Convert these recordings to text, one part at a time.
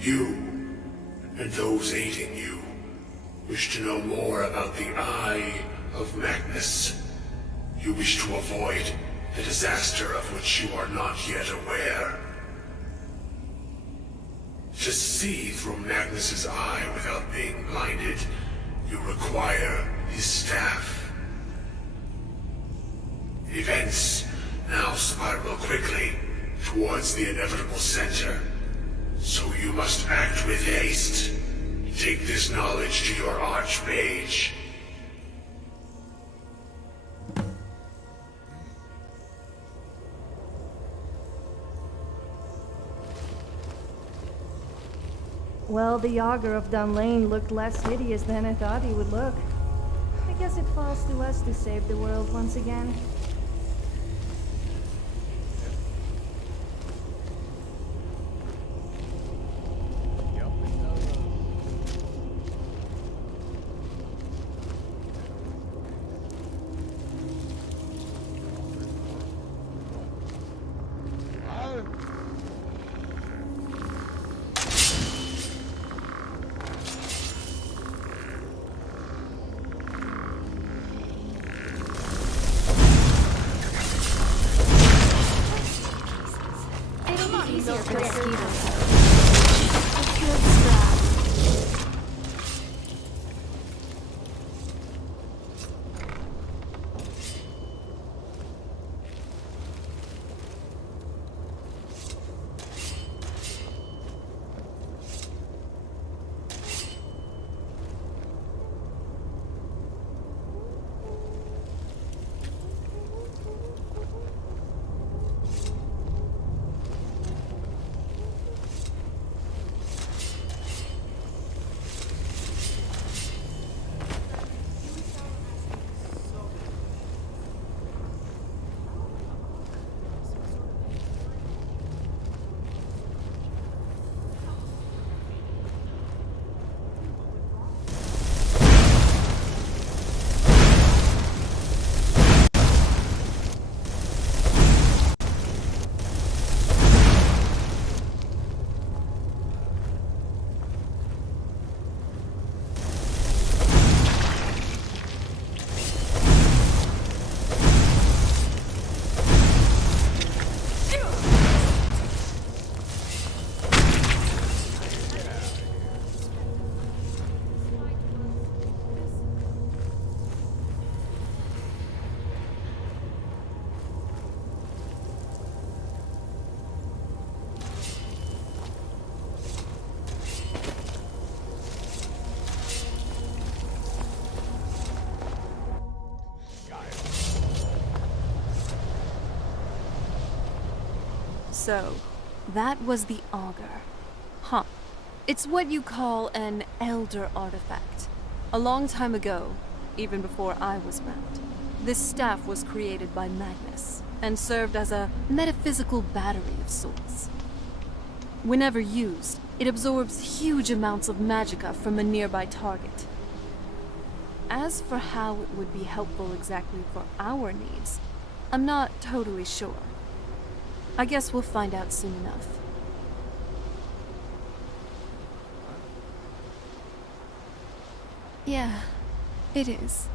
You, and those aiding you, wish to know more about the Eye of Magnus. You wish to avoid the disaster of which you are not yet aware. To see through Magnus's eye without being blinded, you require his staff. Events now spiral quickly towards the inevitable center, so you must act with haste. Take this knowledge to your Archmage. Well, the Augur of Dunlane looked less hideous than I thought he would look. I guess it falls to us to save the world once again. So, that was the Augur. Huh. It's what you call an elder artifact. A long time ago, even before I was around, this staff was created by Magnus, and served as a metaphysical battery of sorts. Whenever used, it absorbs huge amounts of magicka from a nearby target. As for how it would be helpful exactly for our needs, I'm not totally sure. I guess we'll find out soon enough. Yeah, it is.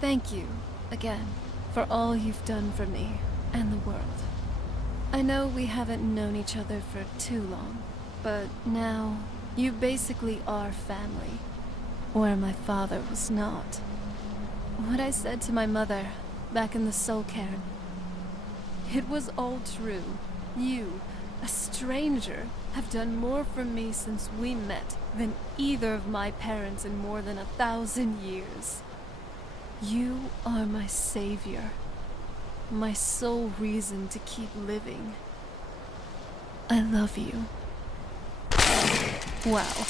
Thank you, again, for all you've done for me and the world. I know we haven't known each other for too long, but now you basically are family, where my father was not. What I said to my mother back in the Soul Cairn, it was all true. You, a stranger, have done more for me since we met than either of my parents in more than 1,000 years. You are my savior, my sole reason to keep living. I love you. Wow.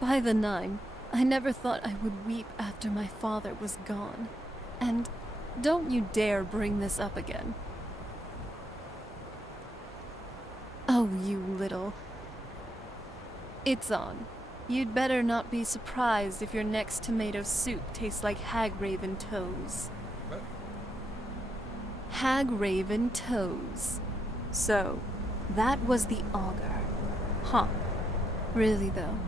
By the 9, I never thought I would weep after my father was gone. And don't you dare bring this up again. Oh, you little... It's on. You'd better not be surprised if your next tomato soup tastes like hag-raven toes. What? Hag-raven toes. So, that was the Augur. Huh. Really, though.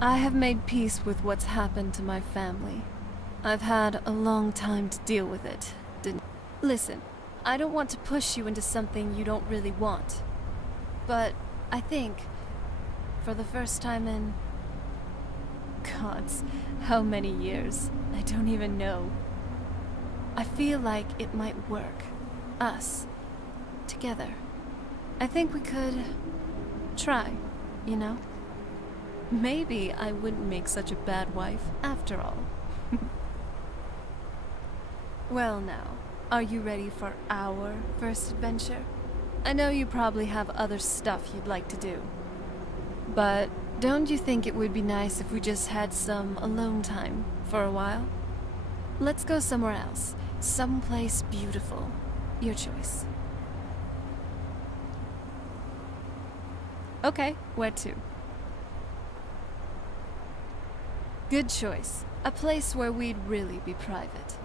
I have made peace with what's happened to my family. I've had a long time to deal with it, didn't... Listen, I don't want to push you into something you don't really want. But I think, for the first time in... Gods, how many years? I don't even know. I feel like it might work. Us. Together. I think we could... try, you know? Maybe I wouldn't make such a bad wife, after all. Well now, are you ready for our first adventure? I know you probably have other stuff you'd like to do. But don't you think it would be nice if we just had some alone time for a while? Let's go somewhere else. Someplace beautiful. Your choice. Okay, where to? Good choice. A place where we'd really be private.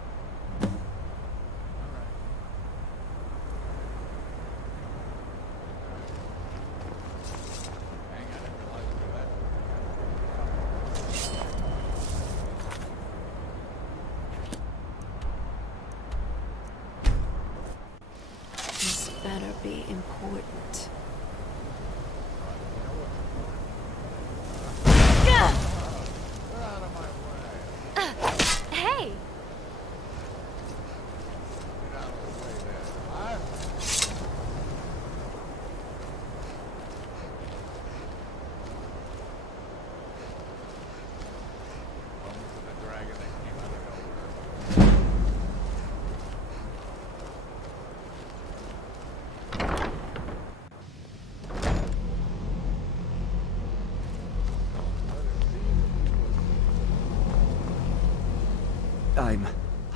This better be important. Hey!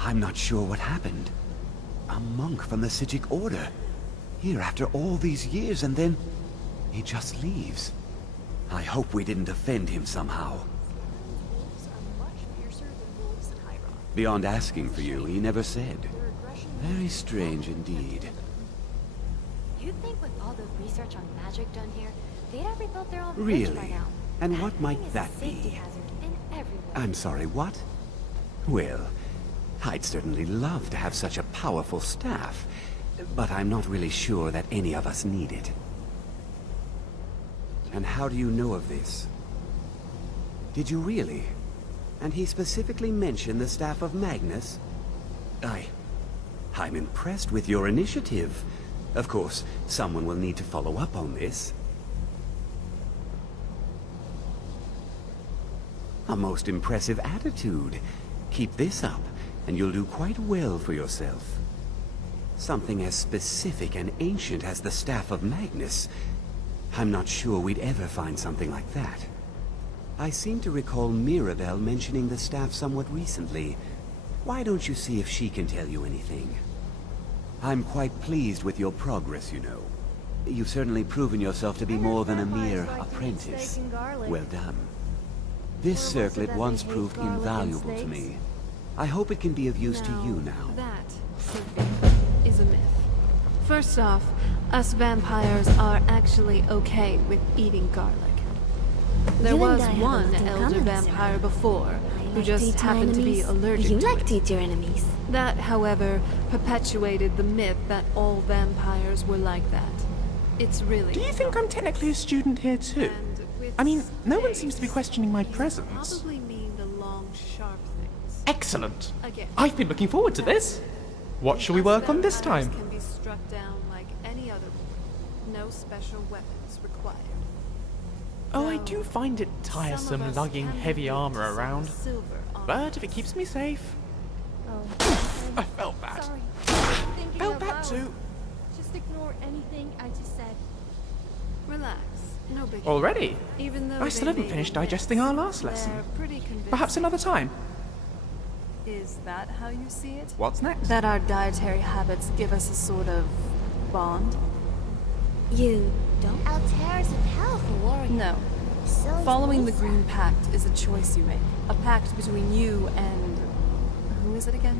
I'm not sure what happened. A monk from the Sijic Order. Here after all these years, and then he just leaves. I hope we didn't offend him somehow. Wolves are much fiercer than wolves in Hyrule. Beyond asking for you, he never said. Very strange indeed. You'd think with all the research on magic done here, they'd have rebuilt their own bridge Really? by now. And That what thing might is a that safety be? hazard in every way. I'm sorry, what? Well, I'd certainly love to have such a powerful staff, but I'm not really sure that any of us need it. And how do you know of this? Did you really? And he specifically mentioned the staff of Magnus? I'm impressed with your initiative. Of course, someone will need to follow up on this. A most impressive attitude. Keep this up, and you'll do quite well for yourself. Something as specific and ancient as the Staff of Magnus. I'm not sure we'd ever find something like that. I seem to recall Mirabelle mentioning the staff somewhat recently. Why don't you see if she can tell you anything? I'm quite pleased with your progress, you know. You've certainly proven yourself to be more than a mere apprentice. Well done. This circlet once proved invaluable to me. I hope it can be of use to you now. That, Sophie, is a myth. First off, us vampires are actually okay with eating garlic. There You and was I have a one lot in elder common, vampire Sarah. before, I who like to just eat my happened to be enemies. allergic You to like it. to eat your enemies. That, however, perpetuated the myth that all vampires were like that. It's really Do you think I'm technically a student here too? And with I mean, no one space, seems to be questioning my you presence. Probably mean the long, sharp things. Excellent. Again. I've been looking forward to this. What shall we Us work on this vampires time? Can be struck down like any other mortal. No special weapons required. Oh, I Though do find it some tiresome of us lugging can be heavy good to armor some around. silver armor. But if it keeps me safe, Oh, I felt bad. sorry. Thinking Felt out bad loud. too. Just ignore anything I just said. Relax, no big. Already? Even though I still they haven't may finished be digesting myths, our last they're lesson. pretty convincing. Perhaps another time. Is that how you see it? What's next? That our dietary habits give us a sort of bond? You don't? Altair's a powerful warrior. No. So is Following the Lisa. Green Pact is a choice you make. A pact between you and... who is it again?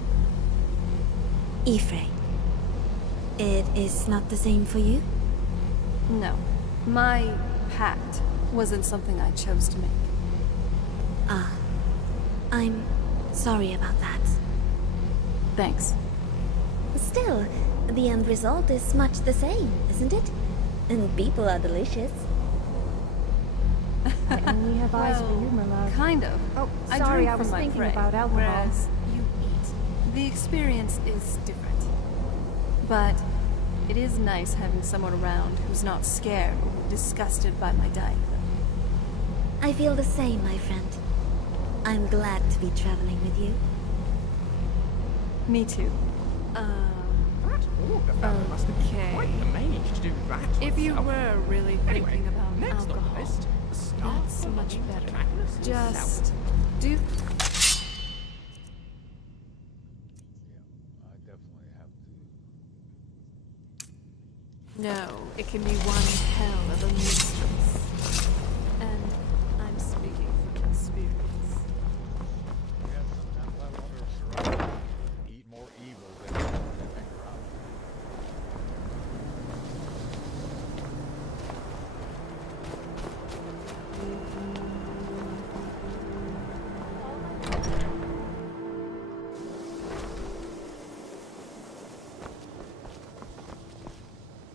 Ifrei. It is not the same for you? No. My pact wasn't something I chose to make. Ah, I'm sorry about that. Thanks. Still, the end result is much the same, isn't it? And people are delicious. I only have eyes for you, my love. Kind of. Oh, I sorry, drink I from was my thinking prey, about alcohol. whereas you eat. The experience is different. But it is nice having someone around who's not scared or disgusted by my diet. I feel the same, my friend. I'm glad to be traveling with you. Me too. That auger fellow must have been quite the mage to do that. If you himself. were really Anyway, thinking about next alcohol, on the list, the staff that's of much Magnus better. himself. Just do. I definitely have to. No, it can be one hell of a mistress. And I'm speaking from experience. Yeah, sometimes I wonder if surrounded eat more evil than they think around.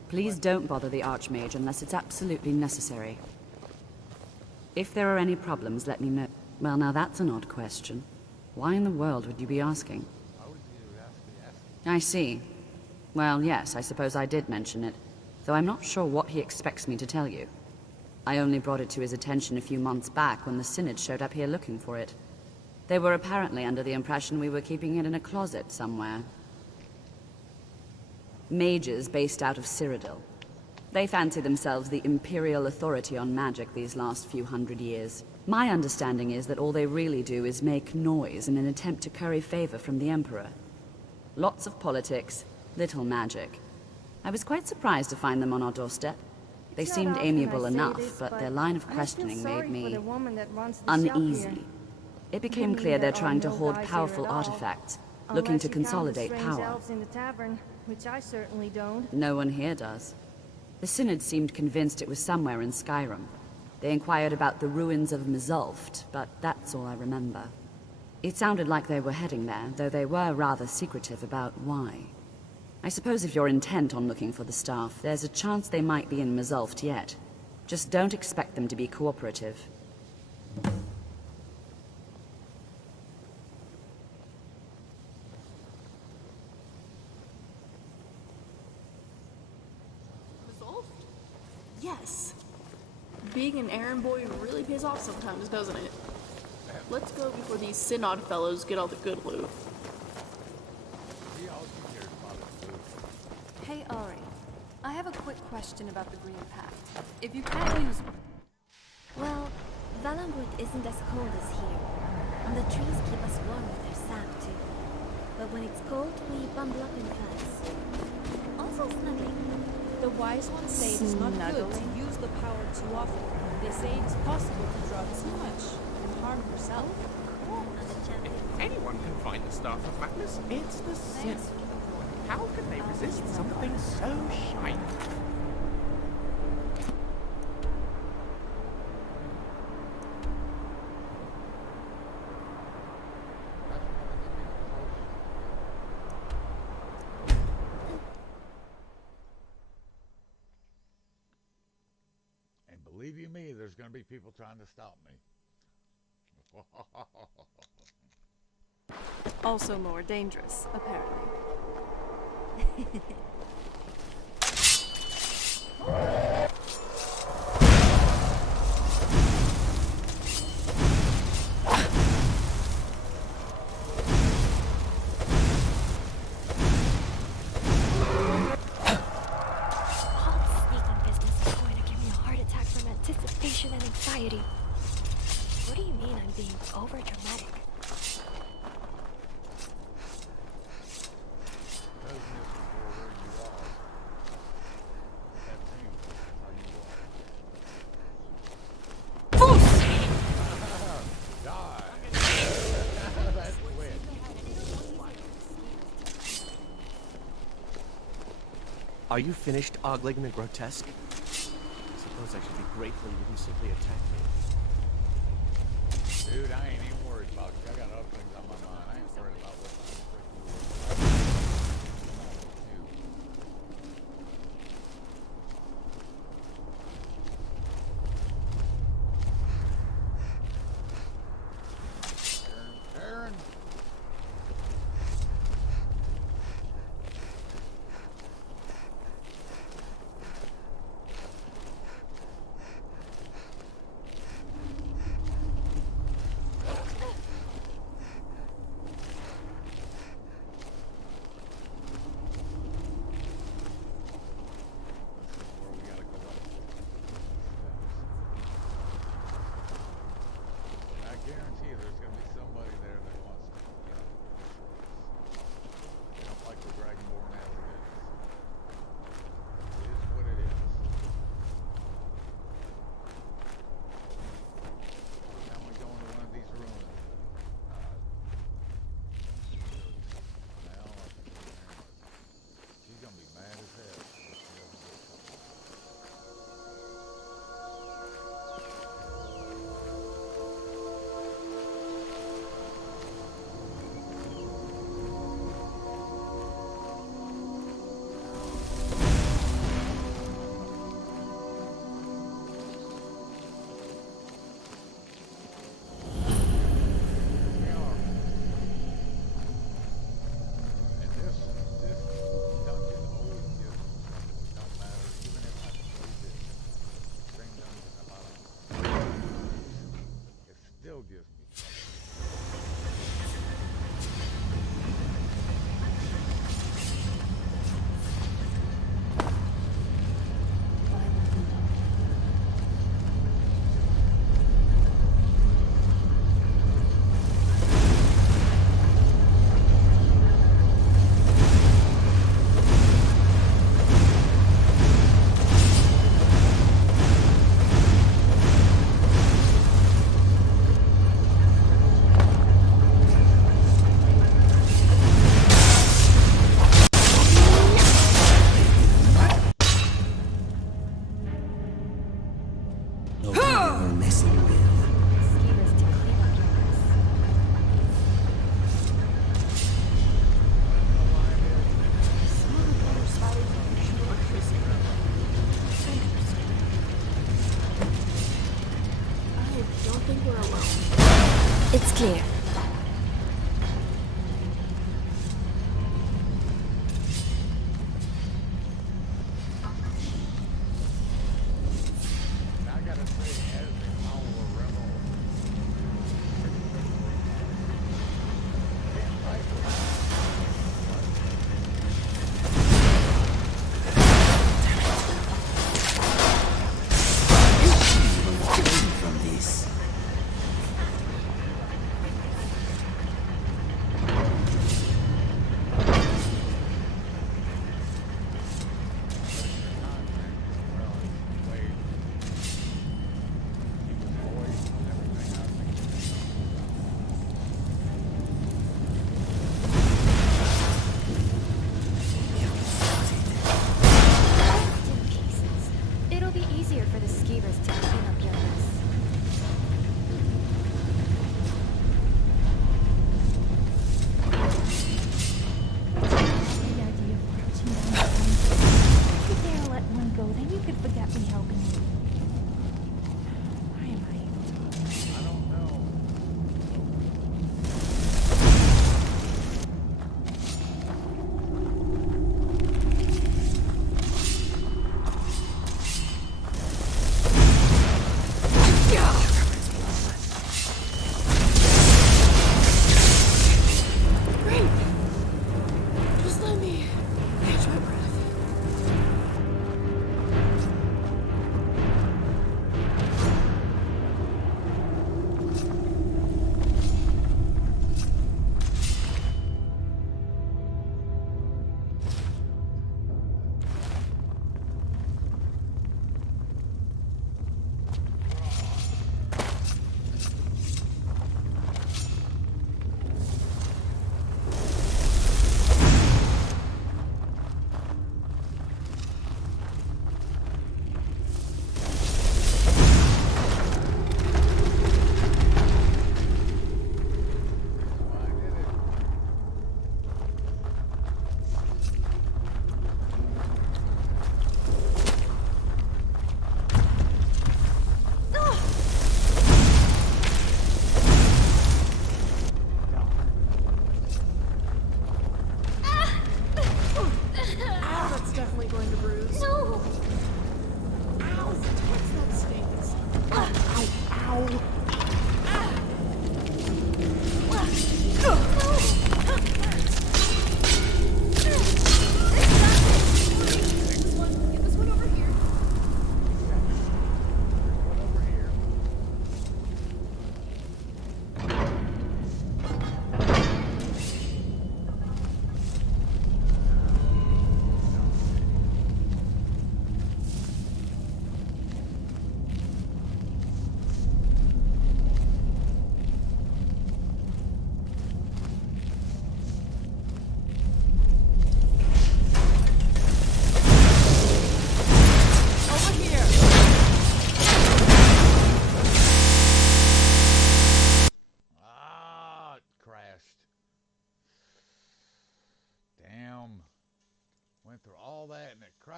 Please don't bother the Archmage unless it's absolutely necessary. If there are any problems, let me know. Well, now that's an odd question. Why in the world would you be asking? How would you ask? I see. Well, yes, I suppose I did mention it, though I'm not sure what he expects me to tell you. I only brought it to his attention a few months back when the Synod showed up here looking for it. They were apparently under the impression we were keeping it in a closet somewhere. Mages based out of Cyrodiil. They fancy themselves the imperial authority on magic these last few hundred years. My understanding is that all they really do is make noise in an attempt to curry favor from the Emperor. Lots of politics, little magic. I was quite surprised to find them on our doorstep. They It's not seemed often amiable I say enough, this, but their line of I questioning feel sorry made for me the woman that runs the shop uneasy. here. It became Meaning clear they're there are trying to no hoard guys here powerful at all, artifacts, looking unless to you count the consolidate strange power. elves in the tavern, which I certainly don't. No one here does. The Synod seemed convinced it was somewhere in Skyrim. They inquired about the ruins of Mzulft, but that's all I remember. It sounded like they were heading there, though they were rather secretive about why. I suppose if you're intent on looking for the staff, there's a chance they might be in Mzulft yet. Just don't expect them to be cooperative. Yes. Being an errand boy really pays off sometimes, doesn't it? Let's go before these Synod fellows get all the good loot. See, all she cares about is food. Hey, Ari. I have a quick question about the Green Pact. If you can't use... Well, Valanwood isn't as cold as here, and the trees keep us warm with their sap too. But when it's cold, we bundle up in furs. Also snuggling. The wise ones say it is not good to use the power too often. They say it is possible to draw too much and harm yourself. If anyone can find the staff of Magnus, it's the Synod. How can they resist something so shiny? And believe you me, there's going to be people trying to stop me. Also more dangerous, apparently. All this sneaking business is going to give me a heart attack from anticipation and anxiety. What do you mean I'm being over-dramatic? Are you finished ogling the grotesque? I suppose suppose I should be grateful you didn't simply attack me. Dude, I ain't even worried about you. I got other things on my mind. I ain't worried about what you. Aaron. It's clear.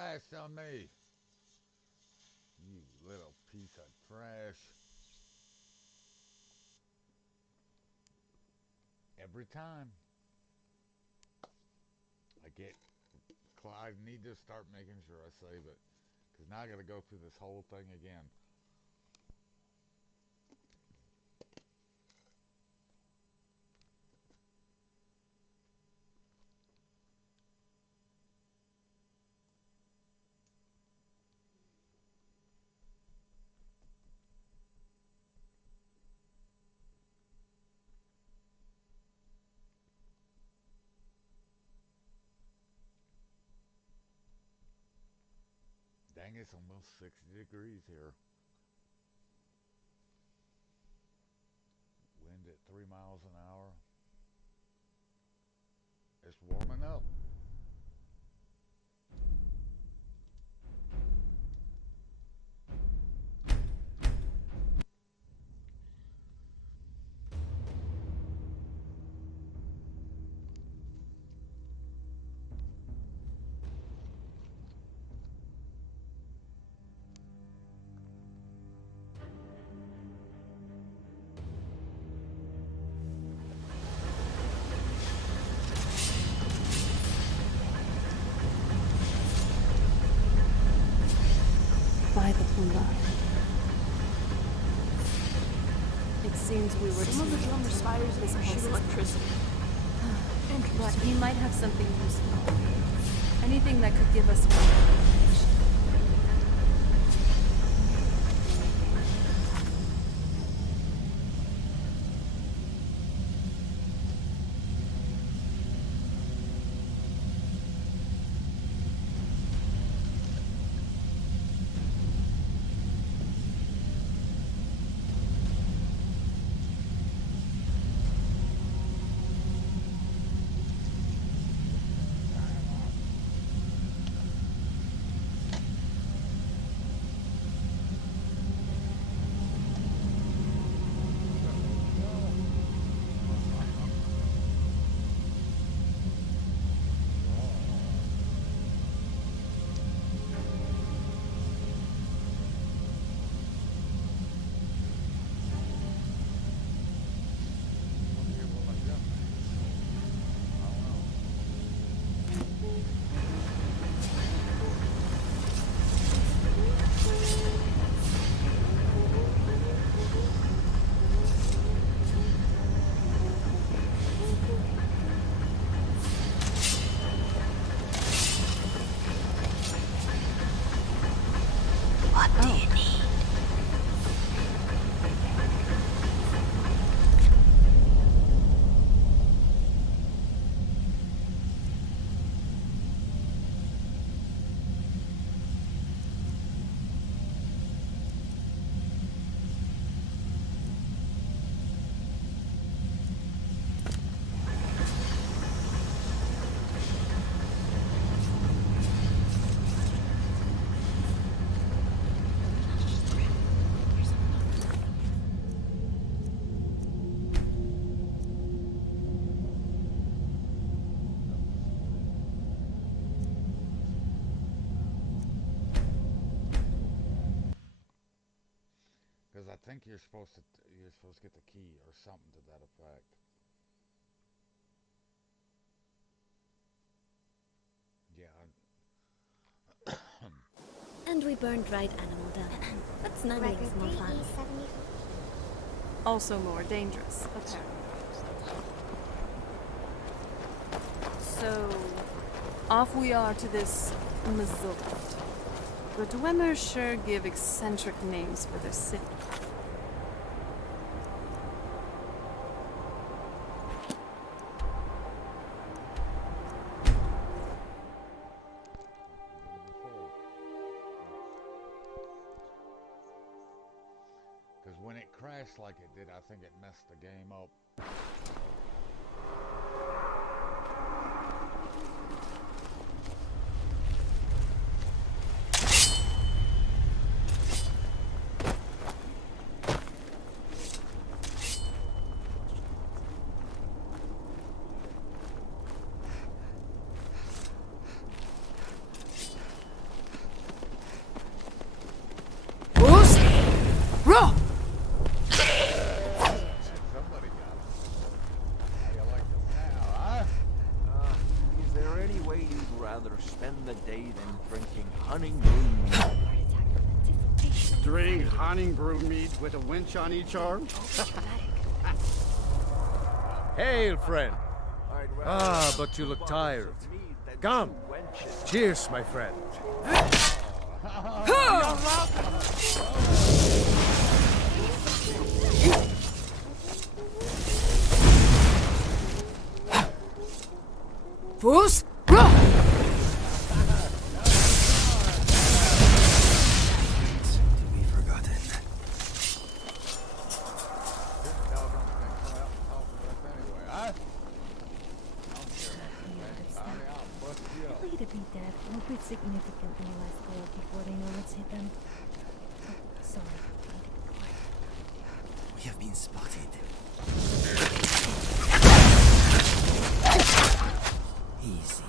fast on me. You little piece of trash. Every time I get I need to start making sure I save it. Because now I gotta go through this whole thing again. Dang, it's almost 60 degrees here. Wind at 3 miles an hour. It's warming up. By the blood. It seems we were Some of the drummer spiders this shoot electricity. But he might have something useful. Anything that could give us more information. I think you're supposed to get the key or something to that effect. Yeah. And we burned dried animal down. But snuggling is more fun. Also more dangerous, apparently. So, off we are to this Mazult. The Dwemer sure give eccentric names for their city. Because when it crashed like it did, I think it messed the game up. the day than drinking hunting brew. Drink hunting brew mead with a winch on each arm? Hail, friend. Ah, but you look tired. Come. Cheers, my friend. Fools! Likely to be dead or with significantly less gold before they know what's hit them. Oh, sorry, I need to be quiet. We have been spotted. Easy.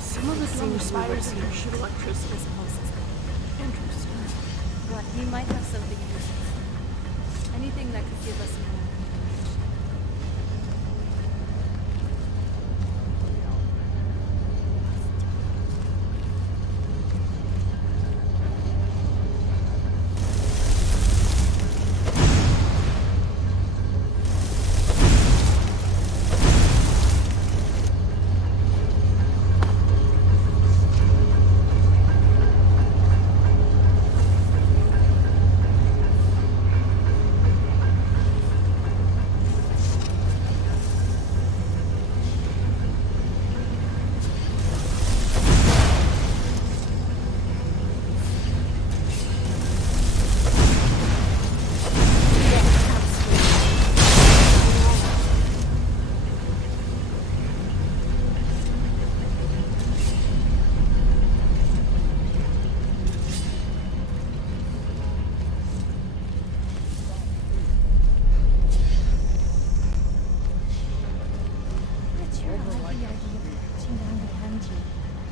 Some of the same spiders here shoot electricity as pulses. Interesting. What? He might have something useful. Anything that could give us more information.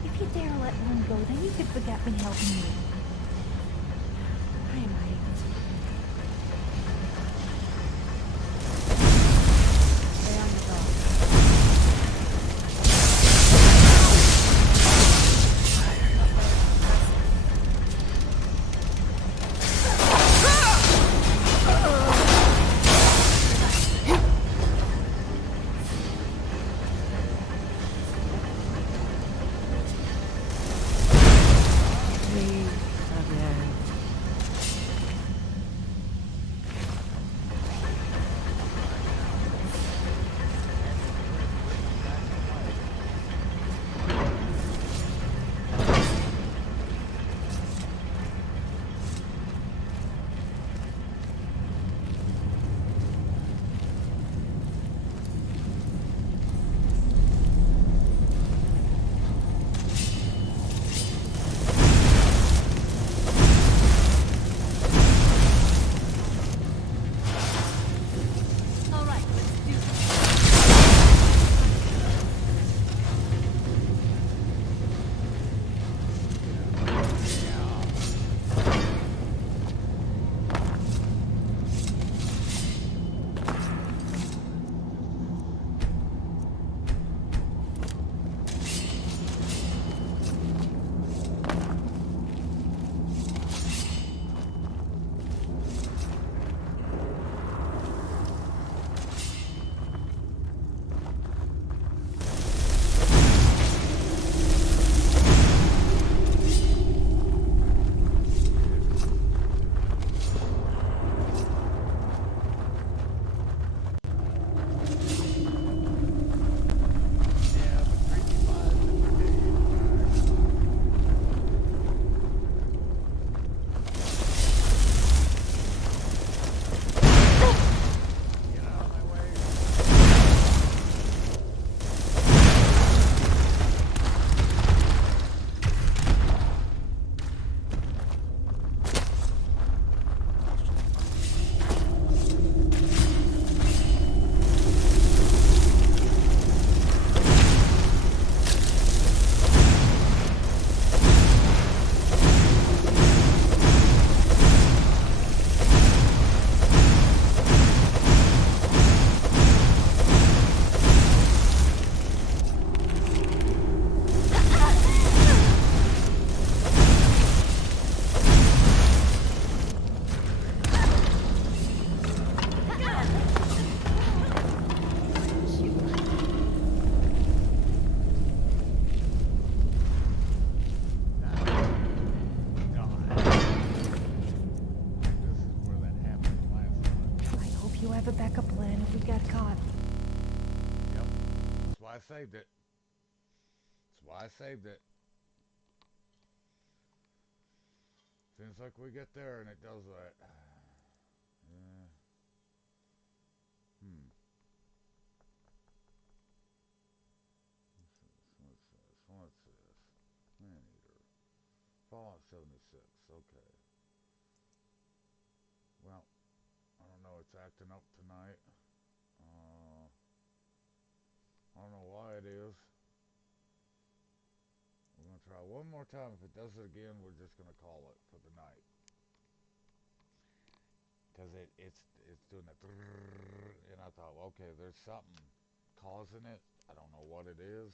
If you dare let one go, then you could forget me helping you. I am ready to stay on the dog. have a backup plan if we get caught. Yep. That's why I saved it. That's why I saved it. Seems like we get there and it does that. What's this? Man eater. Fallout 76. Okay. Well, I don't know. It's acting up tonight. I don't know why it is. We're going to try one more time. If it does it again, we're just going to call it for the night. Because it's doing that, and I thought, well, okay, there's something causing it. I don't know what it is.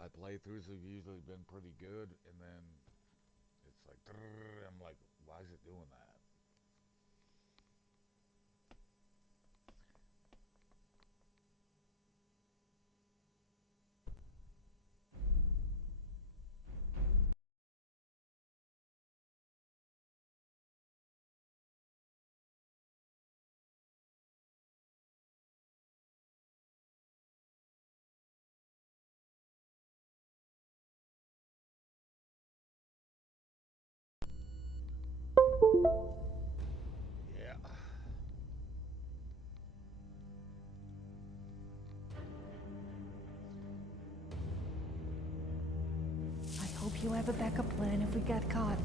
My playthroughs have usually been pretty good, and then it's like, I'm like, why is it doing that? Yeah. I hope you have a backup plan if we get caught.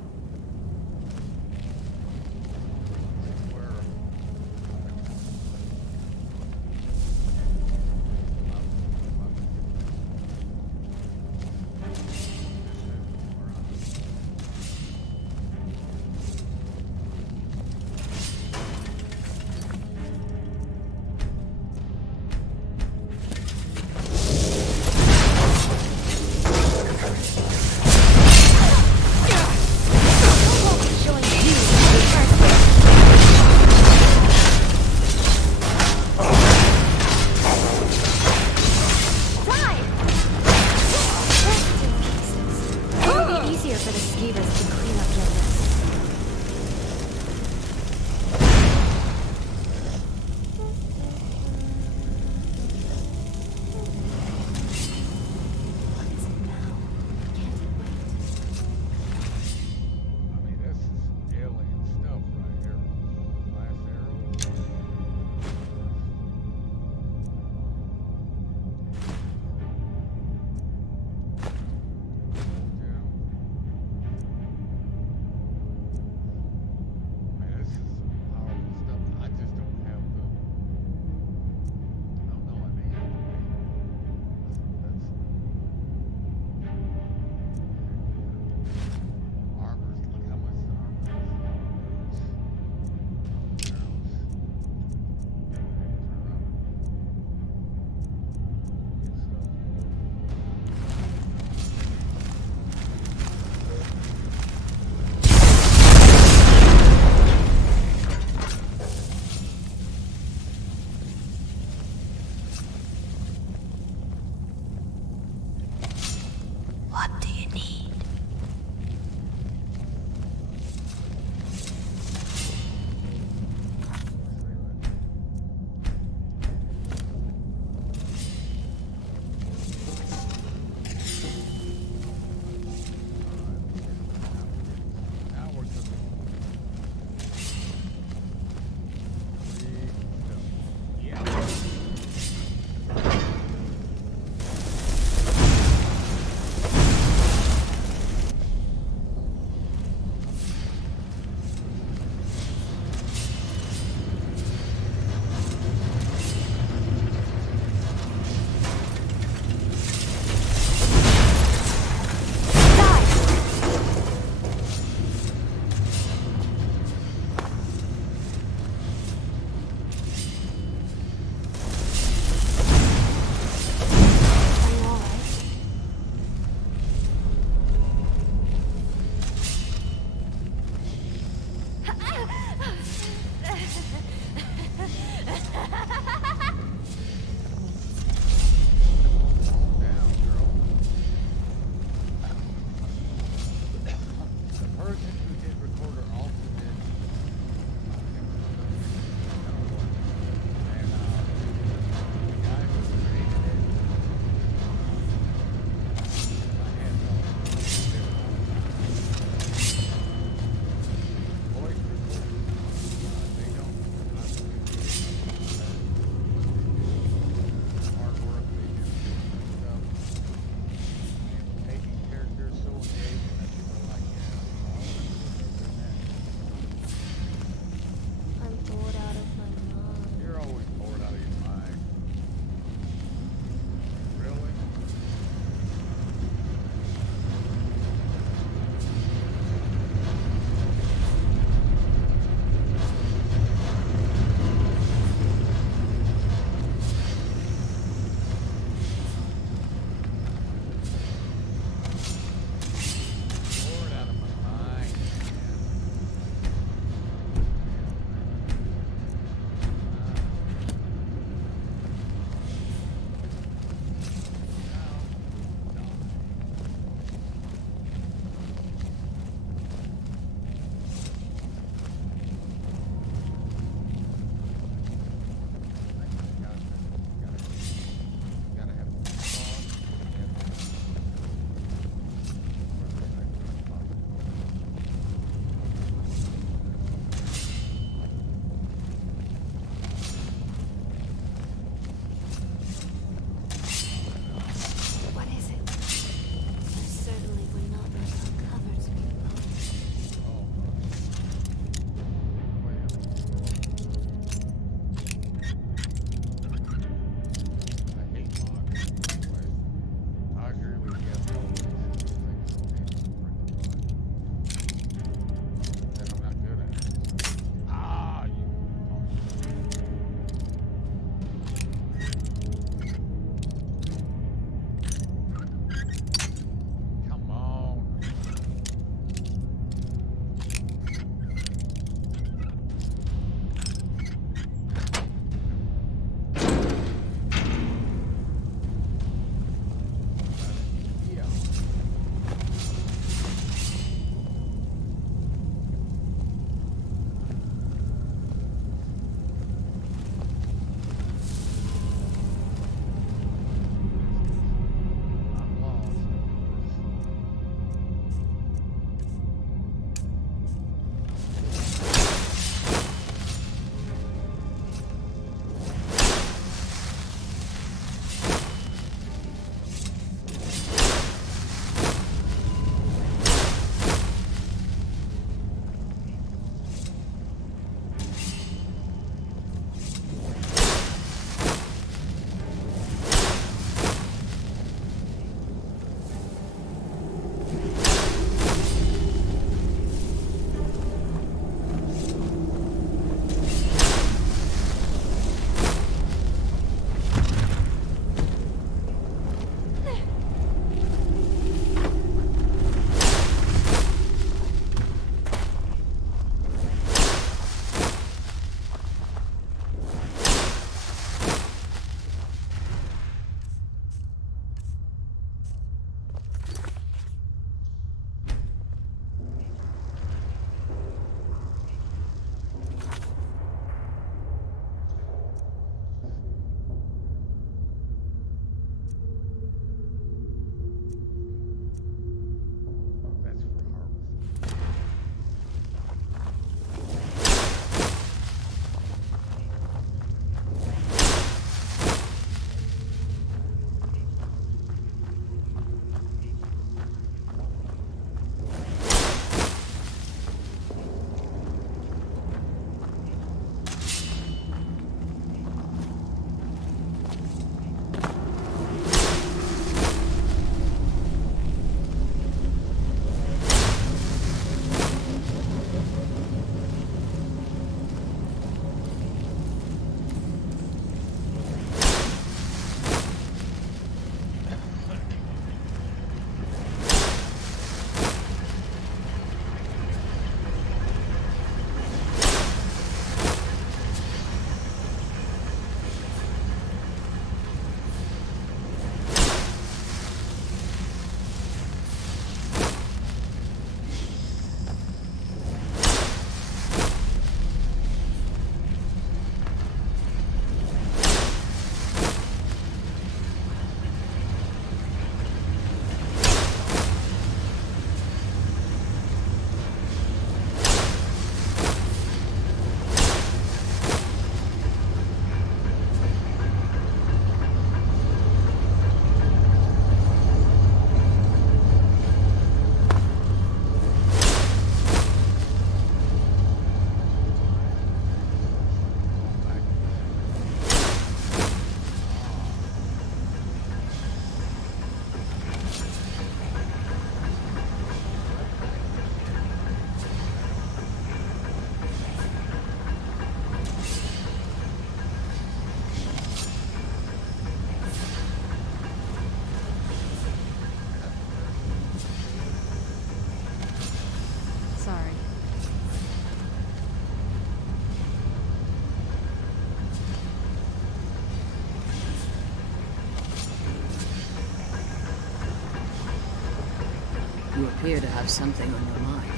You appear to have something on your mind.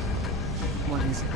What is it?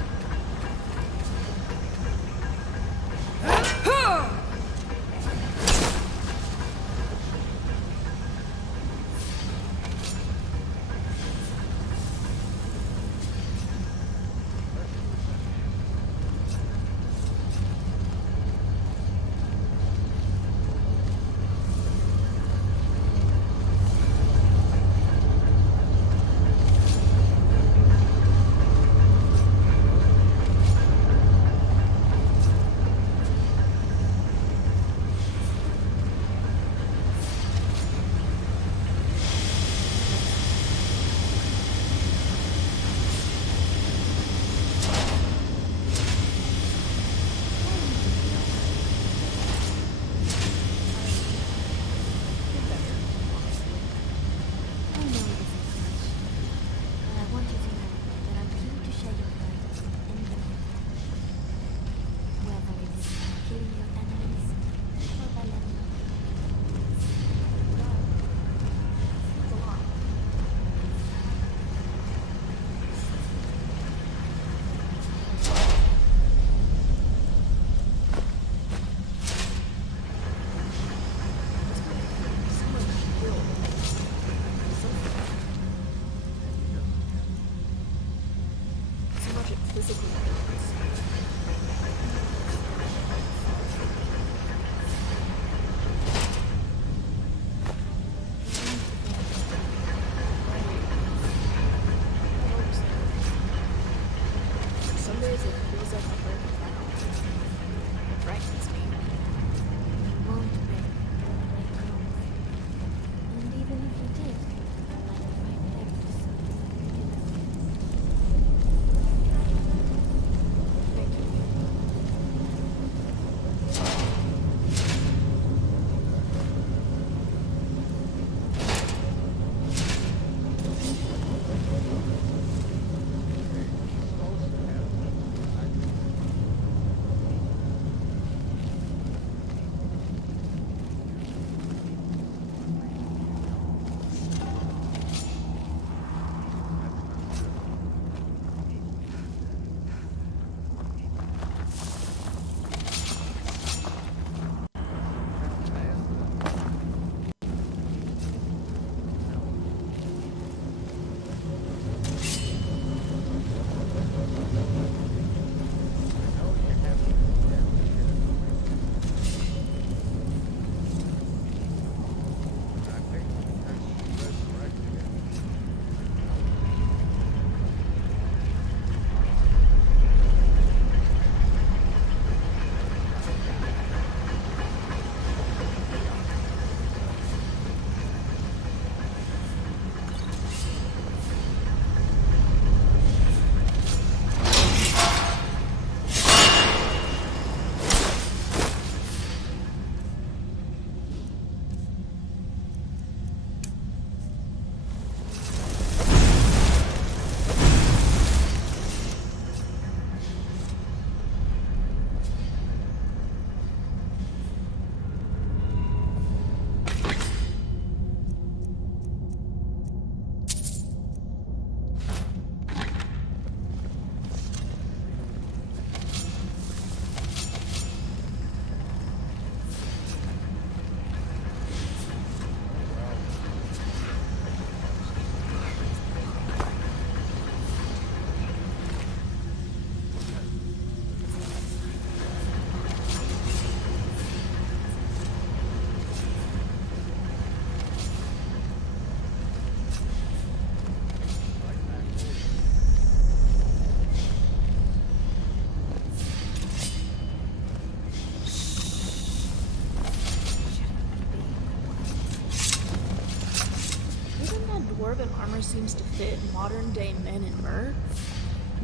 dwarven armor seems to fit modern-day men in Myr,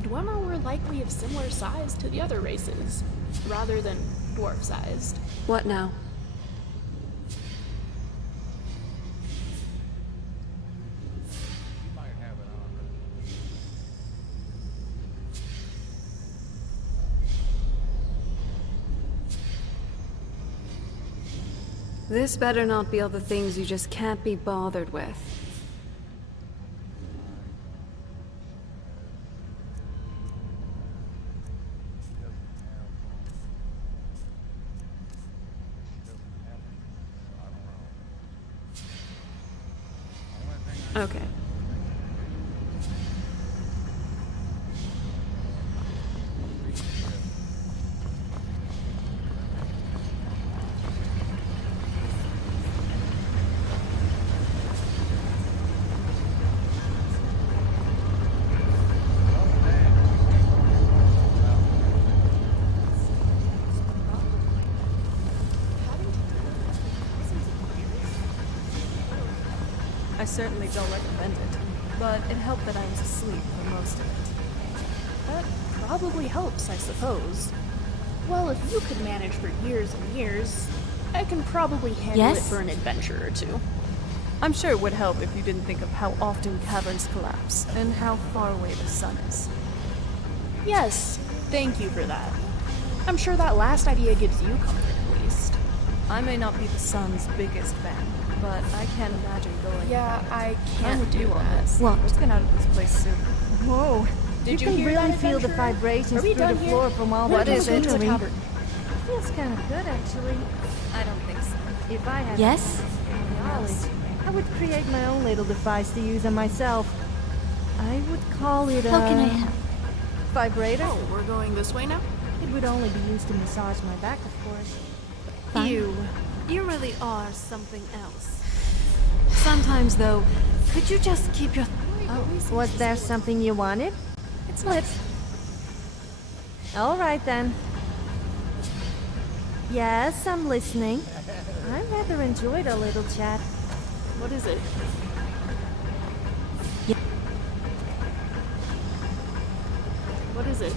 Dwemer were likely of similar size to the other races, rather than dwarf-sized. What now? This better not be all the things you just can't be bothered with. Okay. I certainly don't recommend it, but it helped that I was asleep for most of it. That probably helps, I suppose. Well, if you could manage for years and years, I can probably handle it for an adventure or two. I'm sure it would help if you didn't think of how often caverns collapse and how far away the sun is. Yes, thank you for that. I'm sure that last idea gives you comfort at least. I may not be the sun's biggest fan, but I can't imagine going. Yeah, I can't I'm with do you on that. this. What? Let's get out of this place soon. Whoa. Did you you can hear really that, feel the adventurer? vibrations Are we through the done here? floor from all What the is it? scenery. Tavern. It feels kind of good, actually. I don't think so. If I had Yes? knowledge, I would create my own little device to use on myself. I would call it How can I help? vibrator. Oh, we're going this way now? It would only be used to massage my back, of course. Fine. You really are something else. Sometimes, though, could you just keep your... Oh, was there something you wanted? It's lit. All right, then. Yes, I'm listening. I rather enjoyed a little chat. What is it? What is it?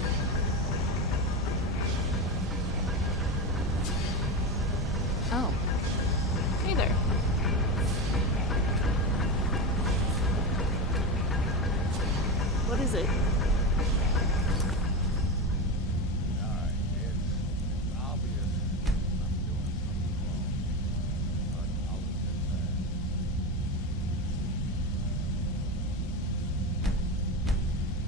Oh. Hey there. What is it? Alright, it's obvious I'm doing something wrong. I'll admit that.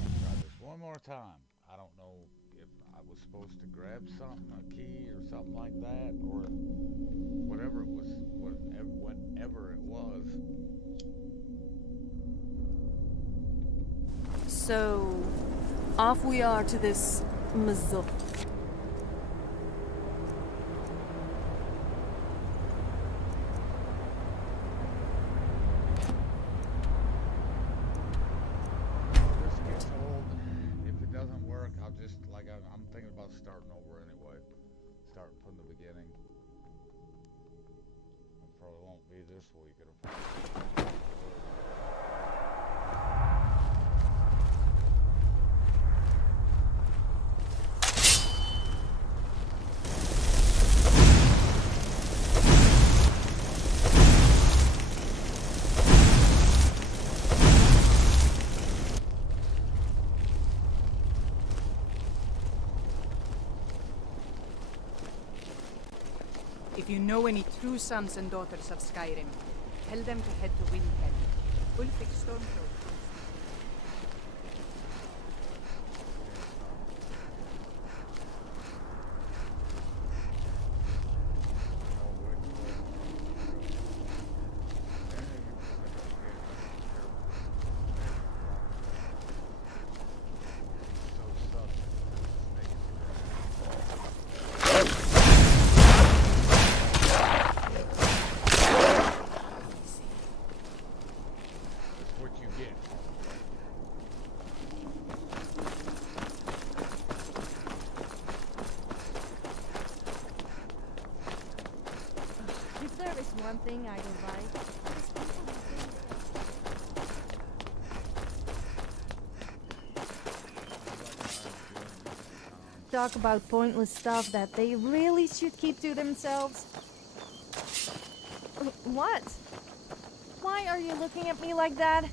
I'll try this one more time. I don't know if I was supposed to grab something, a key or something like that, or whatever it was, whatever it was. So, off we are to this Mazuk. This gets old. If it doesn't work, I'll just, like, I'm thinking about starting over anyway. Starting from the beginning. It probably won't be this week. It'll probably be If you know any true sons and daughters of Skyrim, tell them to head to Windhelm. Ulfric Stormcloak. If there is one thing I don't like, talk about pointless stuff that they really should keep to themselves. What? Why are you looking at me like that?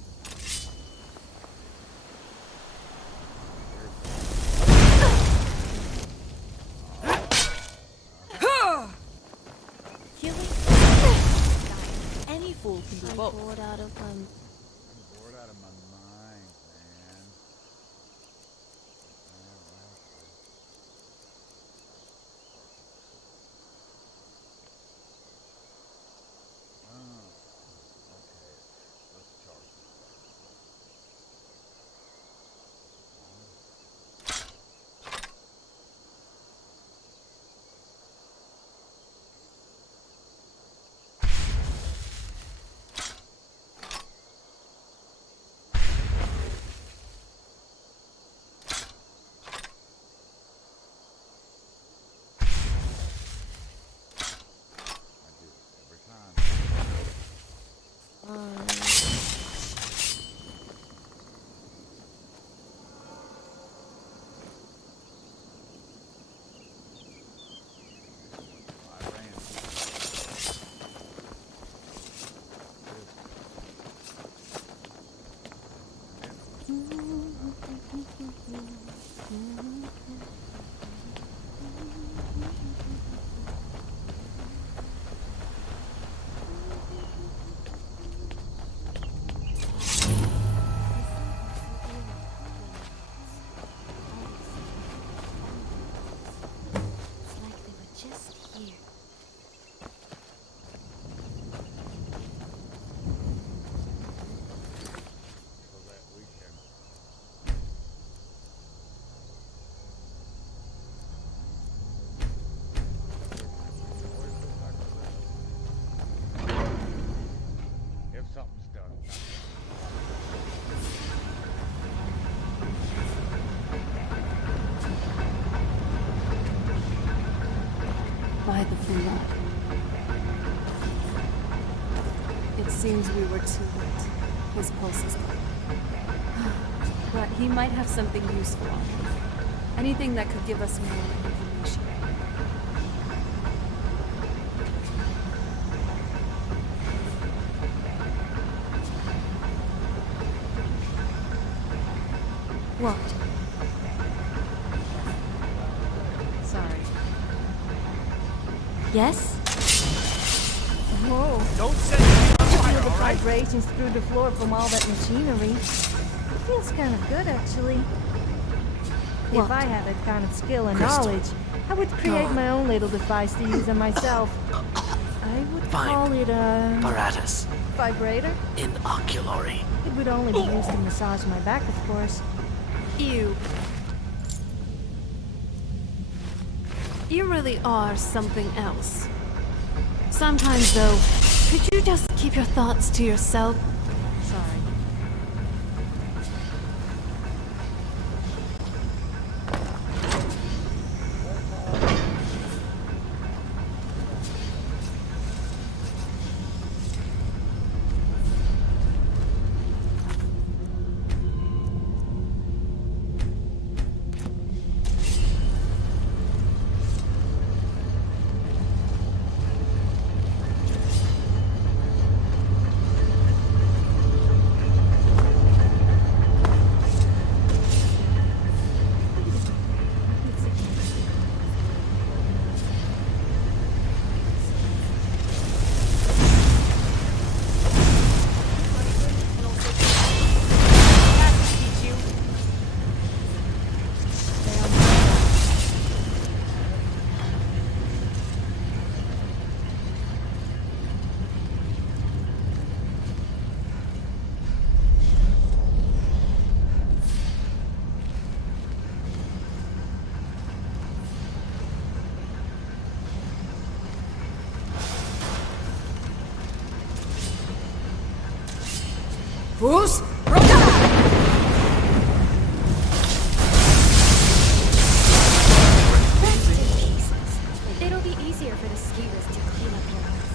Killing any fool can do both. Bored out of I'm bored out of my mind, man. Okay, let's charge it. By the blood. It seems we were too late. His pulse is gone. But he might have something useful on him. Anything that could give us more information. What? Sorry. Yes? Whoa. Don't set me on I feel fire, the all right? vibrations through the floor from all that machinery. It feels kind of good, actually. What? If I had that kind of skill and Crystal. knowledge, I would create my own little device to use on myself. I would Fine. call it a... Paratus. vibrator? Inoculary. It would only be used to massage my back, of course. You. You really are something else. Sometimes, though, could you just keep your thoughts to yourself? Sorry. Who's? Rest in pieces. It'll be easier for the skiers to clean up your mess.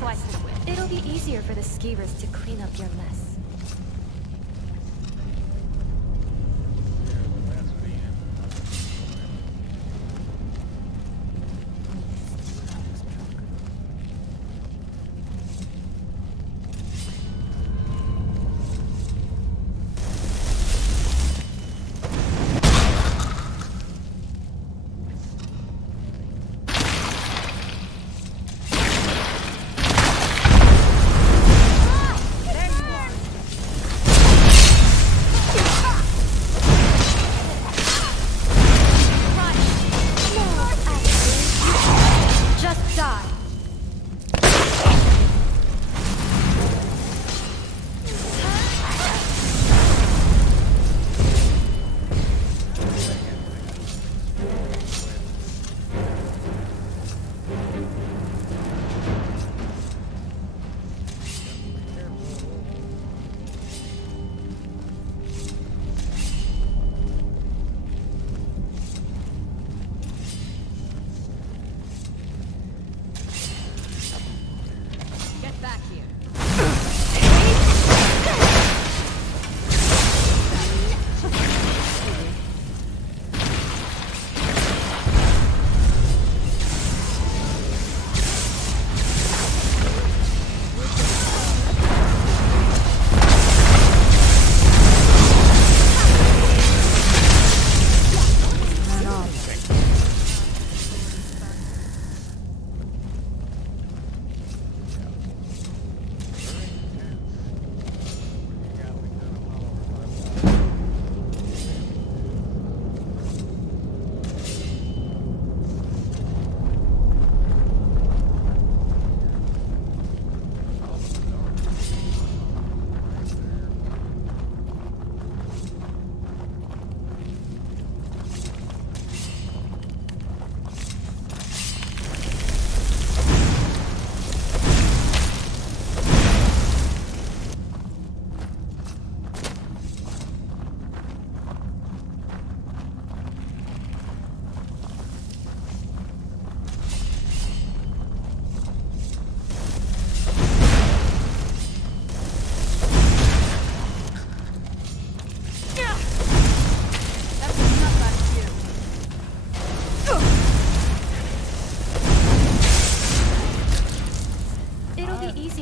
twice as quick. It'll be easier for the skeevers to clean up your mess.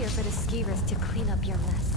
For the skeevers to clean up your mess.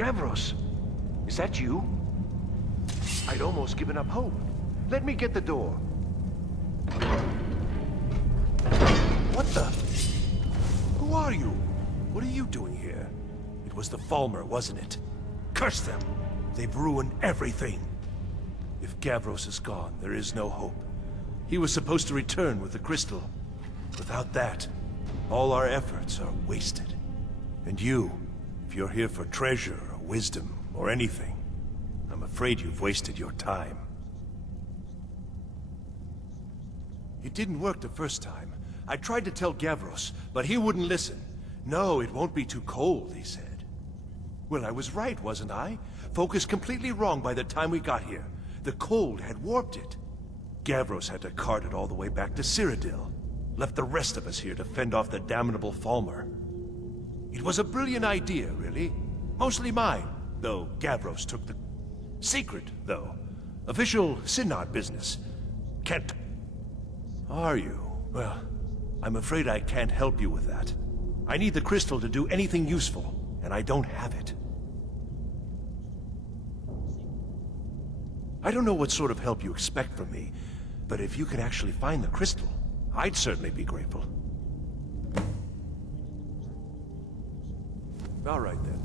Gavros, is that you? I'd almost given up hope. Let me get the door. What the? Who are you? What are you doing here? It was the Falmer, wasn't it? Curse them! They've ruined everything. If Gavros is gone, there is no hope. He was supposed to return with the crystal. Without that, all our efforts are wasted. And you, if you're here for treasure or wisdom or anything, I'm afraid you've wasted your time. It didn't work the first time. I tried to tell Gavros, but he wouldn't listen. No, it won't be too cold, he said. Well, I was right, wasn't I? Focus completely wrong by the time we got here. The cold had warped it. Gavros had to cart it all the way back to Cyrodiil. Left the rest of us here to fend off the damnable Falmer. It was a brilliant idea, really. Mostly mine, though Gavros took the... Secret, though. Official Synod business. Can't... Are you? Well, I'm afraid I can't help you with that. I need the crystal to do anything useful, and I don't have it. I don't know what sort of help you expect from me, but if you can actually find the crystal, I'd certainly be grateful. All right, then.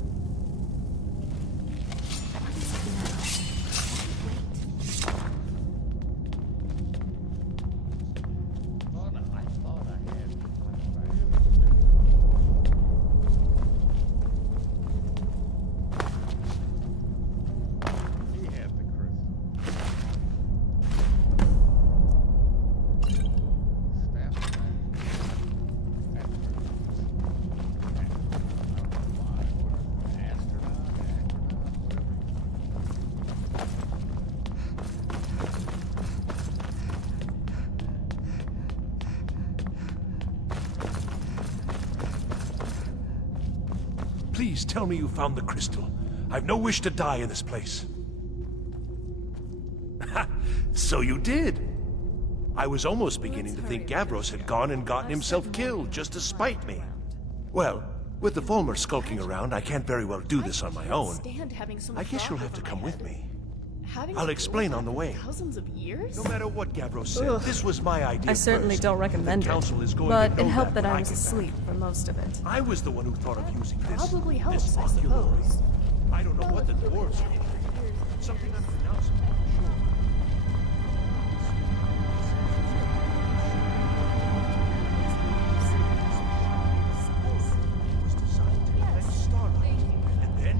Please tell me you found the crystal. I've no wish to die in this place. So you did. I was almost beginning to think Gavros had gone and gotten himself killed just to spite me. Well, with the Falmer skulking around, I can't very well do this on my own. I guess you'll have to come with me. I'll explain on the way. Thousands of years? No matter what Gavros said, this was my idea I certainly first. don't recommend The council is it, going but to know it helped that when I was get back. asleep for most of it. I was the one who thought of using this. Probably helps, this I ocular. suppose. I don't know what the dwarves are. Something unpronounceable, sure. It was designed to connect starlight, and then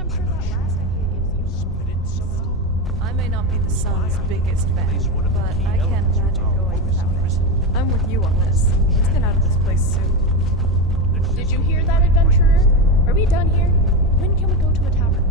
I'm sure that last idea gives you. split it somehow. I may not be the sun's biggest fan, but I can't imagine going without it. I'm with you on this. Let's get out of this place soon. Did you hear that, adventurer? Are we done here? When can we go to a tavern?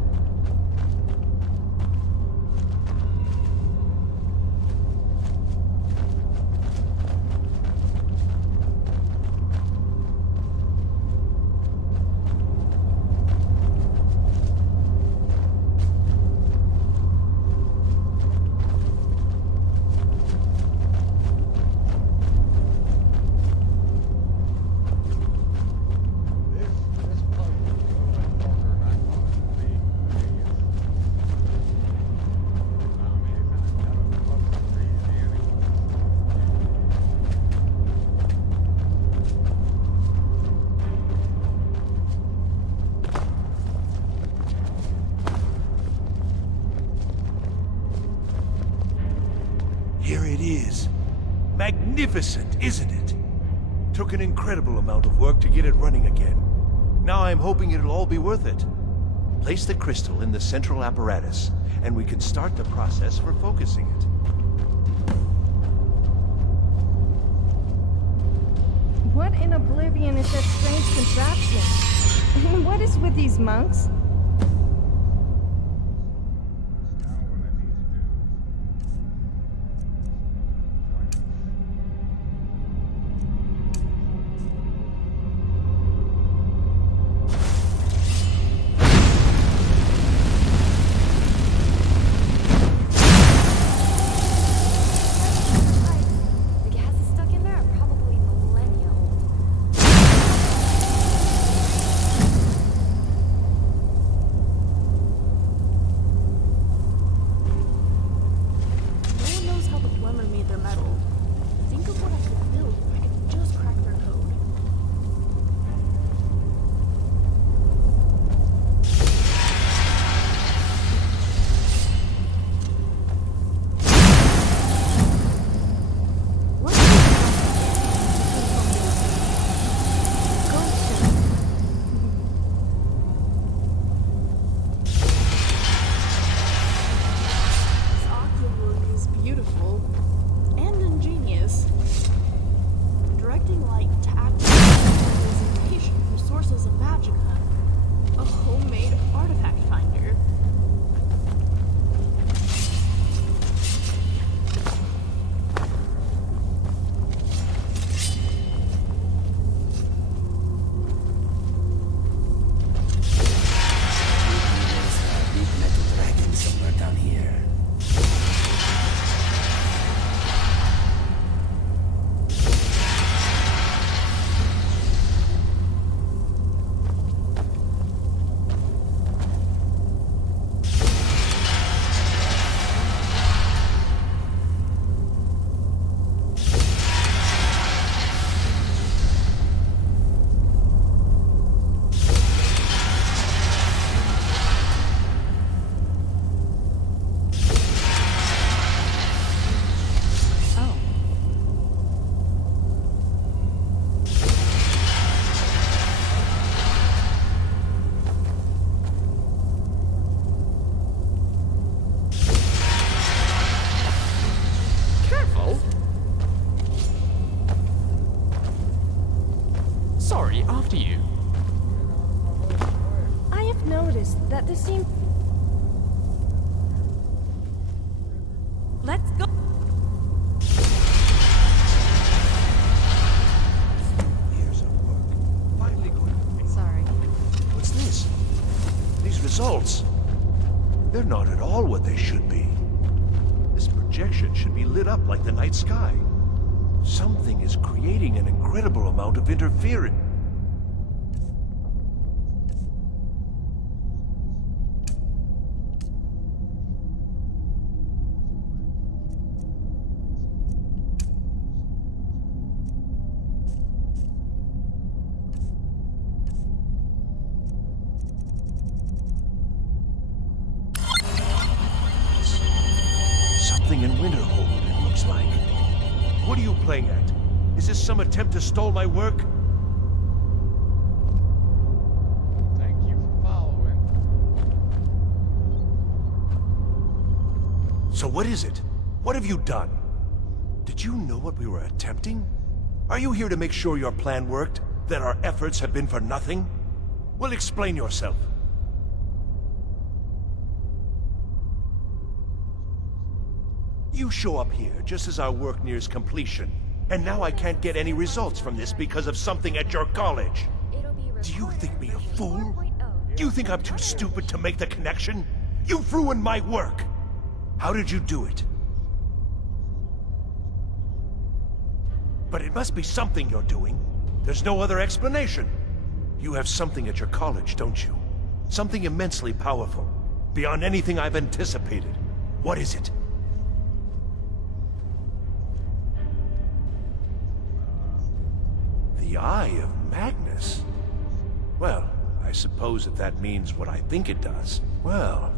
This puzzle is a little bit harder than I thought it would be. I mean, none of the puzzles are easy anyway. Here it is. Magnificent, isn't it? Took an incredible amount of work to get it running again. Now I'm hoping it'll all be worth it. Place the crystal in the central apparatus, and we can start the process for focusing it. What in oblivion is that strange contraption? And what is with these monks? The gases stuck in there are probably millennia old. not at all what they should be. This projection should be lit up like the night sky. Something is creating an incredible amount of interference. Something in Winterhold, it looks like. What are you playing at? Is this some attempt to stall my work? Thank you for following. So what is it? What have you done? Did you know what we were attempting? Are you here to make sure your plan worked? That our efforts have been for nothing? Well, explain yourself. You show up here just as our work nears completion, and now I can't get any results from this because of something at your college. Do you think me a fool? Do you think I'm too stupid to make the connection? You've ruined my work! How did you do it? But it must be something you're doing. There's no other explanation. You have something at your college, don't you? Something immensely powerful, beyond anything I've anticipated. What is it? The Eye of Magnus? Well, I suppose if that means what I think it does. Well,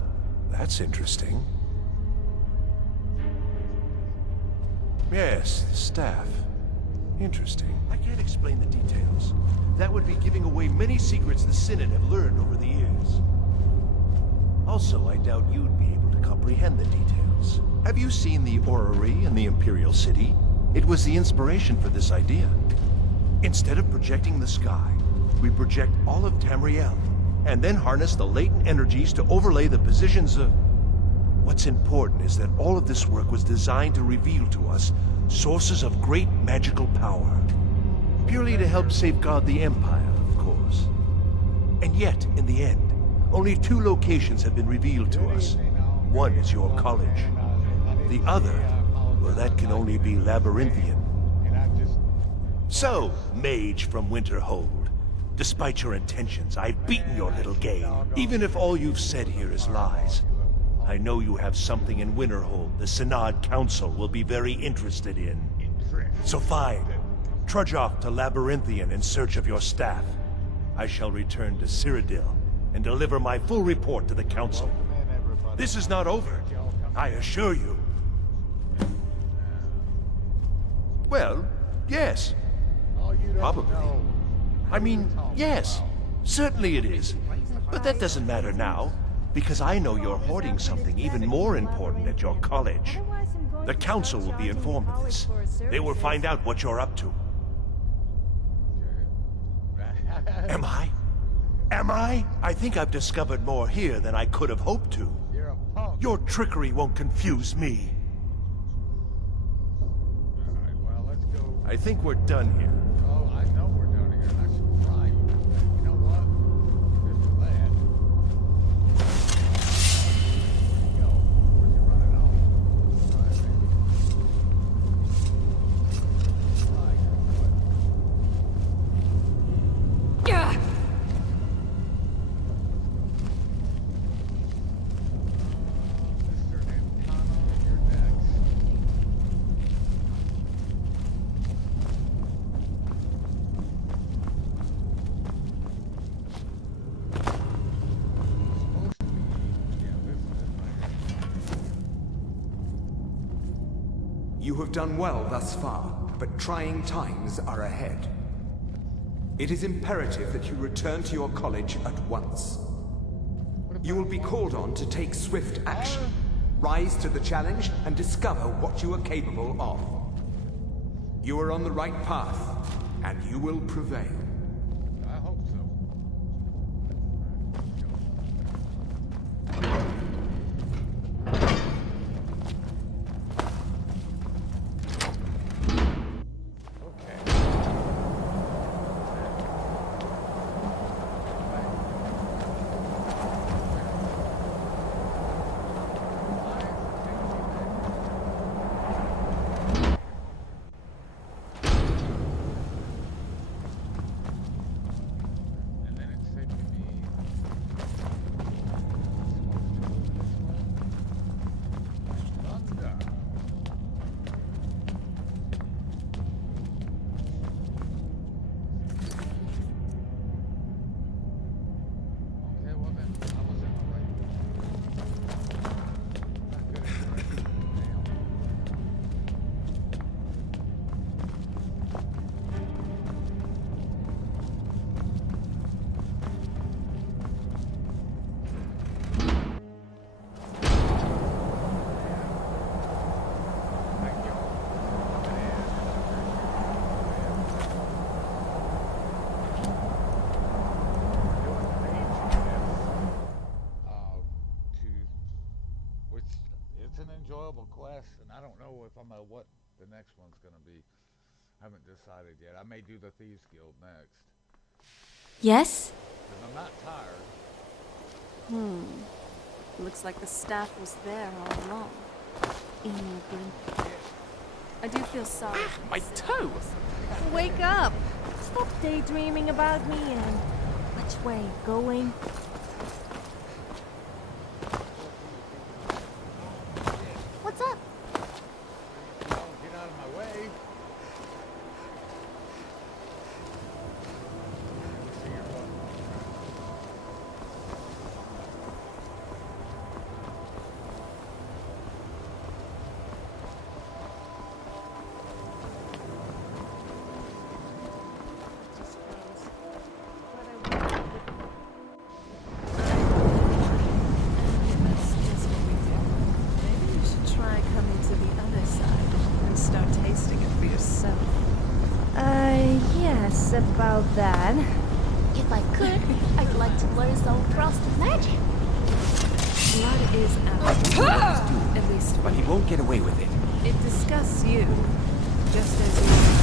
that's interesting. Yes, the staff. Interesting. I can't explain the details. That would be giving away many secrets the Synod have learned over the years. Also, I doubt you'd be able to comprehend the details. Have you seen the orrery in the Imperial City? It was the inspiration for this idea. Instead of projecting the sky, we project all of Tamriel, and then harness the latent energies to overlay the positions of... What's important is that all of this work was designed to reveal to us sources of great magical power. Purely to help safeguard the Empire, of course. And yet, in the end, only 2 locations have been revealed to us. One is your college. The other, well, that can only be Labyrinthian. So, Mage from Winterhold, despite your intentions, I've beaten your little game. Even if all you've said here is lies, I know you have something in Winterhold the Synod Council will be very interested in. So fine, trudge off to Labyrinthian in search of your staff. I shall return to Cyrodiil and deliver my full report to the Council. This is not over, I assure you. Well, yes. Probably. I mean, yes. Certainly it is. But that doesn't matter now, because I know you're hoarding something even more important at your college. The Council will be informed of this. They will find out what you're up to. Am I? Am I? I think I've discovered more here than I could have hoped to. Your trickery won't confuse me. I think we're done here. Oh, I know we're done here. I should try. You know what? Just for that. There you go. Where's you running off? Yeah. You have done well thus far, but trying times are ahead. It is imperative that you return to your college at once. You will be called on to take swift action, rise to the challenge, and discover what you are capable of. You are on the right path, and you will prevail. I hope so. enjoyable quest, and I don't know if I'm what the next one's gonna be. I haven't decided yet. I may do the Thieves Guild next. Yes? Because I'm not tired. Looks like the staff was there all along. In your blink. I do feel sorry. My toe! Wake up! Stop daydreaming about me and which way going? What's up? Get out of my way. Yes, about that. If I could, I'd like to learn some frosted magic. Blood is out. At least. But he won't get away with it. It disgusts you, just as you are.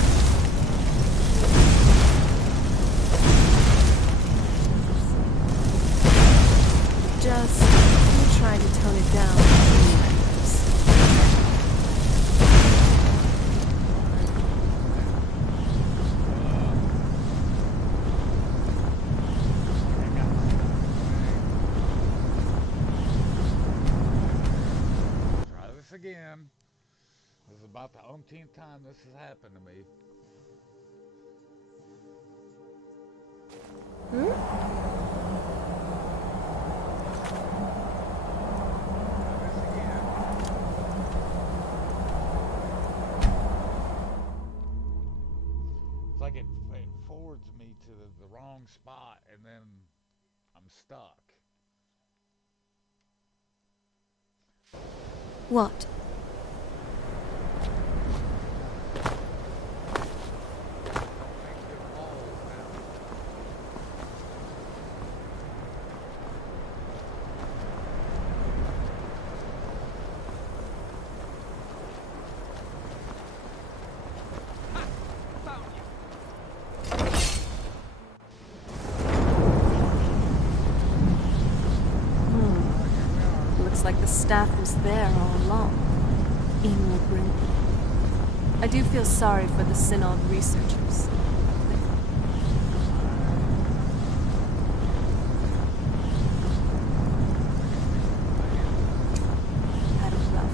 Just trying to tone it down. Again. This is about the umpteenth time this has happened to me. It's like it forwards me to the wrong spot and then I'm stuck. What? Like the staff was there all along. Immigrant. I do feel sorry for the Synod researchers. Had it rough.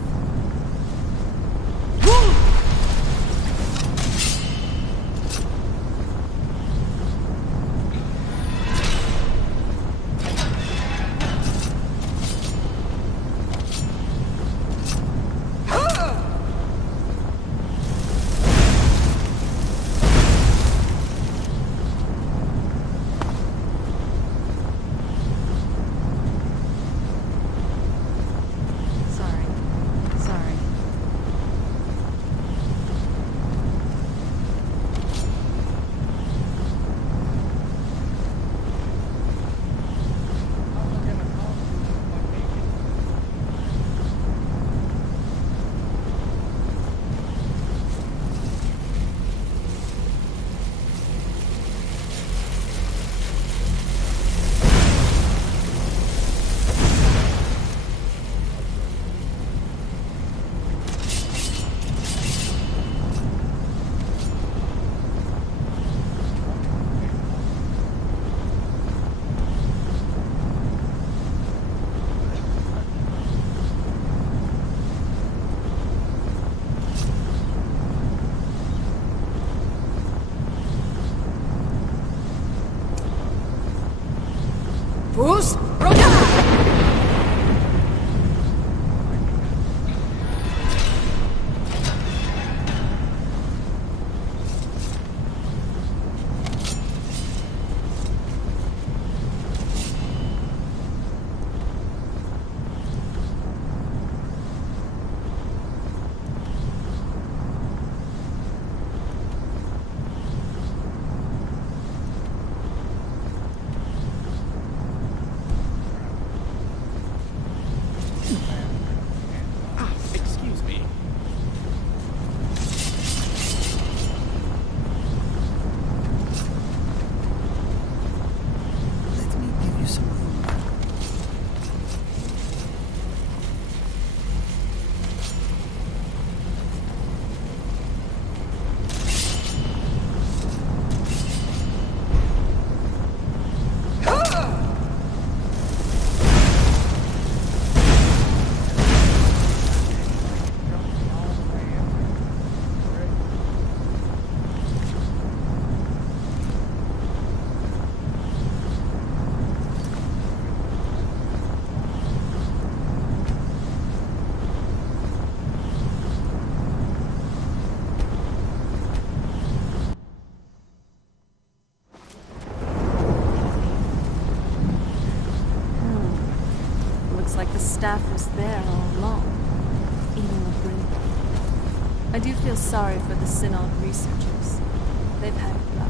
staff was there all along, eating the brilliant. I do feel sorry for the Synod researchers. They've had it rough.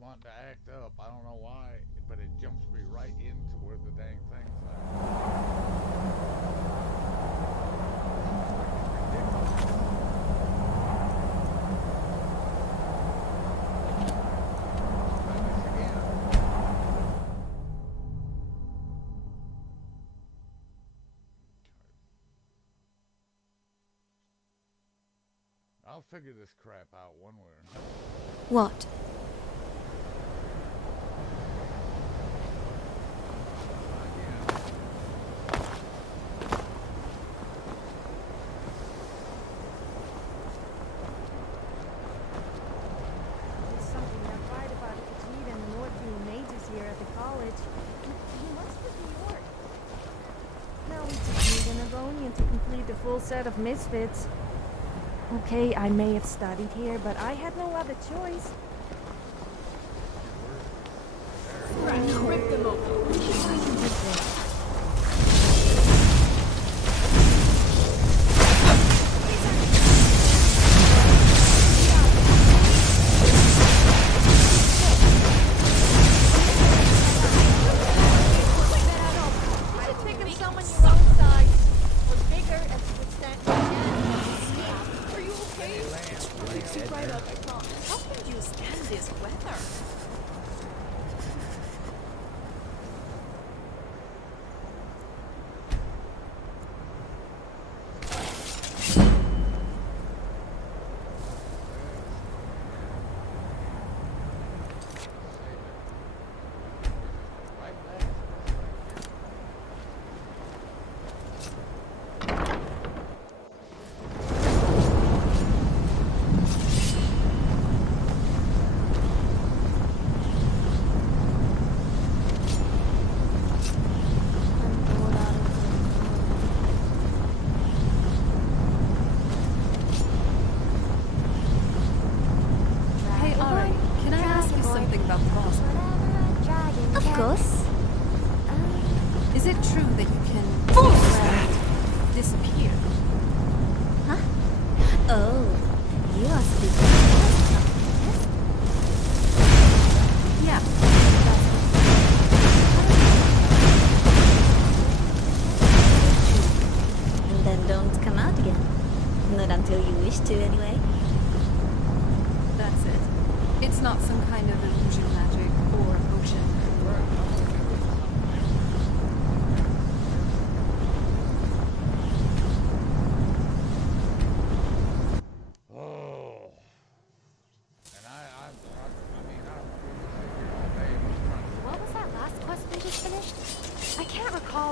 Wanting to act up. I don't know why, but it jumps me right into where the dang thing's at. I'll figure this crap out one way or another. What? Set of misfits. Okay, I may have studied here, but I had no other choice. Rip them open.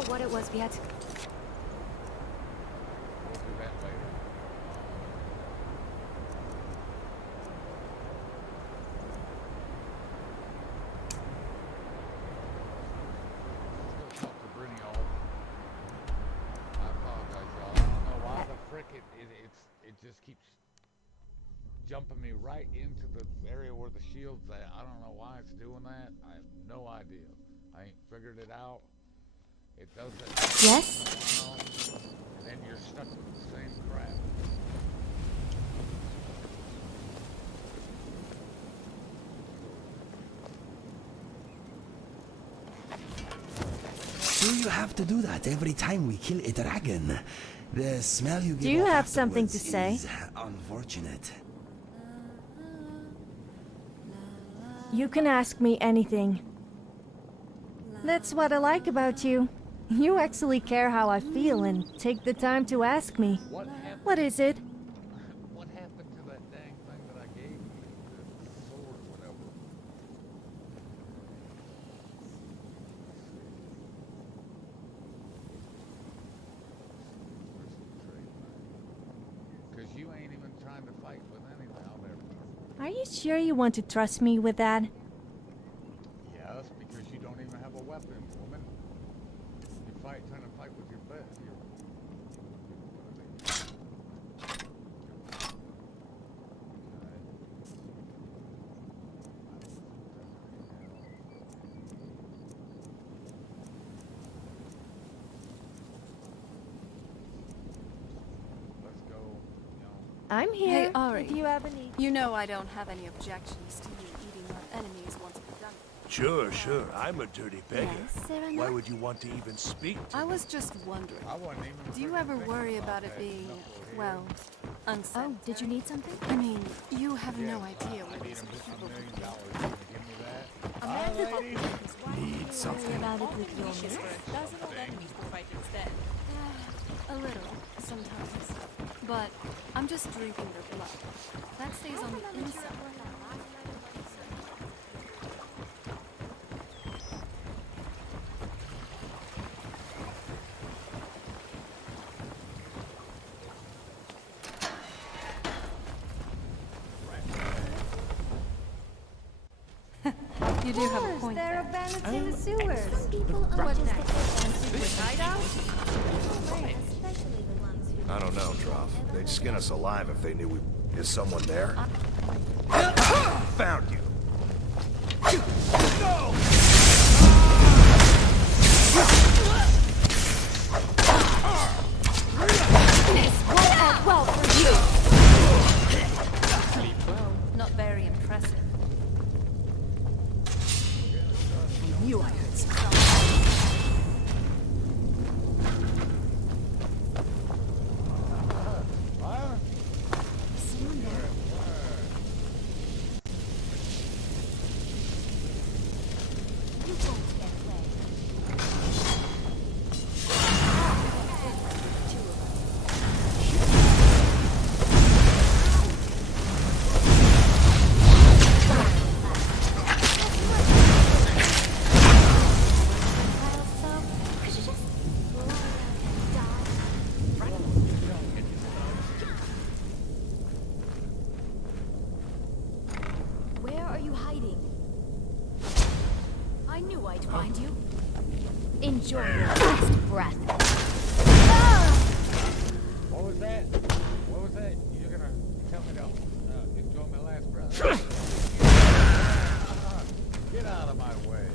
What it was we had to... We'll do that later. Still talk to Brynny all. I apologize, y'all. I don't know why the frick it just keeps jumping me right into the area where the shield's at. I don't know why it's doing that. I have no idea. I ain't figured it out. It does that. Yes? And then you're stuck with the same crap. Do you have to do that every time we kill a dragon? The smell you give Do you off have something to afterwards say? is unfortunate. You can ask me anything. That's what I like about you. You actually care how I feel and take the time to ask me. What is it? What happened to that dang thing that I gave you? Are you sure you want to trust me with that? Yes, because you don't even have a weapon, woman. You trying to fight with your butt. I'm here. Hey, Ari. If you have any. You know I don't have any objections to you eating our enemies once we're done. Sure, sure. I'm a dirty beggar. Why would you want to even speak to I me? was just wondering. Do you ever worry about it being, well, unsafe? Oh, did you need something? I mean, you have no idea where these people could be. Need something. About it with your Unleashes for a dozen old enemies to fight instead. A little, sometimes. But I'm just drinking their blood. That stays on the inside. You do have a point There there. are bandits in the sewers. Some people are just I don't know, Droff. They'd skin us alive if they knew we... Is someone there? Found you. Well for you. Not very impressive. I knew I heard something. Find you. Enjoy your last breath. What was that? What was that? You're gonna tell me to enjoy my last breath? Get out of my way.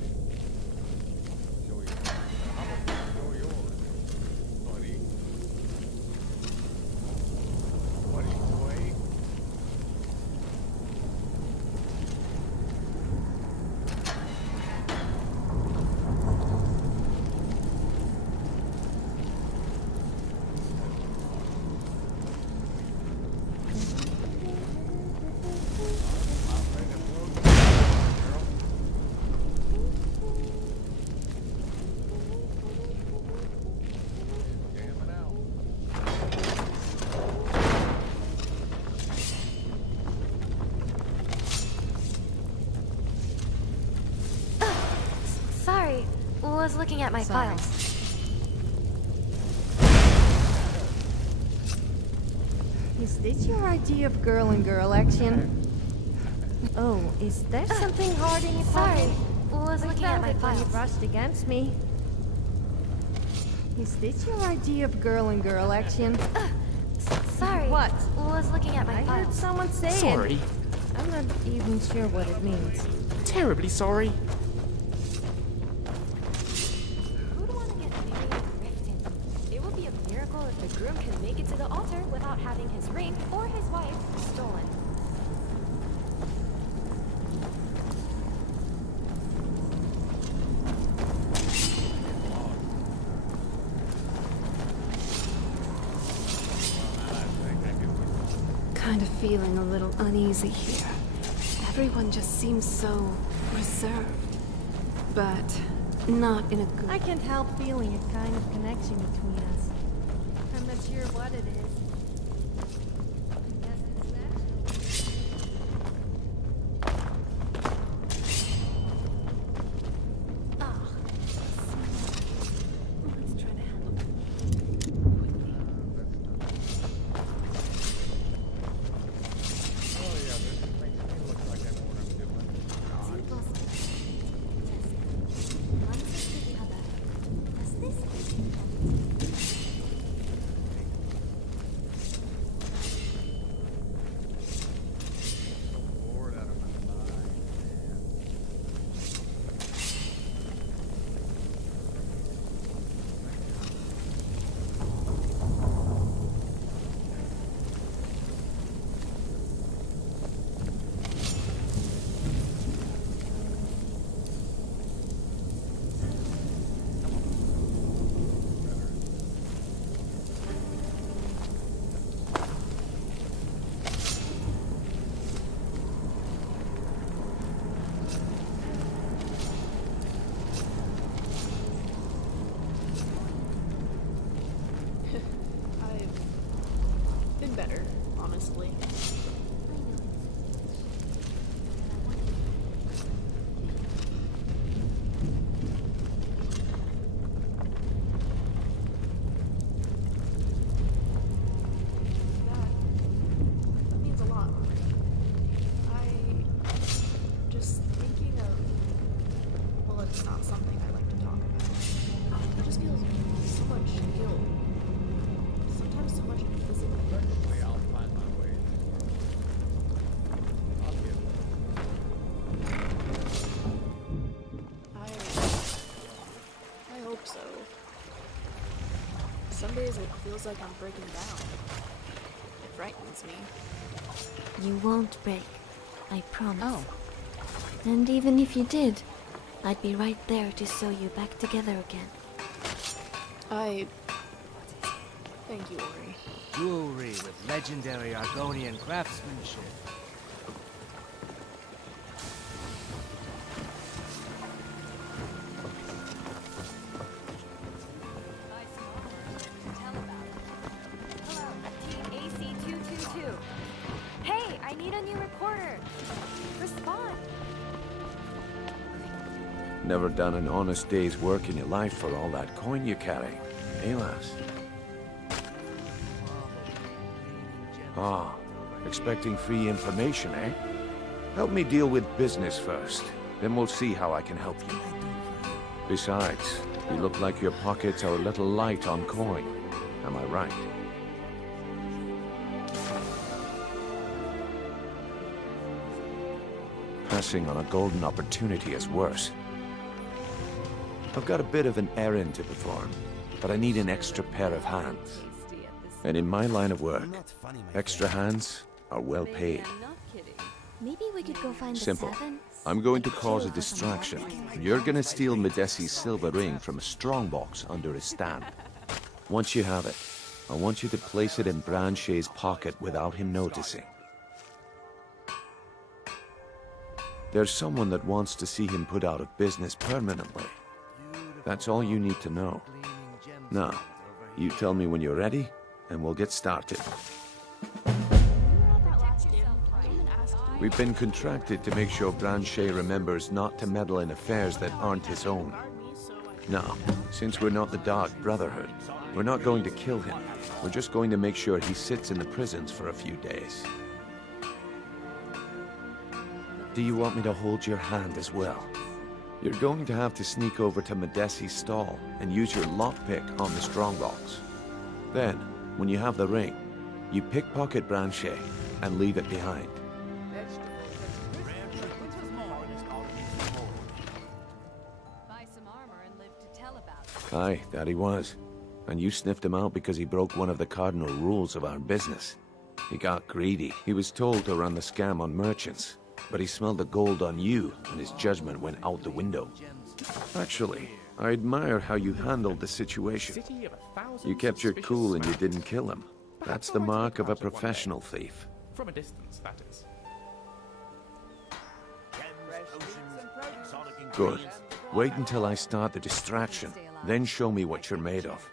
Enjoy yours. How about you enjoy yours, buddy? Buddy, boy. Sorry, was looking at my files. Is this your idea of girl and girl action? Oh, is there something hard in your Sorry, pocket? was looking at my When you files. brushed against me. Is this your idea of girl and girl action? Sorry, What? was looking at my I heard files. someone say it. Sorry. I'm not even sure what it means. Terribly sorry. Who'd want to get married at Riften? It would be a miracle if the groom can make it to the altar without having his ring or his wife stolen. Kind of feeling a little uneasy here. Everyone just seems so reserved. But not in a good... I can't help feeling a kind of connection between us. I'm not sure what it is. I guess it's natural. Let's try to handle it. Oh yeah, this makes me it's not something I like to talk about. It just feels so much guilt. Sometimes so much physical burden. I'll find my way. I'll get I hope so. Some days it feels like I'm breaking down. It frightens me. You won't break. I promise. Oh. And even if you did, I'd be right there to sew you back together again. Thank you, Ori. Jewelry with legendary Argonian craftsmanship. AC222. Hey, I need a new recorder. Respond. Never done an honest day's work in your life for all that coin you carry, eh, lass? Ah, expecting free information, eh? Help me deal with business first, then we'll see how I can help you. Besides, you look like your pockets are a little light on coin. Am I right? Passing on a golden opportunity is worse. I've got a bit of an errand to perform, but I need an extra pair of hands. And in my line of work, extra hands are well paid. Maybe we could go find Simple. the seven. I'm going to cause a distraction. You're gonna steal Medesi's silver ring from a strongbox under his stand. Once you have it, I want you to place it in Branche's pocket without him noticing. There's someone that wants to see him put out of business permanently. That's all you need to know. Now, you tell me when you're ready, and we'll get started. We've been contracted to make sure Branche remembers not to meddle in affairs that aren't his own. Now, since we're not the Dark Brotherhood, we're not going to kill him. We're just going to make sure he sits in the prisons for a few days. Do you want me to hold your hand as well? You're going to have to sneak over to Medesi's stall and use your lockpick on the strongbox. Then, when you have the ring, you pickpocket Branche and leave it behind. Buy some armor and live to tell about it. Aye, that he was. And you sniffed him out because he broke one of the cardinal rules of our business. He got greedy. He was told to run the scam on merchants, but he smelled the gold on you, and his judgment went out the window. Actually, I admire how you handled the situation. You kept your cool and you didn't kill him. That's the mark of a professional thief. From a distance, that is. Good. Wait until I start the distraction, then show me what you're made of.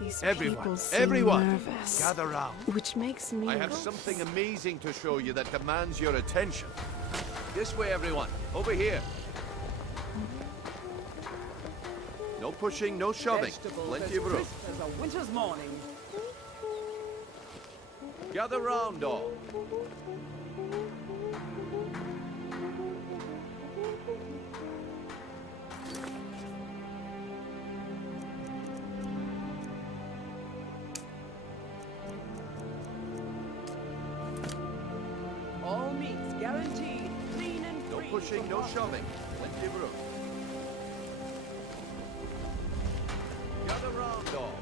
These Everyone, people seem everyone, nervous, gather round. which makes me. I have something amazing to show you that demands your attention. This way, everyone. Over here. No pushing, no shoving. Plenty of room. As a winter's morning. Gather round, all. All meats guaranteed, clean and free. No pushing, no shoving. Plenty of room. Gather round, all.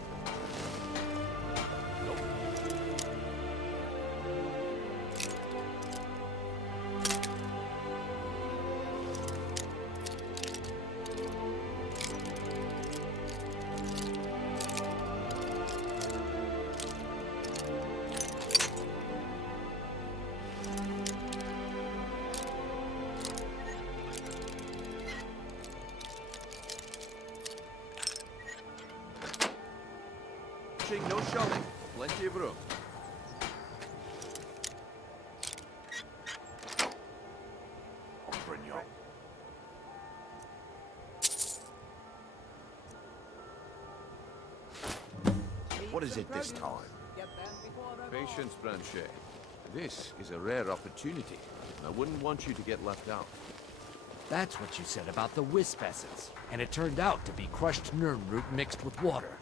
No shoving. Plenty of room. What is it this time? Patience, Branche. This is a rare opportunity. I wouldn't want you to get left out. That's what you said about the wisp essence. And it turned out to be crushed nirn root mixed with water.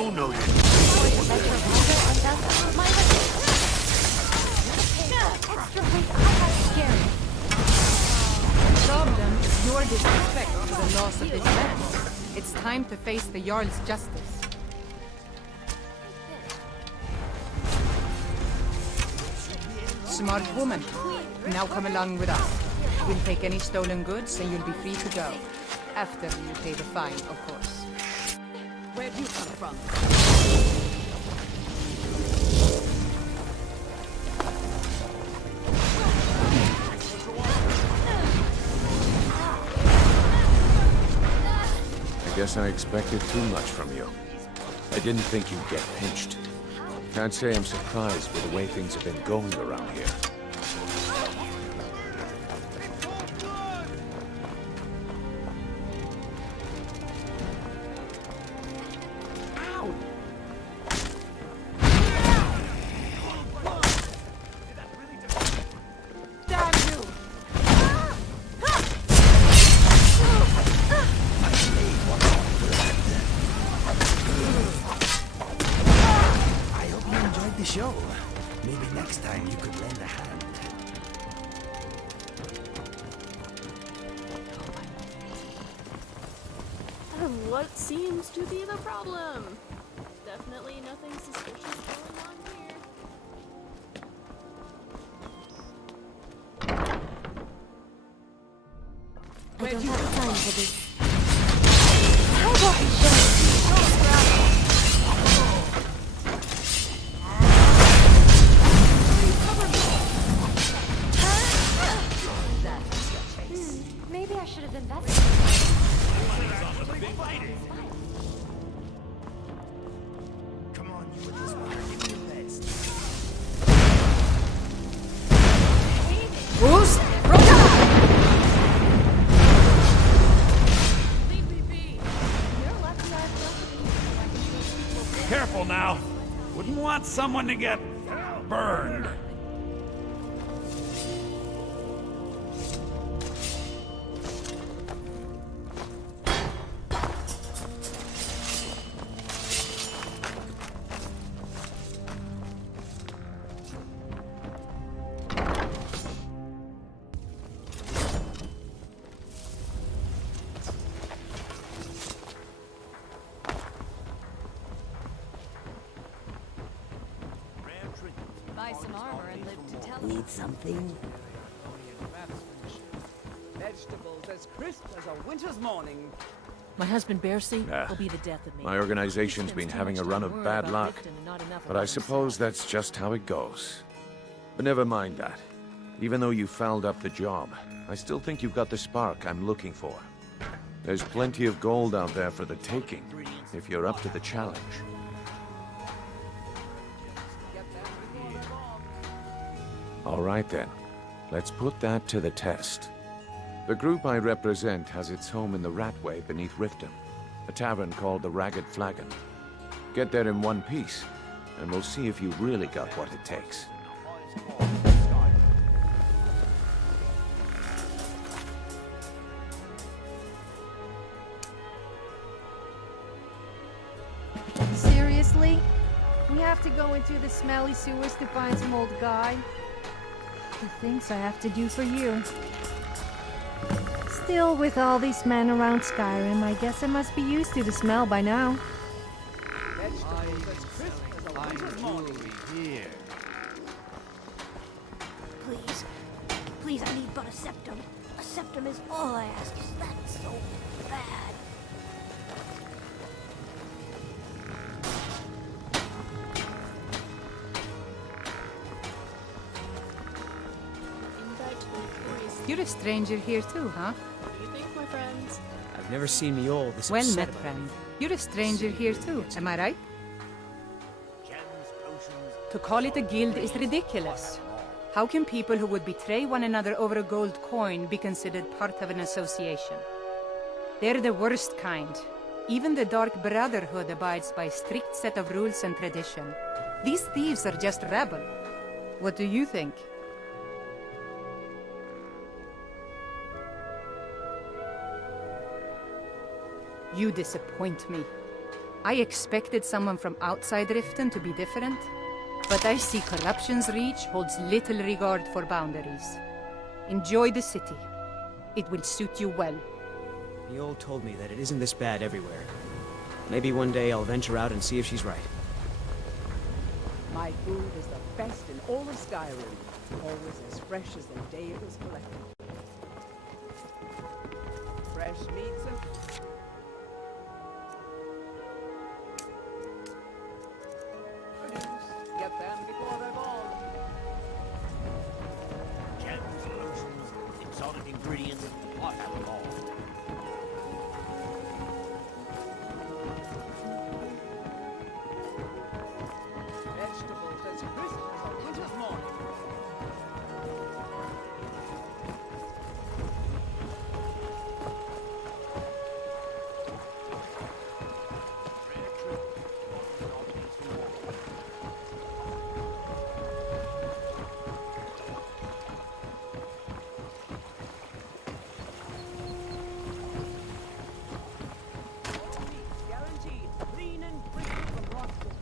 Oh no, you The problem is your disrespect to the laws of this land. It's time to face the Jarl's justice. Smart woman. Now come along with us. We'll take any stolen goods and you'll be free to go. After you pay the fine, of course. Where'd you come from? I guess I expected too much from you. I didn't think you'd get pinched. Can't say I'm surprised with the way things have been going around here. Show. Maybe next time you could lend a hand. What seems to be the problem? Definitely nothing suspicious going on here. I don't have time for this. How about we show? Maybe I should have invested. Come on, you with this one. Give me your best. Who's Careful now. Wouldn't want someone to get burned. Buy some armor and live to tell. Need something? Vegetables as crisp as a winter's morning. My husband Bercy Nah. will be the death of me. My organization's been having a run of bad luck, but I suppose that's just how it goes. But never mind that. Even though you fouled up the job, I still think you've got the spark I'm looking for. There's plenty of gold out there for the taking, if you're up to the challenge. All right then, let's put that to the test. The group I represent has its home in the Ratway beneath Riften, a tavern called the Ragged Flagon. Get there in one piece, and we'll see if you really got what it takes. Seriously? We have to go into the smelly sewers to find some old guy? The things I have to do for you. Still, with all these men around Skyrim, I guess I must be used to the smell by now. Vegetables as crisp as a winter's morning. Here. Please. Please, I need but a septum. A septum is all I ask. Is that so bad? You're a stranger here too, huh? What do you think, my friends? I've never seen me all this Well upset met, about friend. You're a stranger here too, am I right? To call it a guild is ridiculous. How can people who would betray one another over a gold coin be considered part of an association? They're the worst kind. Even the Dark Brotherhood abides by a strict set of rules and tradition. These thieves are just rabble. What do you think? You disappoint me. I expected someone from outside Riften to be different, but I see corruption's reach holds little regard for boundaries. Enjoy the city. It will suit you well. The old told me that it isn't this bad everywhere. Maybe one day I'll venture out and see if she's right. My food is the best in all of Skyrim. Always as fresh as the day it was collected. Fresh meats and... Get them before they're gone. Gems, lotions, exotic ingredients, I have them all. Vegetables as crisp as a winter's morning. Guaranteed, clean and crispy from Rockford.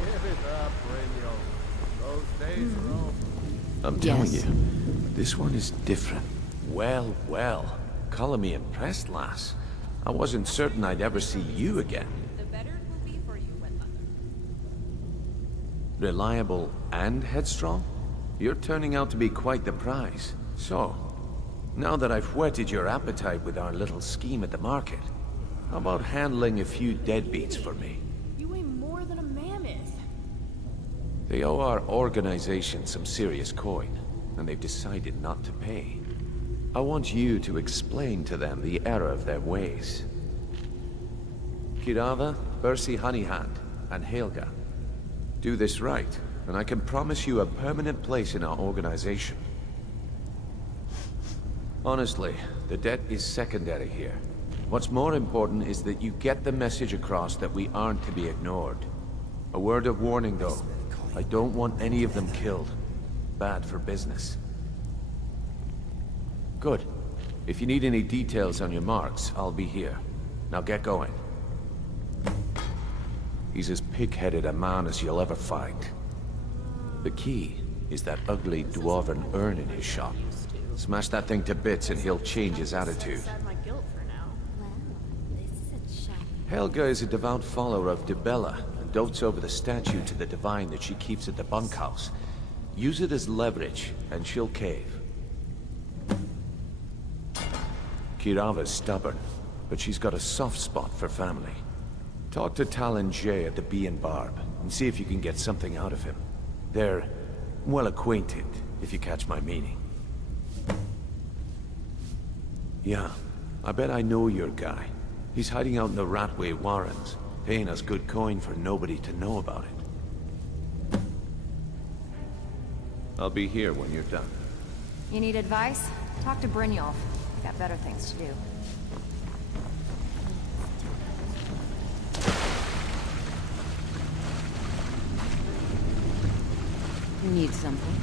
Give it up, Reno. Those days are over. I'm telling you, this one is different. Well, well. Color me impressed, lass. I wasn't certain I'd ever see you again. The better it will be for you, Wet Mother. Reliable and headstrong? You're turning out to be quite the prize. So, now that I've whetted your appetite with our little scheme at the market, how about handling a few deadbeats for me? You weigh more than a mammoth. They owe our organization some serious coin, and they've decided not to pay. I want you to explain to them the error of their ways. Kirava, Bersi Honeyhand, and Helga. Do this right, and I can promise you a permanent place in our organization. Honestly, the debt is secondary here. What's more important is that you get the message across that we aren't to be ignored. A word of warning, though. I don't want any of them killed. Bad for business. Good. If you need any details on your marks, I'll be here. Now get going. He's as pig-headed a man as you'll ever find. The key is that ugly dwarven urn in his shop. Smash that thing to bits and he'll change his attitude. Helga is a devout follower of Dibella and dotes over the statue to the divine that she keeps at the bunkhouse. Use it as leverage and she'll cave. Kirava's stubborn, but she's got a soft spot for family. Talk to Talon Jay at the Bee and Barb and see if you can get something out of him. They're well acquainted, if you catch my meaning. Yeah, I bet I know your guy. He's hiding out in the Ratway Warrens, paying us good coin for nobody to know about it. I'll be here when you're done. You need advice? Talk to Brynjolf. Got better things to do. You need something?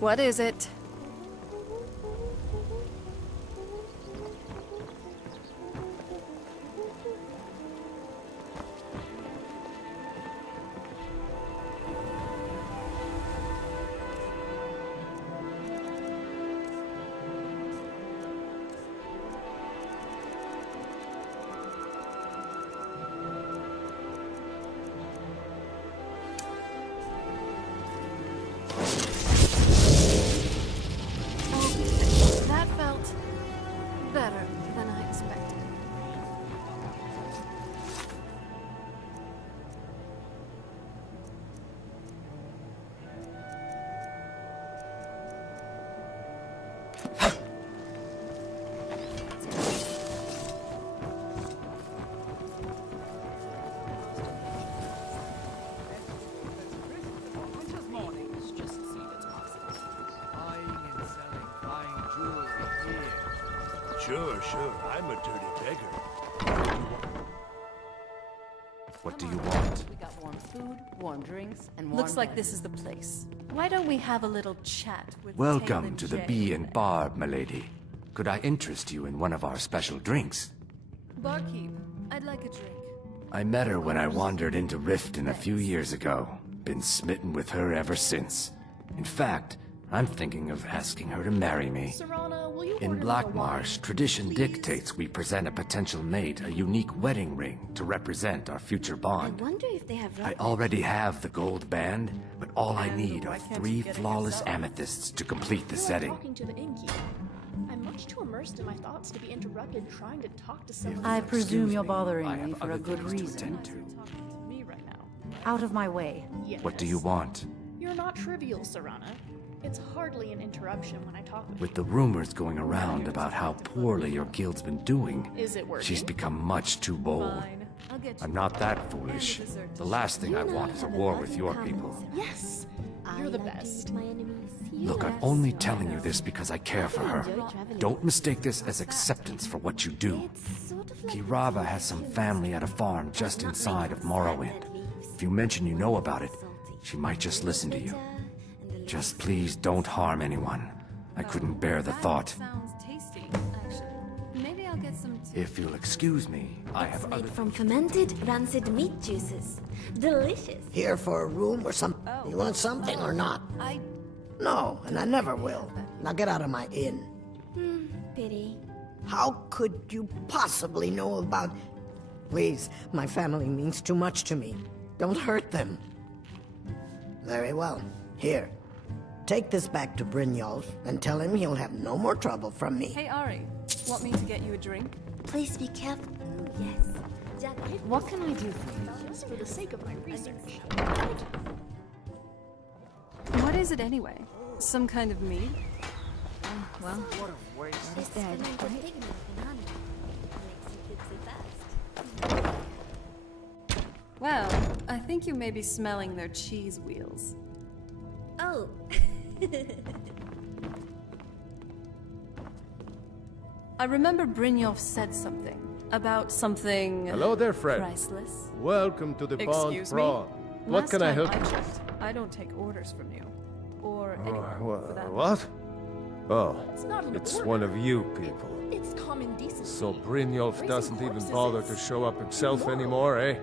What is it? That felt better than I expected. Winter's mornings, just see that's possible. Buying and selling fine jewelry here. Sure. I'm a dirty beggar. What do you want? We got warm food, warm drinks, and warm Looks like beds. this is the place. Why don't we have a little chat with Welcome Taylor to the Jay? Bee and Barb, milady. Could I interest you in one of our special drinks? Barkeep, I'd like a drink. I met her when I wandered into Riften a few years ago. Been smitten with her ever since. In fact, I'm thinking of asking her to marry me. Serana, will you In order Black another wine, Marsh, tradition please? dictates we present a potential mate a unique wedding ring to represent our future bond. I wonder if they have I already have the gold band, but all I need are why can't 3 you get it flawless yourself? amethysts to complete the You're setting. talking to the innkeeper. I'm much too immersed in my thoughts to be interrupted trying to talk to someone. I who's presume you're me, bothering I me have for a other good things to reason. attend to. talking to me right now. Out of my way. Yes. What do you want? You're not trivial, Serana. It's hardly an interruption when I talk with With the rumors going around about how poorly your guild's been doing, Is it working? she's become much too bold. Fine. I'll get I'm you not that foolish. The last thing I want is a war with your people. Yes! You're the best. Look, I'm only telling you this because I care for her. Don't mistake this as acceptance for what you do. Kirava has some family at a farm just inside of Morrowind. If you mention you know about it, she might just listen to you. Just please don't harm anyone. I couldn't bear the thought. Sounds tasty, actually. Maybe I'll get some too. If you'll excuse me, I have other... Made from fermented, rancid meat juices. Delicious. Here for a room or some... You want something or not? No, and I never will. Now get out of my inn. Pity. How could you possibly know about... Please, my family means too much to me. Don't hurt them. Very well. Here. Take this back to Brynjolf and tell him he'll have no more trouble from me. Hey, Ari. Want me to get you a drink? Please be careful. Yes. Jack, What can I do for you? Just for the sake of my research. What is it anyway? Some kind of meat? well, What a waste. it's dead, fermented right? pig milk and honey. Makes you tipsy fast. Well, I think you may be smelling their cheese wheels. Oh. I remember Brynjolf said something about something Hello there, friend. priceless. Welcome to the Bond Excuse me? Prawn. What Last can I time help I you? checked, I don't take orders from you. Or anyone for that. What? Oh, It's not an it's order. one of you people. It's common decency. So Brynjolf Raising doesn't even corpses bother is to show up himself immoral. anymore, eh?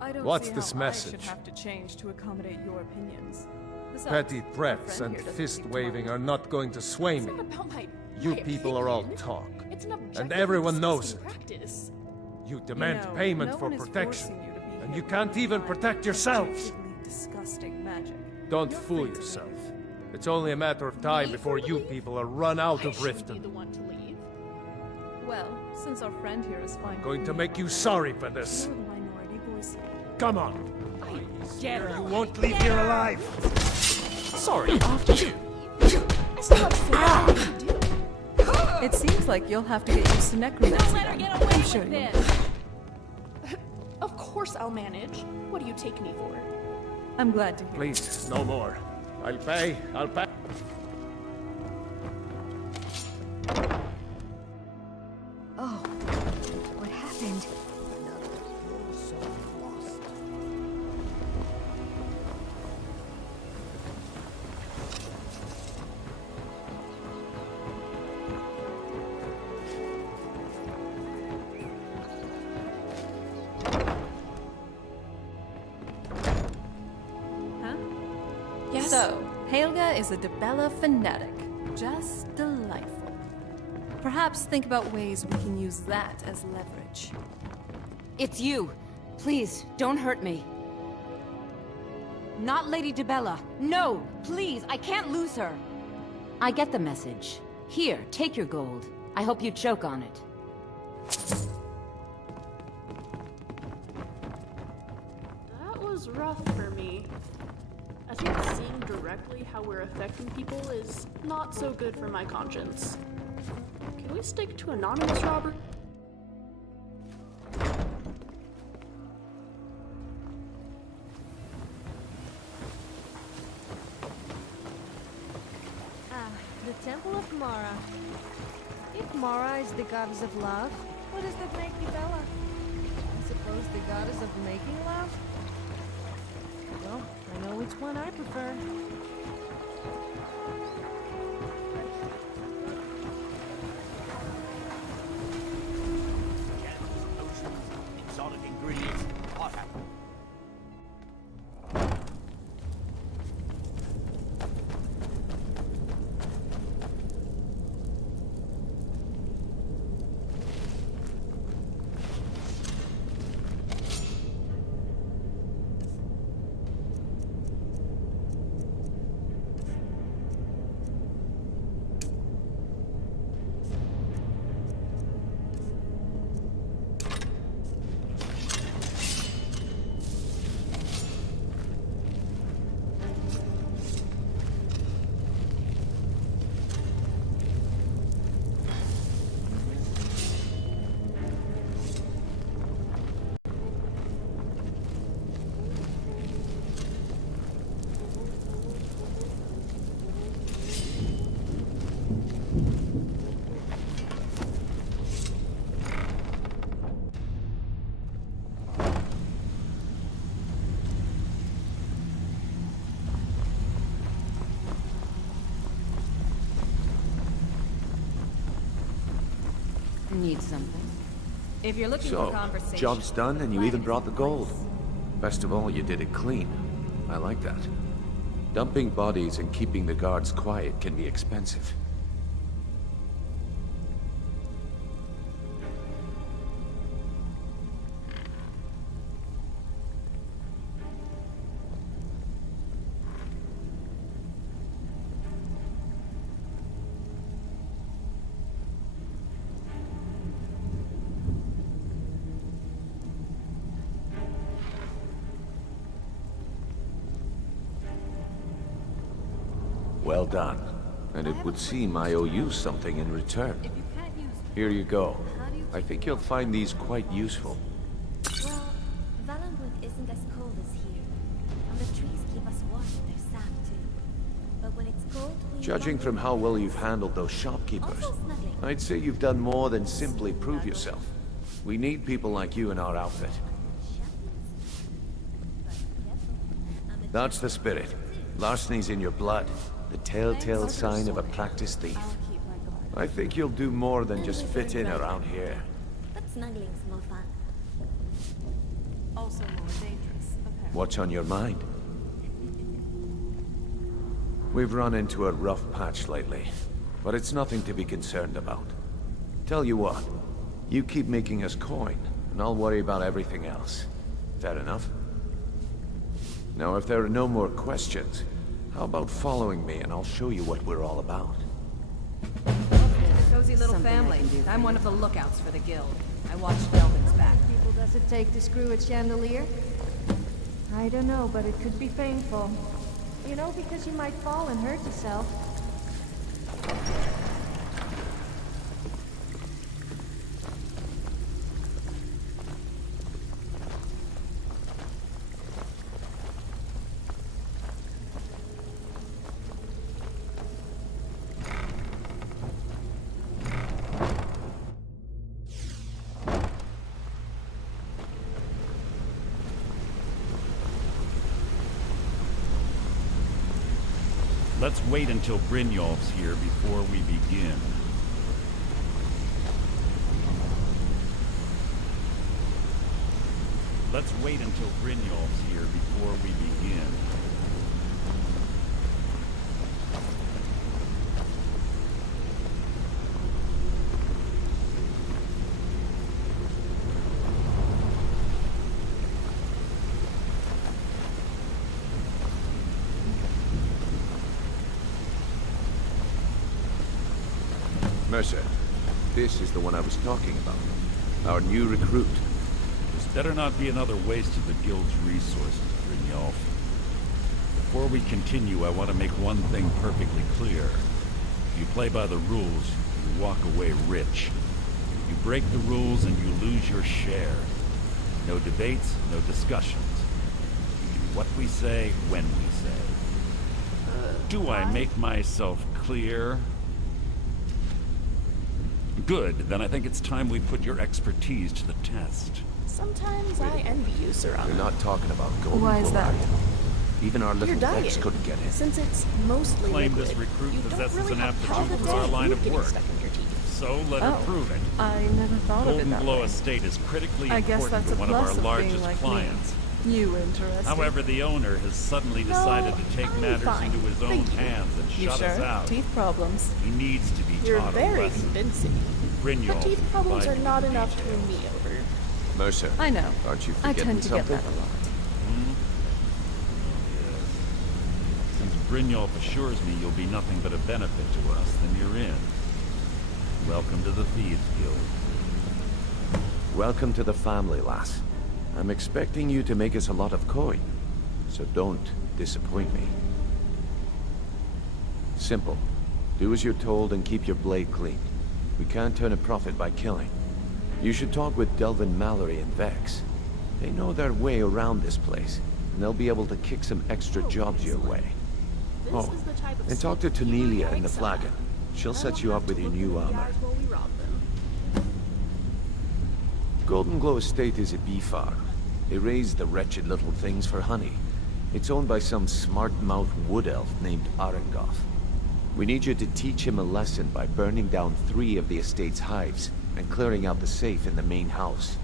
I don't What's see this how message? I should have to change to accommodate your opinions. Besides, Petty my threats friend and here doesn't fist seem to waving mind. are not going to sway It's me. not about my You my people are all opinion. talk. It's an And objectively everyone knows disgusting it. practice. You demand know, payment no for one is protection. forcing you to be And here you can't even protect yourselves. objectively disgusting magic. Don't You're fool free to yourself. leave. It's only a matter of time Leave before or you leave? people are run out I of shouldn't be Riften. the one to leave. Well, since our friend here is fine. I'm going with to me, make you sorry for this. You're the minority voice here. Come on. Get her. You won't leave here alive. Sorry. I still have to figure out what to do. It seems like you'll have to get used to necromancy. Don't let her then. get away I'm with sure you this. will. Of course I'll manage. What do you take me for? I'm glad to hear. Please, no more. I'll pay. I'll pay. Oh, what happened? So, Helga is a Dibella fanatic. Just delightful. Perhaps think about ways we can use that as leverage. It's you. Please, don't hurt me. Not Lady Dibella. No! Please, I can't lose her! I get the message. Here, take your gold. I hope you choke on it. That was rough for me. I think seeing directly how we're affecting people is not so good for my conscience. Can we stick to anonymous, Robert? The Temple of Mara. If Mara is the goddess of love, what does that make Dibella? I suppose the goddess of making love? Well, I know which one I prefer. Exotic ingredients, hot apple. Need something? If you're looking for So, conversation, job's done and you even brought the gold. Best of all, you did it clean. I like that. Dumping bodies and keeping the guards quiet can be expensive. Well done. And it would seem I owe you something in return. Here you go. I think you'll find these quite useful. Well, Valangwood isn't as cold as here. And the trees keep us warm with their sap too. But when it's cold, we... Judging from how well you've handled those shopkeepers, I'd say you've done more than simply prove yourself. We need people like you in our outfit. That's the spirit. Larceny's in your blood. The telltale sign of a practiced thief. I think you'll do more than just fit in around here. But snuggling's more fun. Also more dangerous, apparently. What's on your mind? We've run into a rough patch lately, but it's nothing to be concerned about. Tell you what, you keep making us coin, and I'll worry about everything else. Fair enough? Now, if there are no more questions, how about following me and I'll show you what we're all about? Cozy little family. I'm one of the lookouts for the guild. I watched Delvin's back. How many people does it take to screw a chandelier? I don't know, but it could be painful. You know, because you might fall and hurt yourself. Let's wait until Brynjolf's here before we begin. Let's wait until Brynjolf's here before we begin. Mercer, this is the one I was talking about. Our new recruit. This better not be another waste of the Guild's resources, Brynjolf. Before we continue, I want to make one thing perfectly clear. If you play by the rules, you walk away rich. You break the rules and you lose your share. No debates, no discussions. We do what we say, when we say. Do I make myself clear? Good, then I think it's time we put your expertise to the test. Sometimes I envy you, Serana. We're not talking about gold. Why is that? Even our little Your diet. Vex couldn't get in. Since it's mostly Claim liquid, this recruit you don't possesses really an have aptitude for our line of work. So let her Oh, prove it. I never thought of it Golden that Glow way. Estate is critically I guess important that's to a one of our plus of being largest like me. clients. You interesting. However, the owner has suddenly decided to take matters fine. into his own Thank you. hands and You shut us sure? out. Teeth problems. He needs to be You're taught a very lesson. convincing. Brynjolf But teeth will problems provide are you not with enough to details. win me over. Mercer. I know. Aren't you I forgetting tend to get something? that a lot. Since Brynjolf assures me you'll be nothing but a benefit to us, then you're in. Welcome to the Thieves Guild. Welcome to the family, lass. I'm expecting you to make us a lot of coin, so don't disappoint me. Simple. Do as you're told and keep your blade clean. We can't turn a profit by killing. You should talk with Delvin Mallory and Vex. They know their way around this place, and they'll be able to kick some extra jobs your way. Oh, and talk to Tanelia in the Flagon. She'll set you up with your new armor. Golden Glow Estate is a bee farm. They raise the wretched little things for honey. It's owned by some smart-mouthed wood elf named Arengoth. We need you to teach him a lesson by burning down 3 of the estate's hives and clearing out the safe in the main house.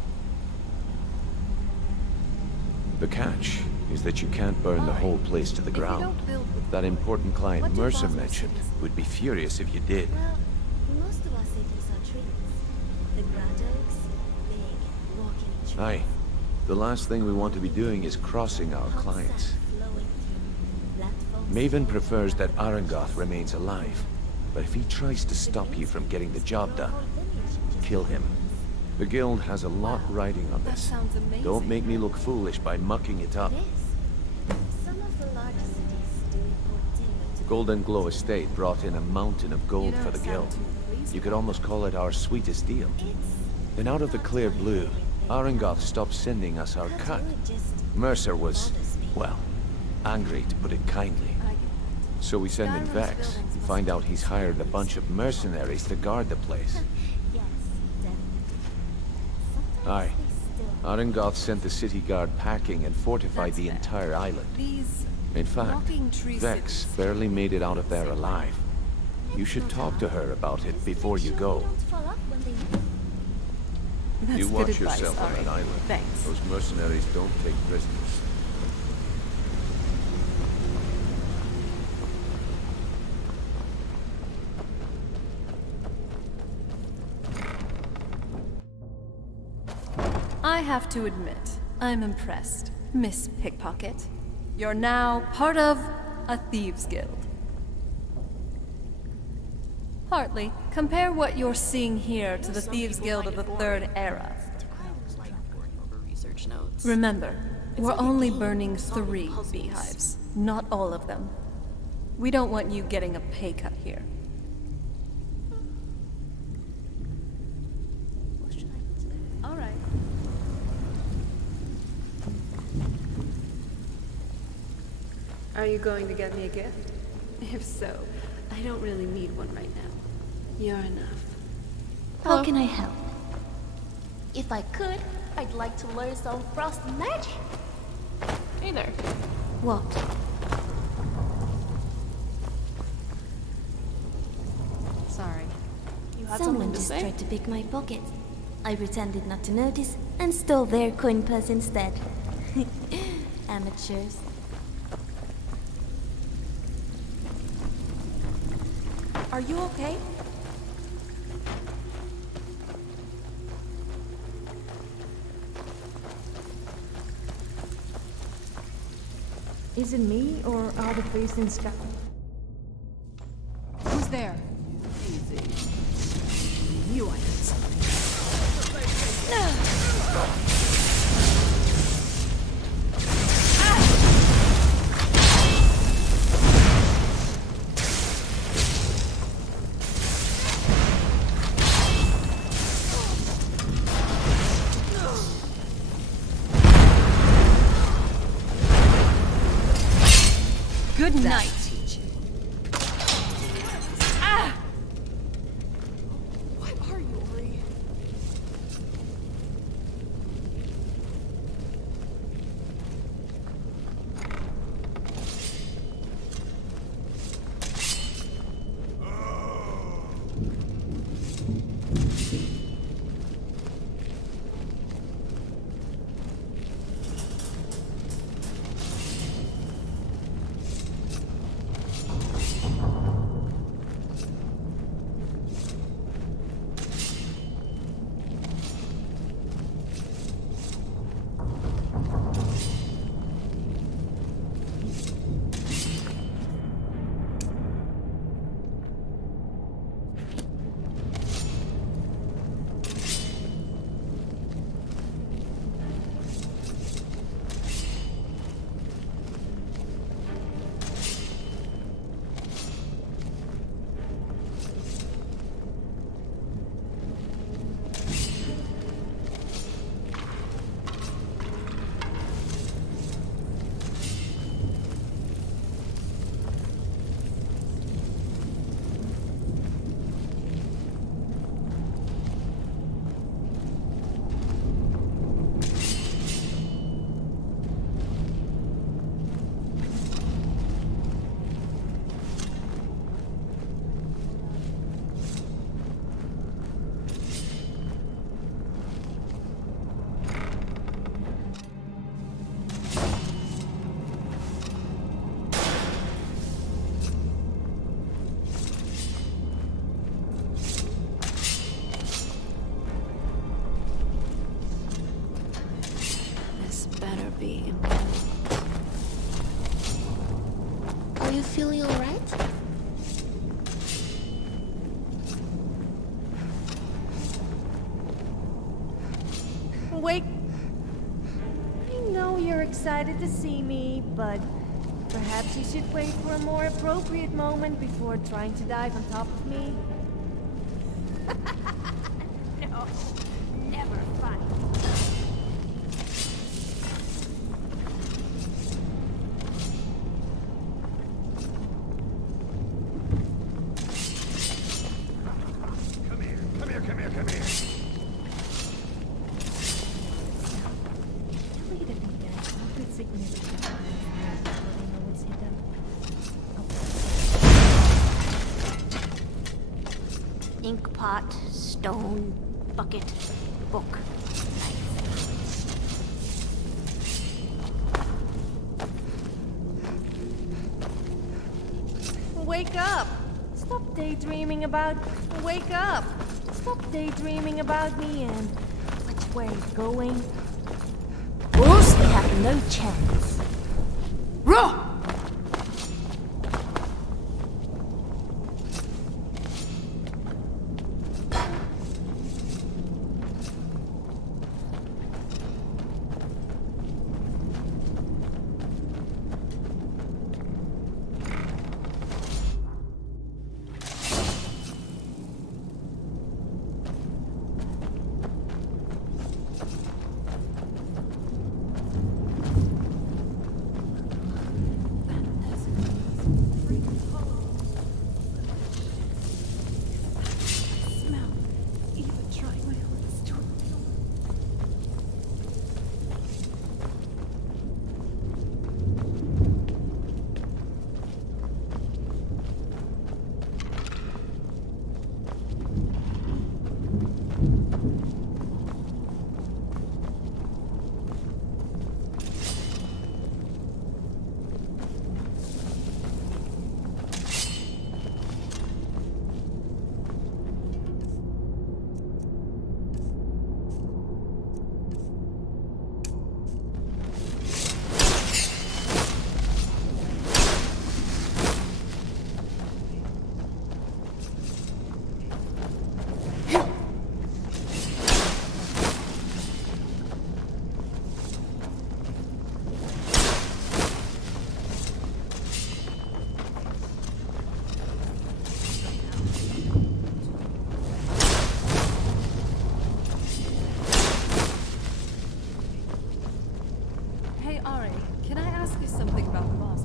The catch is that you can't burn the whole place to the ground. That important client Mercer mentioned would be furious if you did. Well, most of our cities are trees. The Grand Oaks, big, walking trees. Aye. The last thing we want to be doing is crossing our clients. Maven prefers that Arengoth remains alive, but if he tries to stop you from getting the job done, kill him. The Guild has a lot riding on this. sounds amazing. Don't make me look foolish by mucking it up. Some of the larger cities do import timber to Golden Glow Estate brought in a mountain of gold for the Guild. You could almost call it our sweetest deal. Then out of the clear blue, Arengoth stopped sending us our cut. Mercer was, well, angry to put it kindly. So we send in Vex and find out he's hired a bunch of mercenaries to guard the place. Aye. Arengoth sent the city guard packing and fortified the entire island. In fact, walking tree Vex barely made it out of there alive. You should talk to her about it before you go. That's You good watch advice, yourself on Ari. that island. Thanks. Those mercenaries don't take prisoners. I have to admit, I'm impressed, Miss Pickpocket. You're now part of a Thieves Guild. Partly, compare what you're seeing here to the Thieves Guild of the Third Era. Remember, we're only burning 3 beehives, not all of them. We don't want you getting a pay cut here. All right. Are you going to get me a gift? If so, I don't really need one right now. You're enough. How can I help? If I could, I'd like to learn some frost magic. Hey there. What? Sorry. You had Someone something to just say? tried to pick my pocket. I pretended not to notice and stole their coin purse instead. Amateurs. Are you okay? Is it me, or are the faces in sky? Who's there? Easy. Good That night. teach you. Ah! What are you, Ori? This better be. Are you feeling alright? Wait. I know you're excited to see me, but perhaps you should wait for a more appropriate moment before trying to dive on top of me. No, never fun. Come here, come here, come here, come here. Tell you to be there. Something significant before they know what's hidden. Ink pot, stone, bucket, book, Wake up! Stop daydreaming about... Wake up! Stop daydreaming about me and which way it's going. Wolves, they have no chance. Roar! Hey, Ari, can I ask you something about the boss?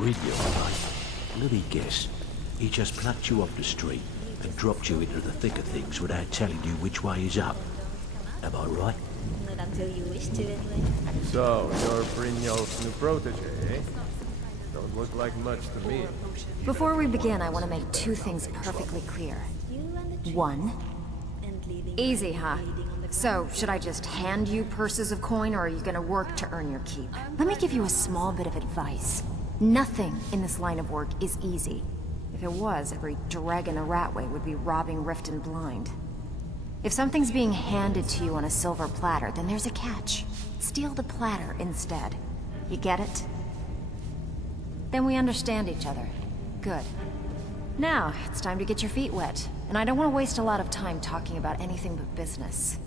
Brynjolf, right? Let me guess. He just plucked you off the street and dropped you into the thick of things without telling you which way is up. Am I right? Not until you wish to, anyway. So, you're Brynjolf's new protege, eh? Don't look like much to me. Before we begin, I want to make two things perfectly clear. One, easy, huh? So, should I just hand you purses of coin, or are you gonna work to earn your keep? Let me give you a small bit of advice. Nothing in this line of work is easy. If it was, every dragon a Ratway would be robbing Rift and Blind. If something's being handed to you on a silver platter, then there's a catch. Steal the platter instead. You get it? Then we understand each other. Good. Now, it's time to get your feet wet, and I don't want to waste a lot of time talking about anything but business.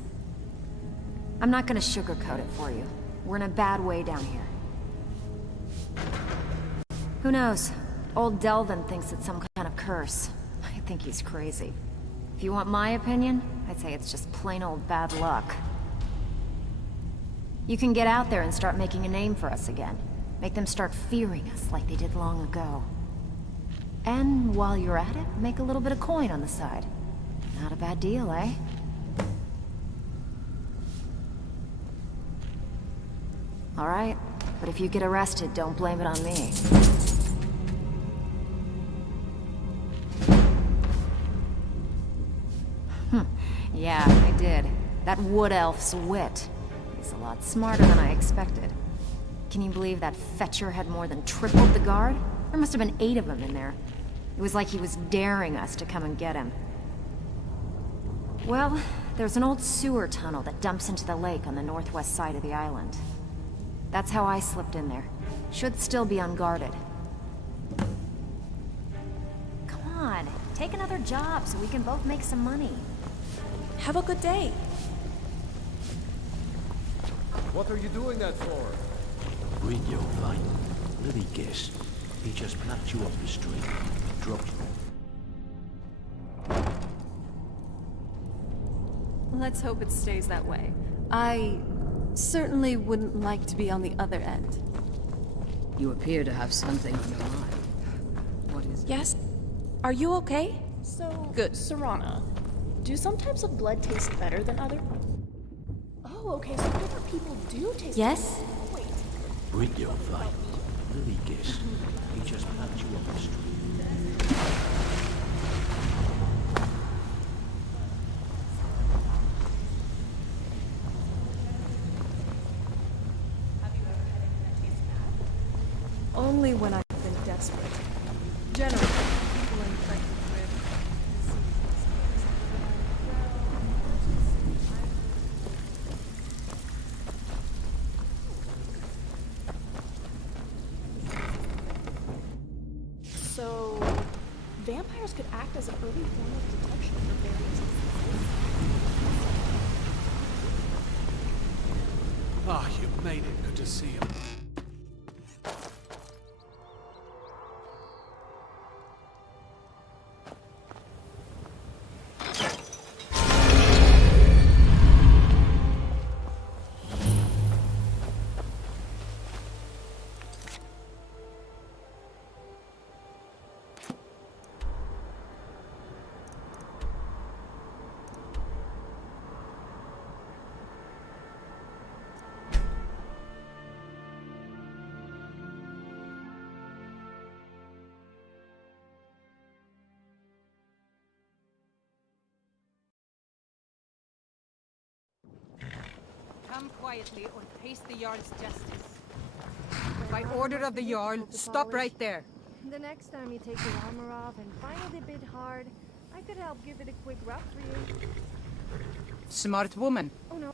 I'm not gonna sugarcoat it for you. We're in a bad way down here. Who knows? Old Delvin thinks it's some kind of curse. I think he's crazy. If you want my opinion, I'd say it's just plain old bad luck. You can get out there and start making a name for us again. Make them start fearing us like they did long ago. And while you're at it, make a little bit of coin on the side. Not a bad deal, eh? Alright, but if you get arrested, don't blame it on me. Yeah, I did. That wood elf's wit. He's a lot smarter than I expected. Can you believe that fetcher had more than tripled the guard? There must have been 8 of them in there. It was like he was daring us to come and get him. Well, there's an old sewer tunnel that dumps into the lake on the northwest side of the island. That's how I slipped in there. Should still be unguarded. Come on, take another job so we can both make some money. Have a good day. What are you doing that for? Brynjolf, right? Let me guess. He just plucked you off the street and dropped you. Let's hope it stays that way. I certainly wouldn't like to be on the other end. You appear to have something on your mind. What is it? Yes? Are you okay? So, Good. Serana, do some types of blood taste better than other? Oh, okay, so different people do taste Yes? better. Wait. Brynjolf, right? Let me guess. He just plucked you off the street. Only when I've been desperate. Generally, people infected with So, vampires could act as an early form of detection for various diseases. Ah, you made it. Good to see you. Come quietly or face the Jarl's justice. By order of the Jarl, stop right there. The next time you take your armor off and find it a bit hard, I could help give it a quick rub for you. Smart woman. Oh no.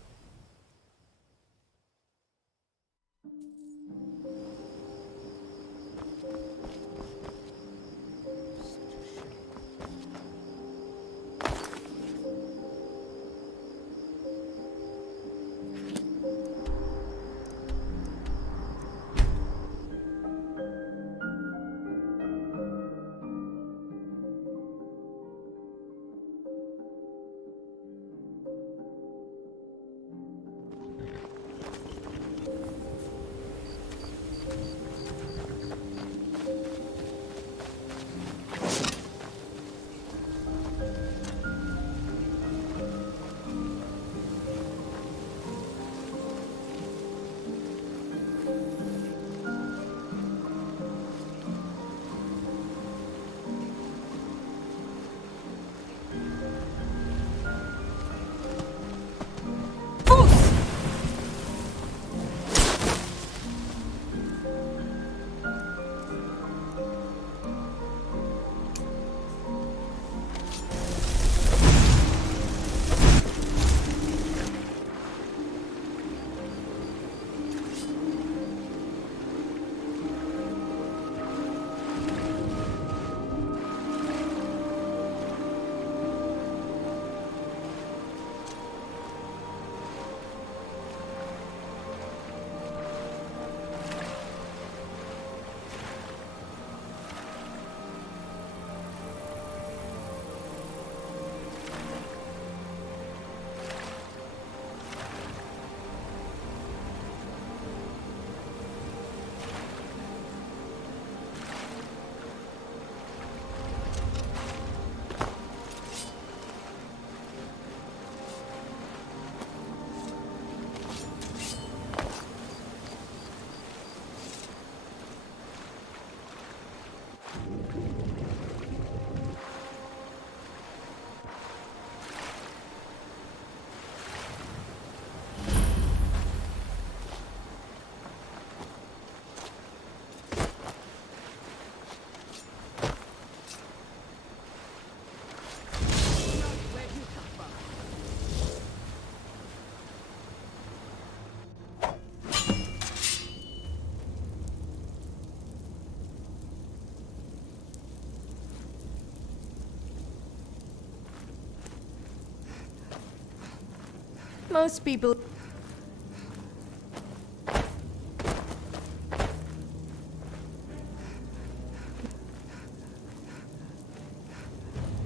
Most people...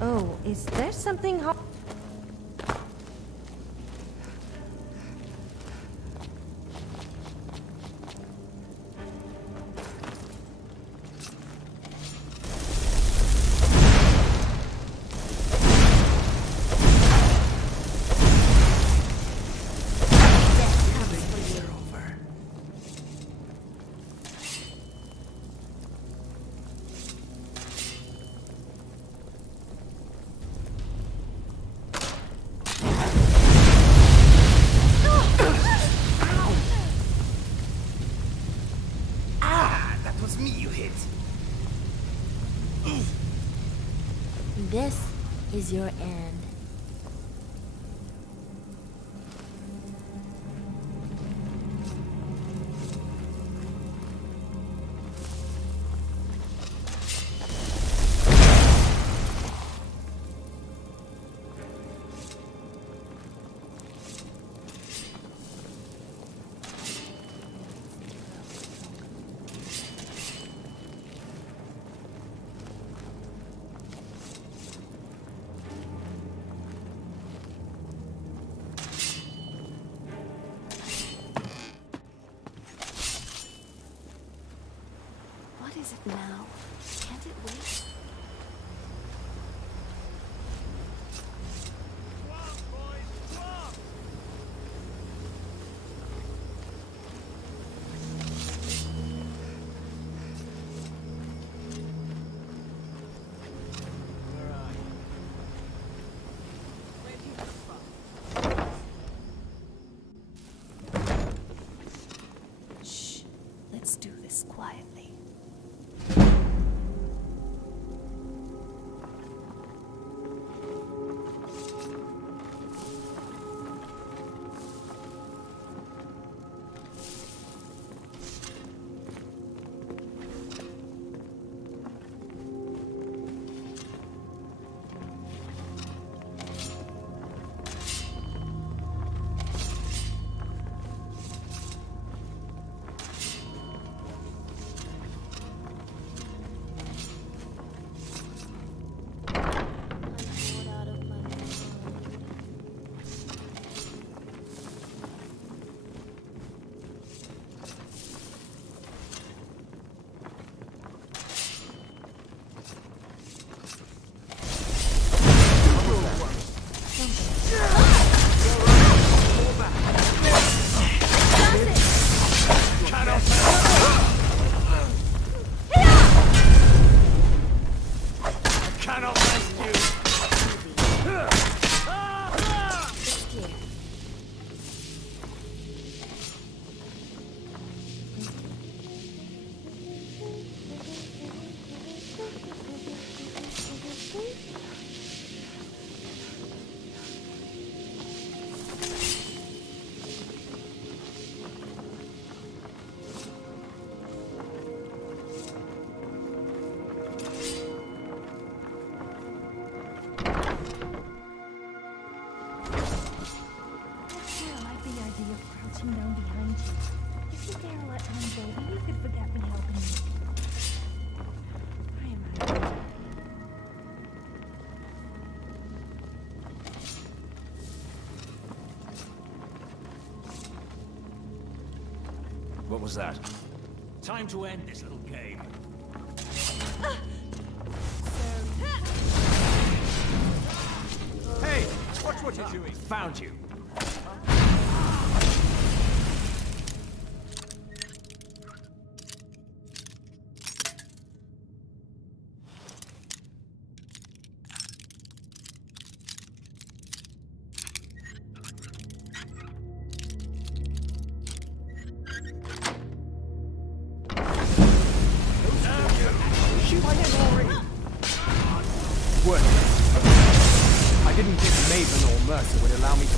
Oh, is there something hot? This is your end. What is it now? Can't it wait? Shh. Let's do this quietly. Down behind you. If you dare let him go, then you could forget me helping you. I am right. What was that? Time to end this little game. Hey! Watch what you're doing! Found you! I didn't think Maven or Mercer would allow me to...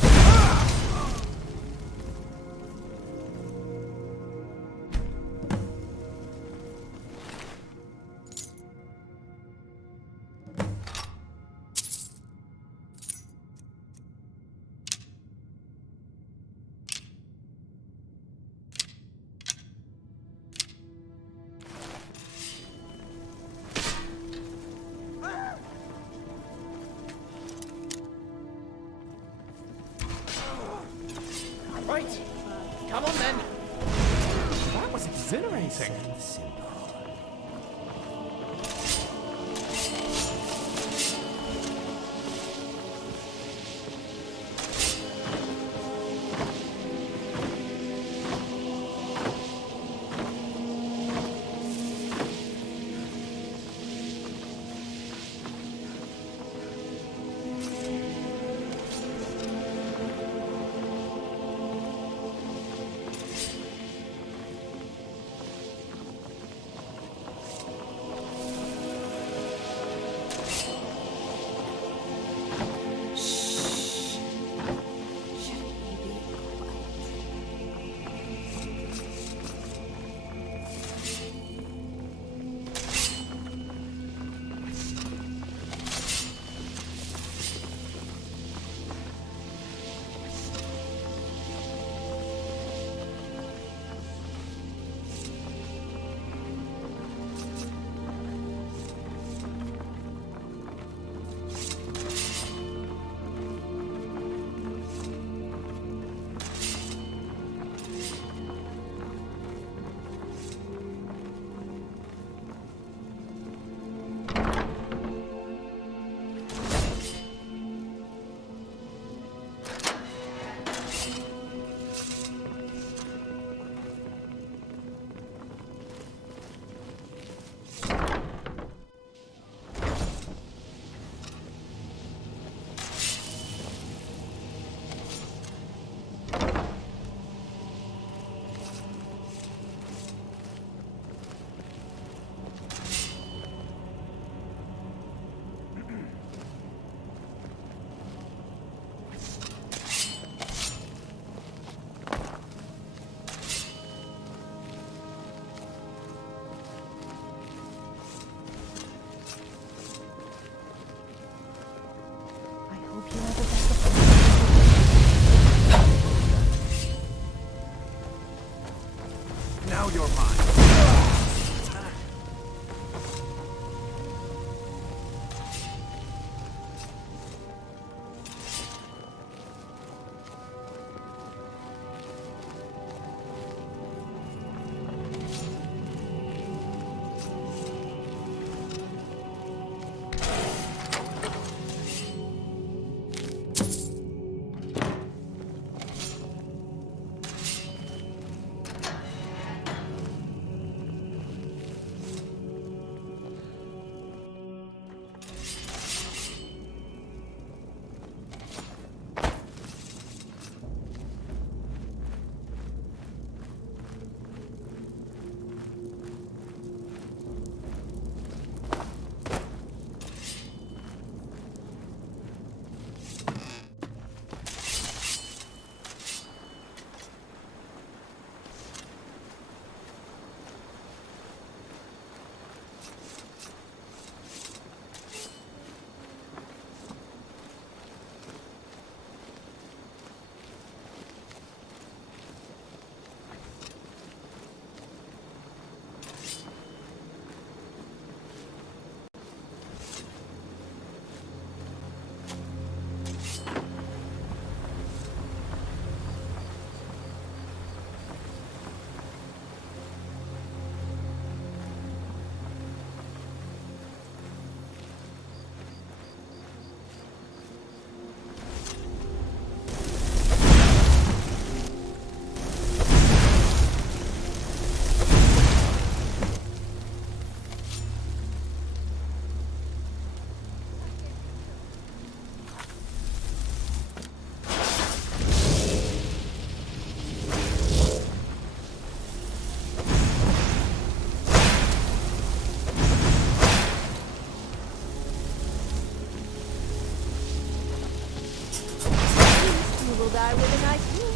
die with a nice view.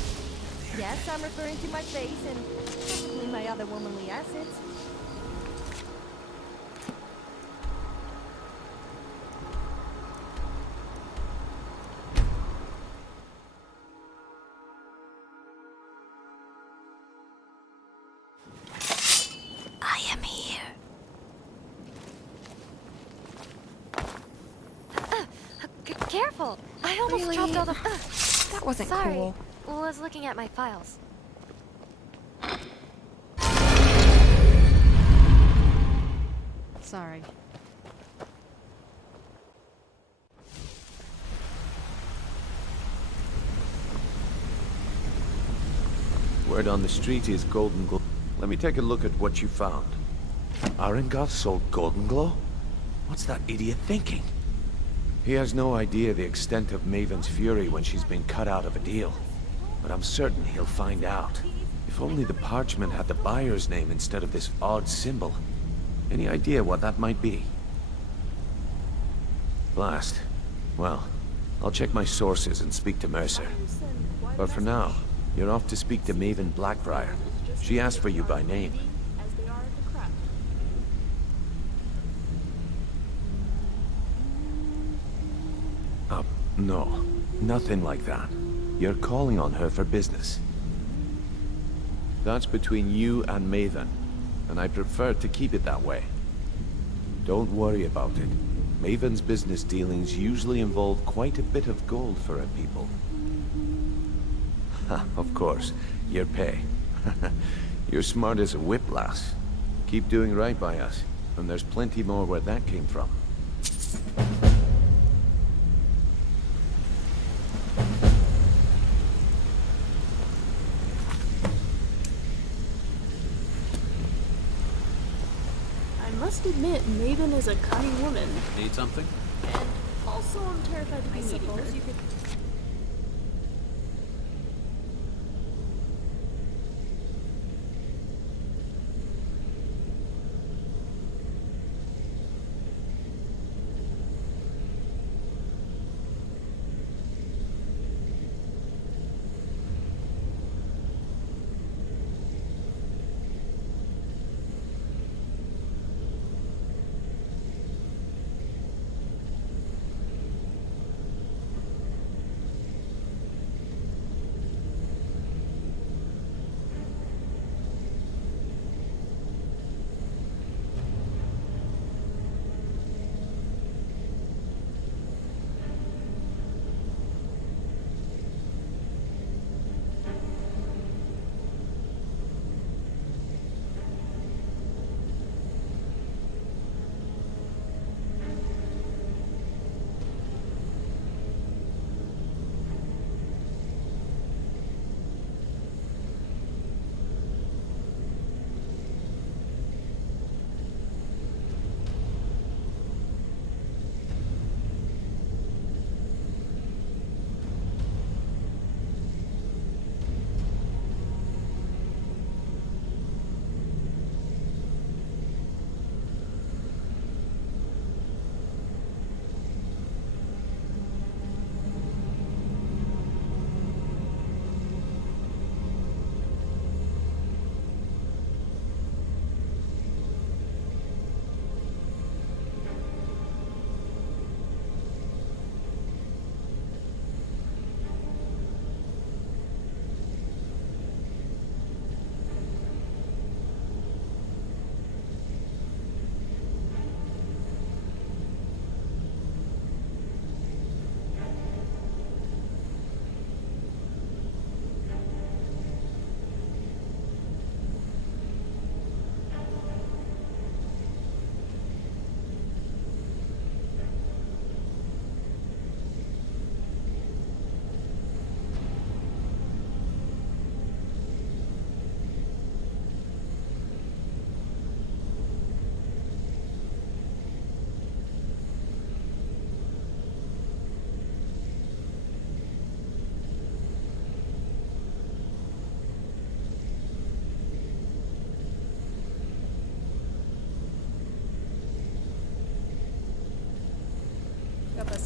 Yes, I'm referring to my face and possibly my other womanly assets. I am here. Careful! I almost Really? chopped all the. That wasn't Sorry. cool. Was looking at my files. Sorry. Word on the street is Golden Glow. Let me take a look at what you found. Arengoth sold Golden Glow? What's that idiot thinking? He has no idea the extent of Maven's fury when she's been cut out of a deal. But I'm certain he'll find out. If only the parchment had the buyer's name instead of this odd symbol. Any idea what that might be? Blast. Well, I'll check my sources and speak to Mercer. But for now, you're off to speak to Maven Blackbriar. She asked for you by name. As they are at the craft. No. Nothing like that. You're calling on her for business. That's between you and Maven, and I prefer to keep it that way. Don't worry about it. Maven's business dealings usually involve quite a bit of gold for her people. Of course, your pay. You're smart as a whip, lass. Keep doing right by us, and there's plenty more where that came from. I must admit, Maven is a cunning woman. Need something? And also I'm terrified to be meeting her. You could.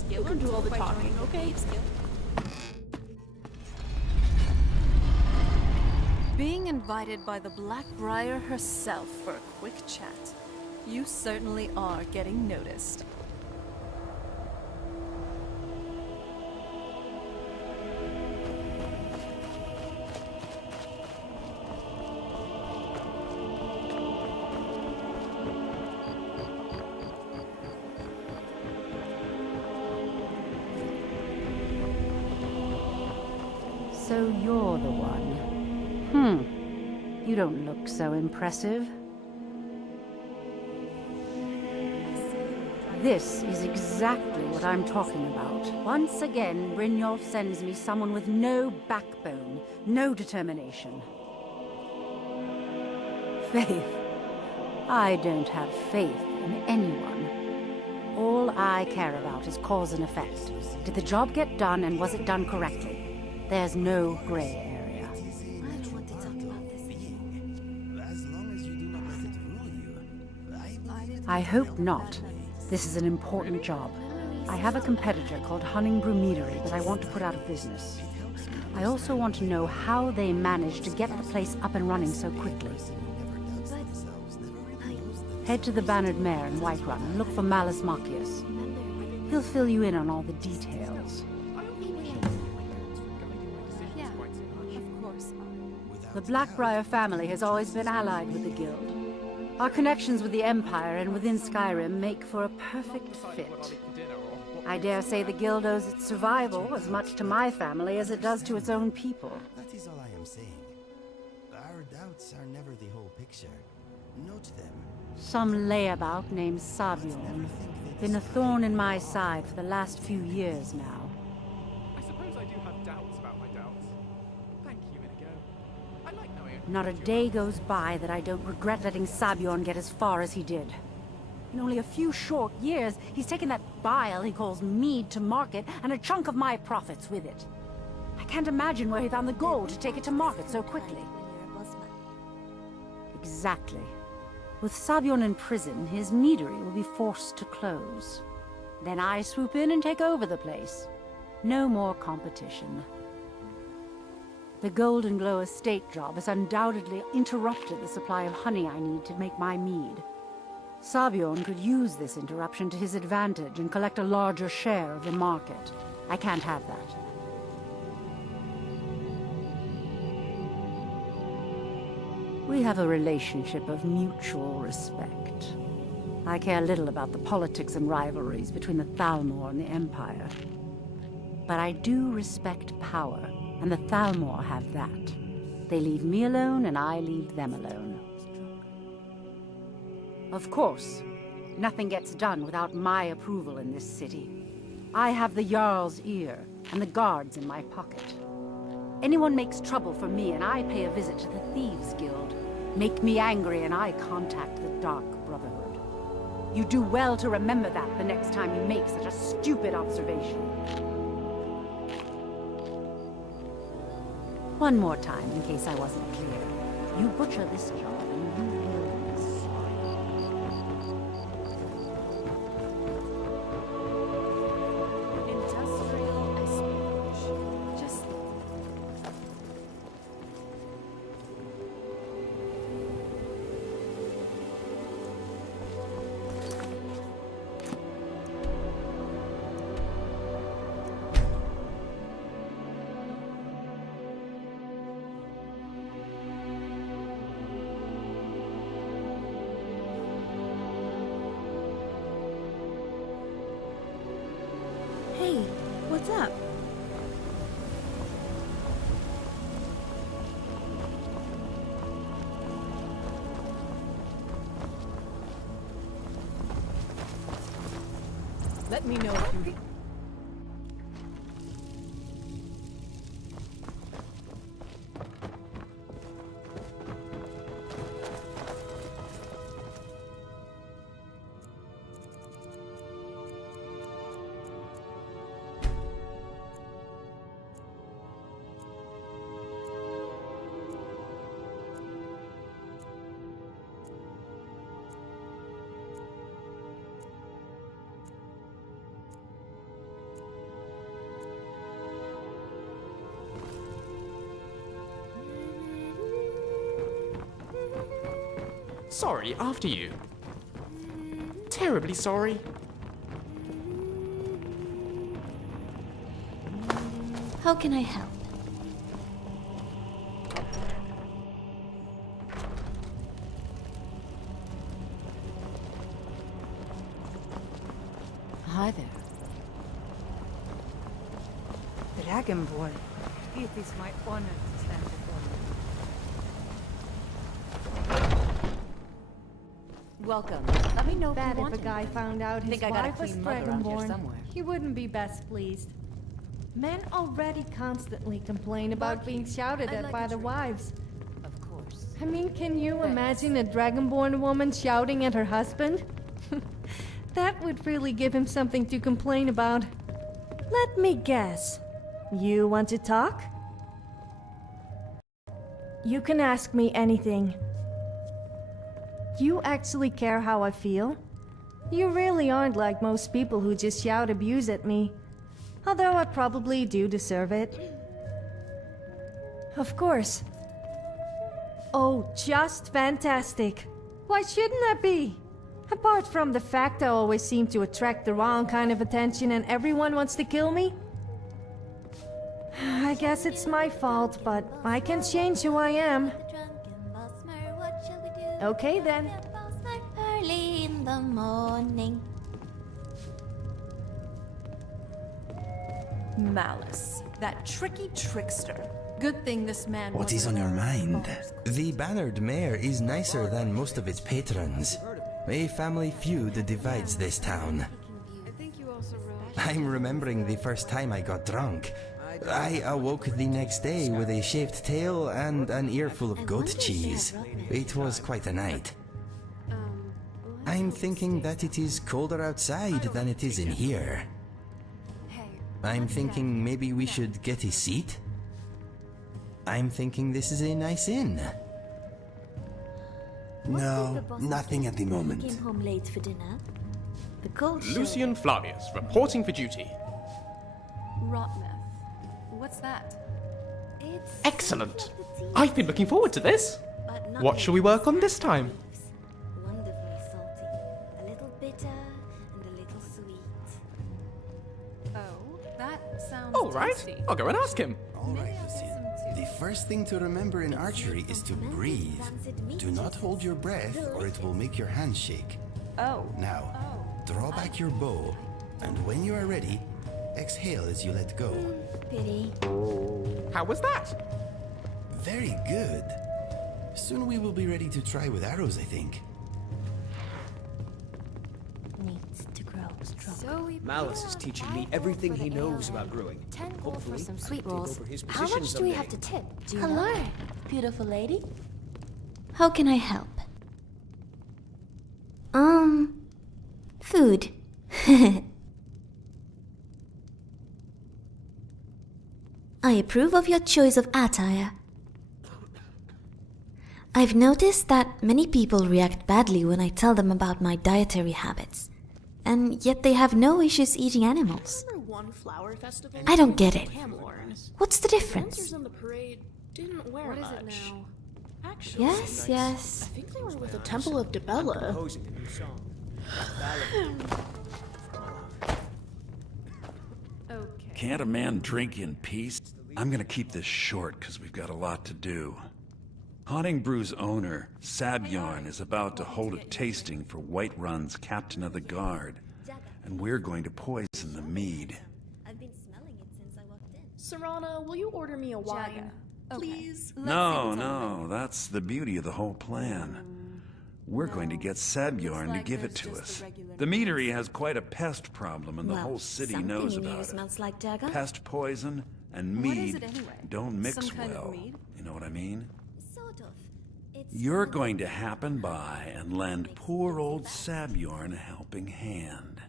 You can do all the talking, okay? Being invited by the Blackbriar herself for a quick chat. You certainly are getting noticed. So you're the one. You don't look so impressive. This is exactly what I'm talking about. Once again, Brynjolf sends me someone with no backbone, no determination. Faith. I don't have faith in anyone. All I care about is cause and effect. Did the job get done, and was it done correctly? There's no gray area. I hope not. This is an important job. I have a competitor called Honningbrew Meadery that I want to put out of business. I also want to know how they managed to get the place up and running so quickly. Head to the Bannered Mare in Whiterun and look for Malus Macius. He'll fill you in on all the details. Yeah, of course. The Blackbriar family has always been allied with the Guild. Our connections with the Empire and within Skyrim make for a perfect fit. I dare say the Guild owes its survival as much to my family as it does to its own people. That is all I am saying. Our doubts are never the whole picture. Note them. Some layabout named Sabiorn. Been a thorn in my side for the last few years now. I suppose I do have doubts about my doubts. Thank you, Inigo. I like knowing it. Not a day goes by that I don't regret letting Sabiorn get as far as he did. In only a few short years, he's taken that bile he calls mead to market, and a chunk of my profits with it. I can't imagine where he found the gold to take it to market so quickly. Exactly. With Sabiorn in prison, his meadery will be forced to close. Then I swoop in and take over the place. No more competition. The Golden Glow estate job has undoubtedly interrupted the supply of honey I need to make my mead. Sabiorn could use this interruption to his advantage and collect a larger share of the market. I can't have that. We have a relationship of mutual respect. I care little about the politics and rivalries between the Thalmor and the Empire. But I do respect power, and the Thalmor have that. They leave me alone, and I leave them alone. Of course, nothing gets done without my approval in this city. I have the Jarl's ear, and the guards in my pocket. Anyone makes trouble for me, and I pay a visit to the Thieves' Guild. Make me angry, and I contact the Dark Brotherhood. You do well to remember that the next time you make such a stupid observation. One more time, in case I wasn't clear. You butcher this job, and you will be sorry. Industrial espionage. Just... Hey, what's up? Let me know if you... Sorry, after you. Terribly sorry. How can I help? Hi there. Dragonborn, it is my honor to stand before you. Welcome. Let me know if Bet you want if a guy found out his Think I got a wife was clean mother around here Dragonborn, somewhere. he wouldn't be best pleased. Men already constantly complain about being shouted at by their wives. Of course. I mean, can you imagine a Dragonborn woman shouting at her husband? That would really give him something to complain about. Let me guess. You want to talk? You can ask me anything. You actually care how I feel? You really aren't like most people who just shout abuse at me. Although I probably do deserve it. Of course. Oh, just fantastic. Why shouldn't I be? Apart from the fact I always seem to attract the wrong kind of attention and everyone wants to kill me. I guess it's my fault, but I can change who I am. Okay then. Early in the morning. Malice, that tricky trickster. Good thing this man What is on your mind? The Bannered Mare is nicer than most of its patrons. A family feud divides this town. I'm remembering the first time I got drunk. I awoke the next day with a shaved tail and an earful of goat cheese. It was quite a night. I'm thinking that it is colder outside than it is in here. I'm thinking maybe we should get a seat? I'm thinking this is a nice inn. No, nothing at the moment. Came home late for dinner. The cold Lucian Flavius, reporting for duty. Rotmeth. What's that? It's Excellent. I've been looking forward to this. What shall we work on this time? wonderfully salty, a little bitter, and a little sweet. Oh, that sounds All right, tasty. I'll go and ask him. Alright, Lucian. The first thing to remember in archery is to breathe. Do not hold your breath or it will make your hands shake. Oh. Now, draw back your bow, and when you are ready, exhale as you let go. Pity. How was that? Very good. Soon we will be ready to try with arrows, I think. Needs to grow strong. So we Malice is teaching me everything he knows about brewing. 10 gold for Hopefully, some I sweet can take rolls. over his How position much do we someday. have to tip? Do you Hello, know? beautiful lady. How can I help? Food. I approve of your choice of attire. I've noticed that many people react badly when I tell them about my dietary habits, and yet they have no issues eating animals. One flower festival. I don't get it. Camlorn. What's the difference? Dancers on the parade didn't wear What is much. it now? Actually, Yes, yes. I think they were with the Temple of Dibella. Composing a new song. Okay. Can't a man drink in peace? I'm gonna keep this short because we've got a lot to do. Haunting Brew's owner, Sabjorn, is about to hold a tasting for Whiterun's captain of the guard, and we're going to poison the mead. I've been smelling it since I walked in. Serana, will you order me a wine? Please? No, that's the beauty of the whole plan. We're going to get Sabjorn to give it to us. The meadery has quite a pest problem, and the Well, whole city something knows in here about it. smells like dagger. Pest poison and What is mead it anyway? don't mix Some kind of well. mead? You know what I mean? Sort of. It's You're going to happen by and lend poor old Sabjorn a helping hand.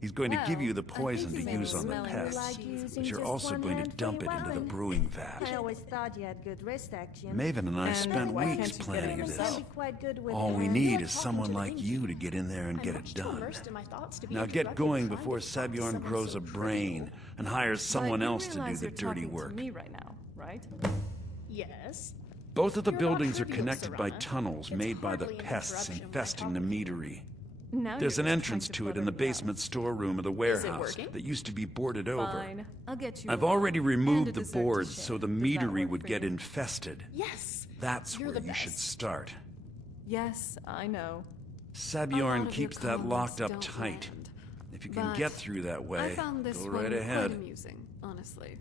He's going to give you the poison to use on the pests, but you're also going to dump it into the brewing vat. I always thought you had good wrist action. Maven and I And spent why weeks can't you get planning it? this. I'd be quite good with All we hands. need is someone like you to get in there and get it done. Now get going before Sabjorn grows a brain and hires someone But you else to do realize the you're dirty talking work. to me right now, right? Yes. Both of the buildings are connected by tunnels made by the pests infesting the meadery. There's an entrance to it in the basement storeroom of the warehouse that used to be boarded over. Fine. I'll get you I've a wine already and a removed the dessert to boards share. so the Does that meadery work would for get you? Yes! infested. That's You're where the you should best. start. Yes, I know. Sabjorn keeps that locked up tight. If you can But get through that I way, found this go one right quite ahead. amusing, honestly.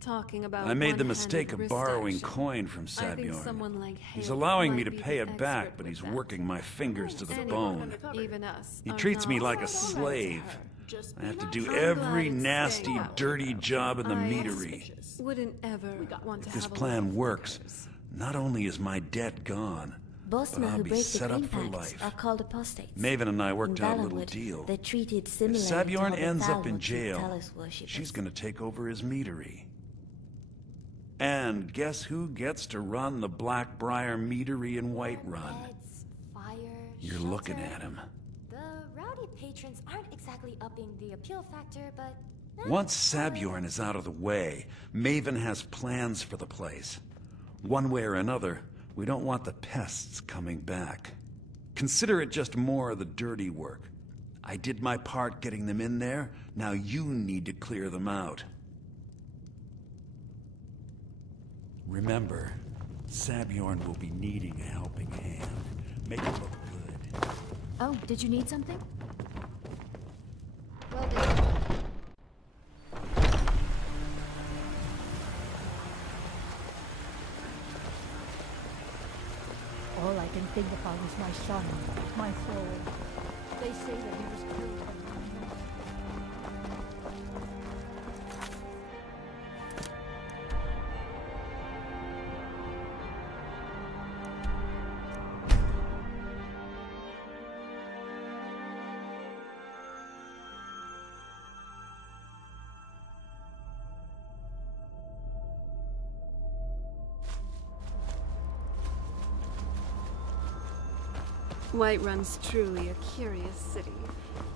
Talking about I made the one-handed mistake of wrist borrowing action. coin from I think Sabjorn. someone like He's Hale allowing me might to be pay the it back, expert but with he's that. working my fingers to the Anyone, bone. even us, He are treats me not like a so slave. Just I have to be do nice. I'm glad every it's nasty, staying that way, dirty though. job in the I meadery. wouldn't ever want to If this have a plan life works, not only is my debt gone, but Bossmen I'll who be break the set up green for pacts life. are called apostates. Maven and I worked In out a little Valenwood, deal. they're treated If similarly to Sabjorn how the ends up in Thalmor treat jail, Talos worshippers. she's gonna take over his meadery. And guess who gets to run the Blackbriar meadery in Whiterun? Fire, You're looking at him. The rowdy patrons aren't exactly upping the appeal factor, but... Once Sabjorn is out of the way, Maven has plans for the place. One way or another, we don't want the pests coming back. Consider it just more of the dirty work. I did my part getting them in there, now you need to clear them out. Remember, Sabjorn will be needing a helping hand. Make it look good. Oh, did you need something? Well done. All I can think about is my son, my soul. They say that he was killed by Whiterun's truly a curious city.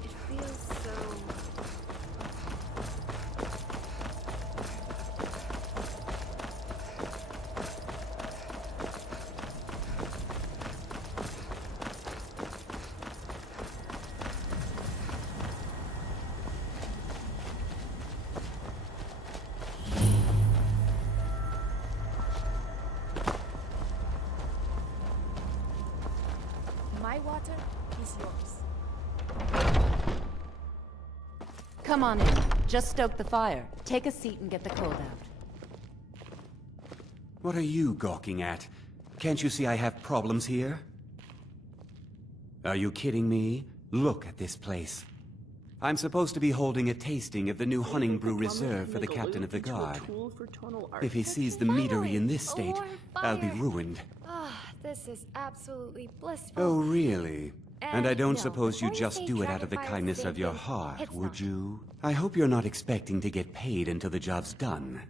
It feels so... My water is yours. Come on in. Just stoke the fire. Take a seat and get the cold out. What are you gawking at? Can't you see I have problems here? Are you kidding me? Look at this place. I'm supposed to be holding a tasting of the new honey brew reserved for the captain of the guard. If he sees the meadery in this state, I'll be ruined. Ah, this is absolutely blissful. Oh, really? And I don't no, suppose you before you just say do it out of the dragonfire kindness of your thinking, heart, it's would not. you? I hope you're not expecting to get paid until the job's done.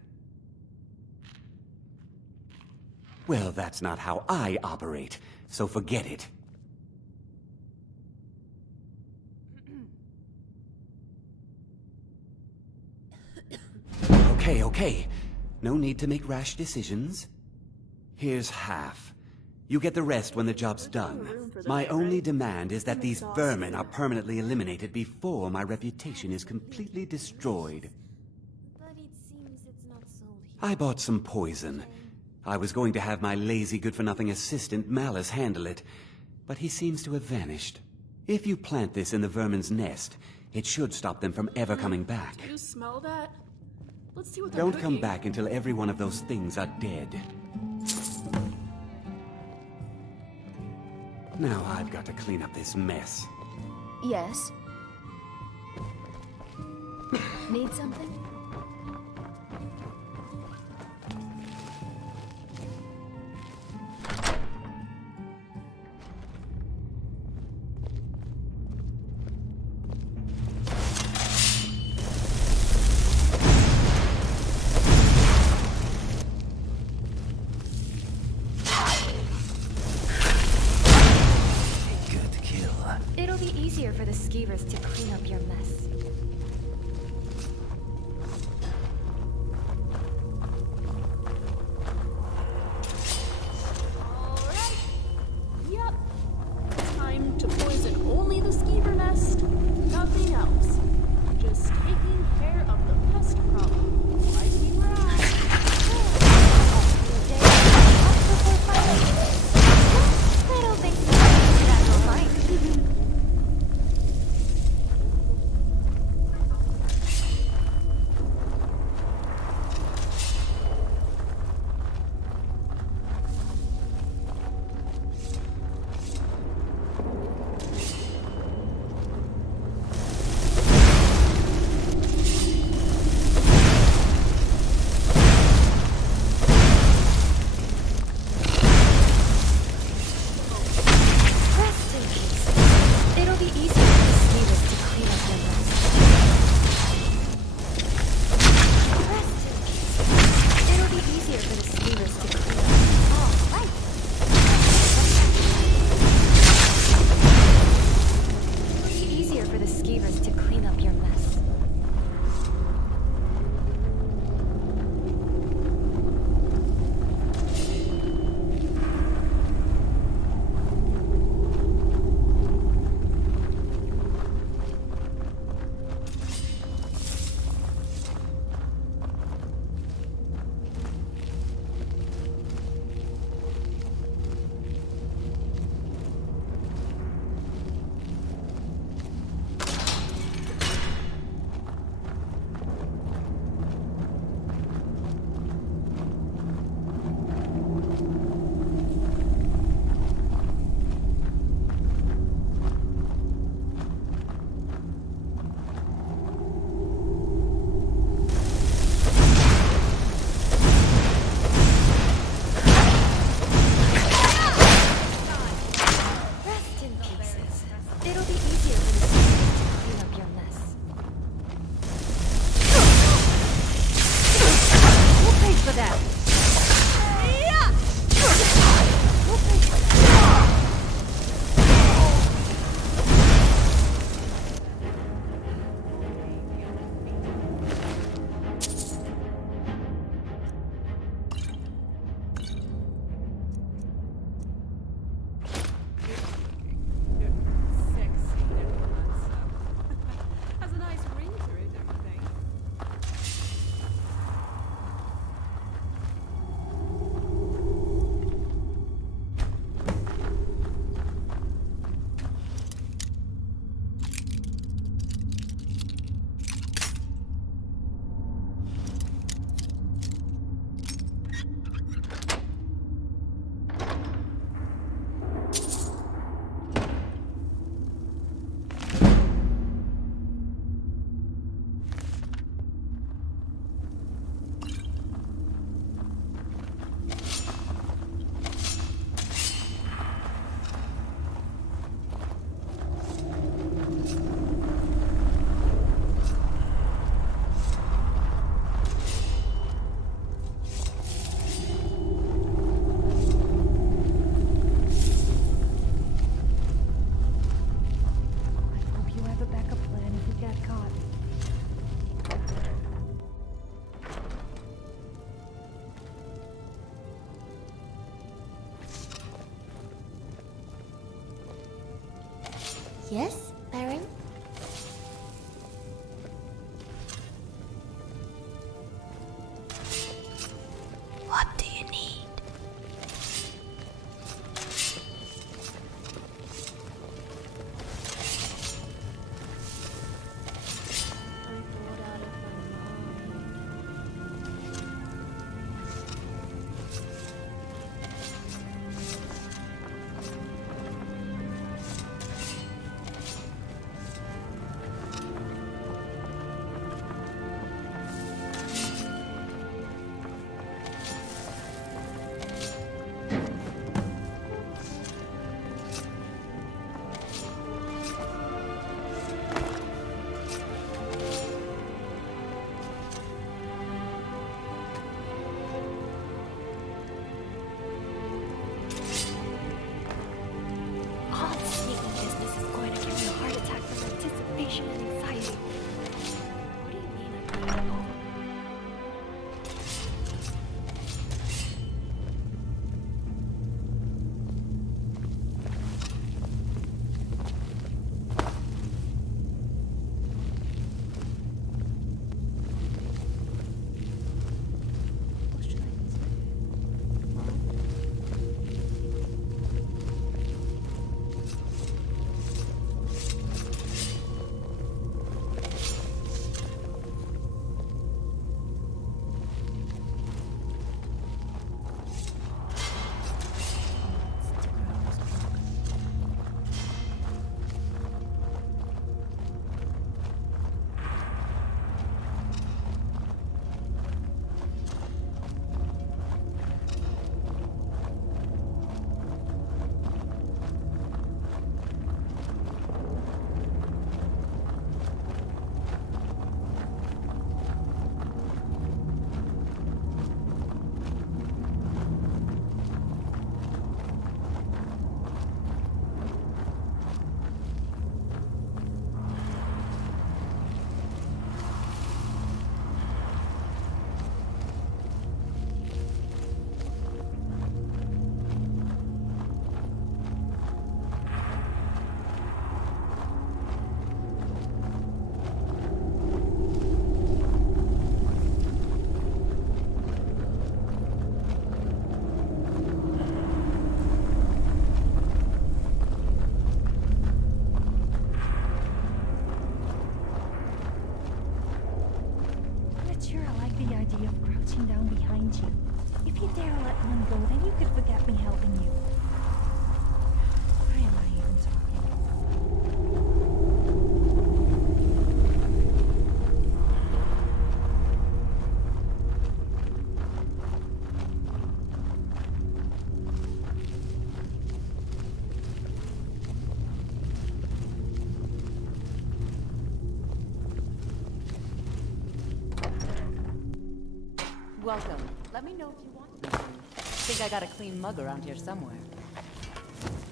Well, that's not how I operate, so forget it. Okay. No need to make rash decisions. Here's half. You get the rest when the job's done. My only demand is that these vermin are permanently eliminated before my reputation is completely destroyed. But it seems it's not sold here. I bought some poison. I was going to have my lazy, good-for-nothing assistant Malice handle it, but he seems to have vanished. If you plant this in the vermin's nest, it should stop them from ever coming back. Do you smell that? Let's see what they're Don't come cooking. back until every one of those things are dead. Now I've got to clean up this mess. Yes. Need something? Good kill. It'll be easier for the skeevers to clean up your mess. the skeevers to clean up your mess. Yes, Baron? What do you need? won't you? If you dare let one go, then you could forget me helping you. Why am I even talking? Welcome. Let me know if you want anything. Think I got a clean mug around here somewhere.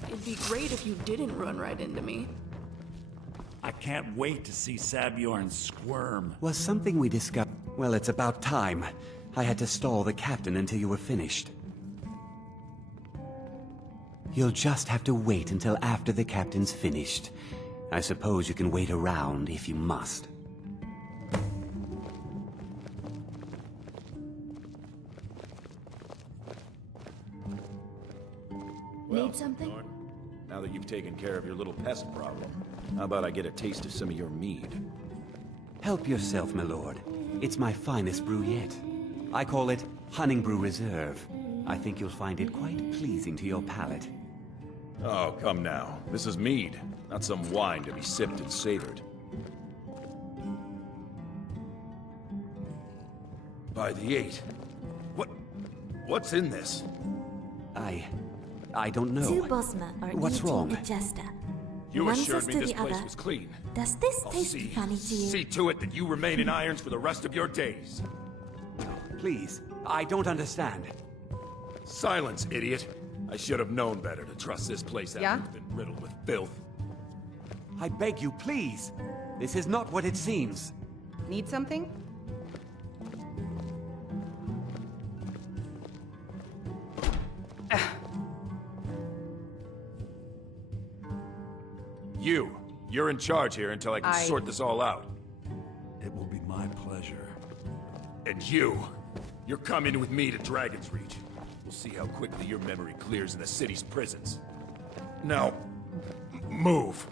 It'd be great if you didn't run right into me. I can't wait to see Sabjorn squirm. Was something we discussed? Well, it's about time. I had to stall the captain until you were finished. You'll just have to wait until after the captain's finished. I suppose you can wait around if you must. Need something? Norn, now that you've taken care of your little pest problem, how about I get a taste of some of your mead? Help yourself, my lord. It's my finest brew yet. I call it Honningbrew Reserve. I think you'll find it quite pleasing to your palate. Oh, come now. This is mead, not some wine to be sipped and savored. By the 8. What's in this? I don't know. Two Bosma are What's eating wrong? a jester. You One assured says me to this the place other, was clean. Does this I'll taste see. funny to you? See to it that you remain in irons for the rest of your days. Please, I don't understand. Silence, idiot. I should have known better to trust this place after it's been riddled with filth. I beg you, please. This is not what it seems. Need something? You're in charge here until I can sort this all out. It will be my pleasure. And you're coming with me to Dragon's Reach. We'll see how quickly your memory clears in the city's prisons. Now, move.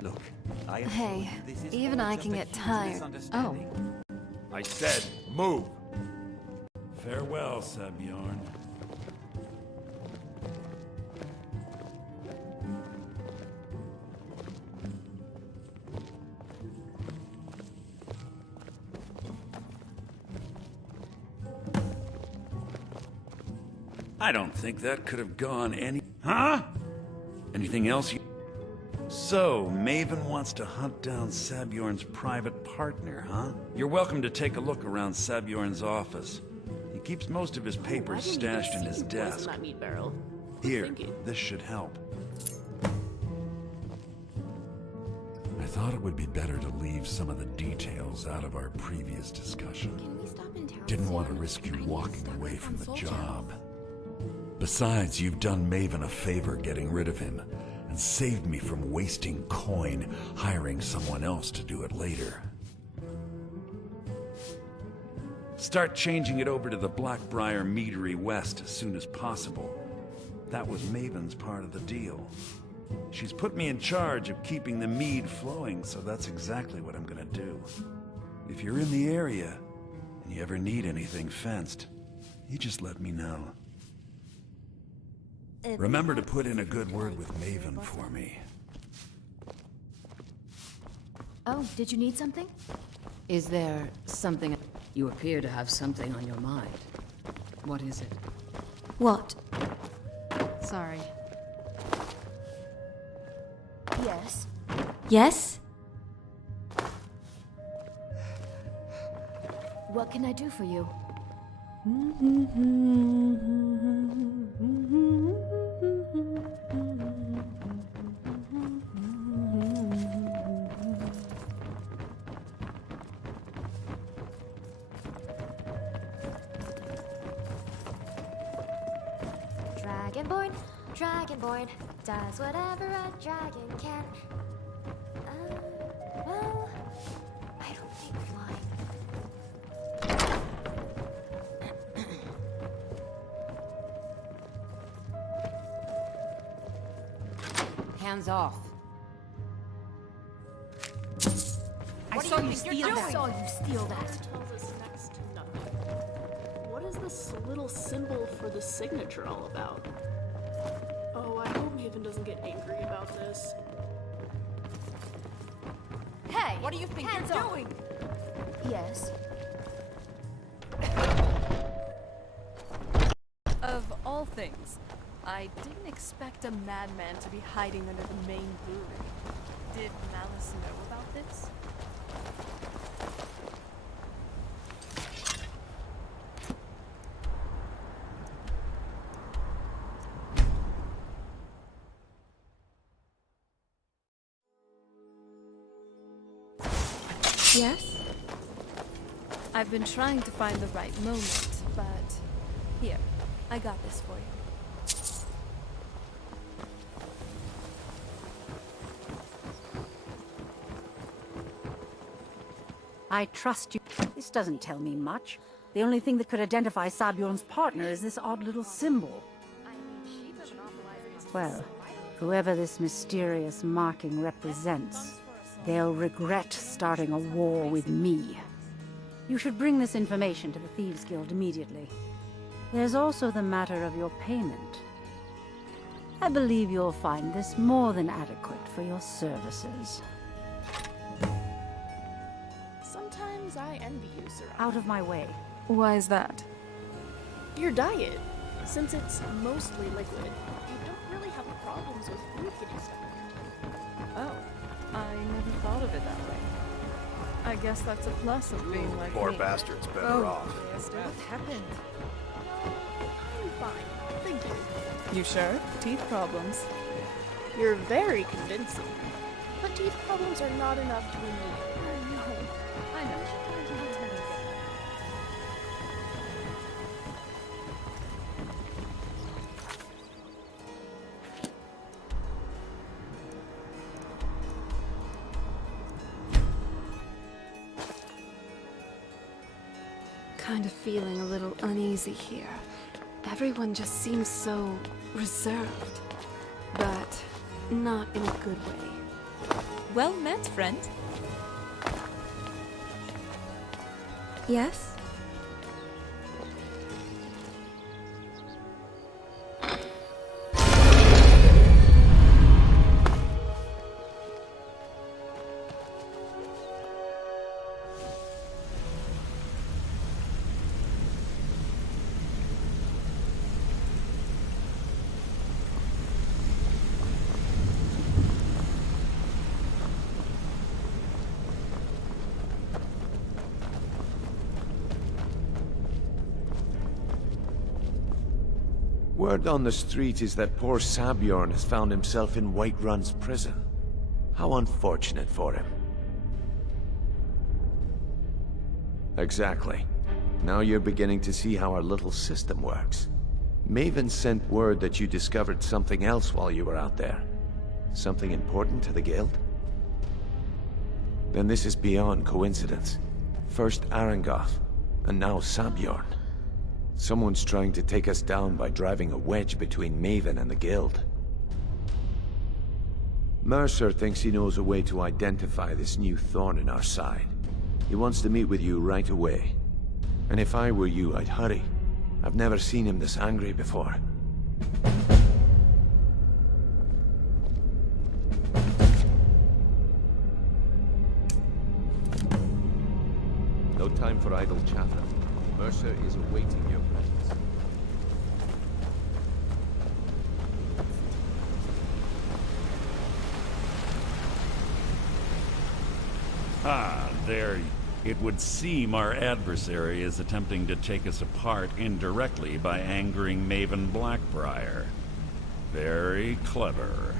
Look, Hey, even I can get tired. Oh. I said, move. Farewell, Sabjorn. I don't think that could have gone any... Huh? Anything else you... So, Maven wants to hunt down Sabjorn's private partner, huh? You're welcome to take a look around Sabjorn's office. He keeps most of his papers stashed in his desk. That meat barrel. Here, this should help. I thought it would be better to leave some of the details out of our previous discussion. Didn't want to risk you walking away from the job. Besides, you've done Maven a favor getting rid of him, and saved me from wasting coin hiring someone else to do it later. Start changing it over to the Blackbriar Meadery West as soon as possible. That was Maven's part of the deal. She's put me in charge of keeping the mead flowing, so that's exactly what I'm gonna do. If you're in the area, and you ever need anything fenced, you just let me know. Remember to put in a good word with Maven for me. Oh, did you need something? Is there something... You appear to have something on your mind. What is it? What? Sorry. Yes? Yes? What can I do for you? Dragonborn does whatever a dragon can. Well, I don't think flying. Hands off. I saw you steal that. Tells us next to nothing. What is this little symbol for the signature all about? Oh, I hope Maven doesn't get angry about this. Hey! What do you think you're doing? Yes. Of all things, I didn't expect a madman to be hiding under the main brewery. Did Malice know about this? Yes? I've been trying to find the right moment, but here, I got this for you. I trust you. This doesn't tell me much. The only thing that could identify Sabjorn's partner is this odd little symbol. Well, whoever this mysterious marking represents, they'll regret starting a war with me. You should bring this information to the Thieves Guild immediately. There's also the matter of your payment. I believe you'll find this more than adequate for your services. Sometimes I envy you, Sir. Out of my way. Why is that? Your diet. Since it's mostly liquid, you don't really have problems with food getting stuck in your teeth. Oh, I never thought of it that way. I guess that's a plus of being like Poor me. bastard's better off. What happened? I'm fine, thank you. You sure? Teeth problems. You're very convincing. But teeth problems are not enough to win me. I know. Kind of feeling a little uneasy here. Everyone just seems so reserved, but not in a good way. Well met, friend. Yes? Word on the street is that poor Sabjorn has found himself in Whiterun's prison. How unfortunate for him. Exactly. Now you're beginning to see how our little system works. Maven sent word that you discovered something else while you were out there. Something important to the guild? Then this is beyond coincidence. First Arangoth, and now Sabjorn. Someone's trying to take us down by driving a wedge between Maven and the guild. Mercer thinks he knows a way to identify this new thorn in our side. He wants to meet with you right away. And if I were you, I'd hurry. I've never seen him this angry before. No time for idle chatter. Mercer is awaiting your presence. Ah, there. It would seem our adversary is attempting to take us apart indirectly by angering Maven Blackbriar. Very clever.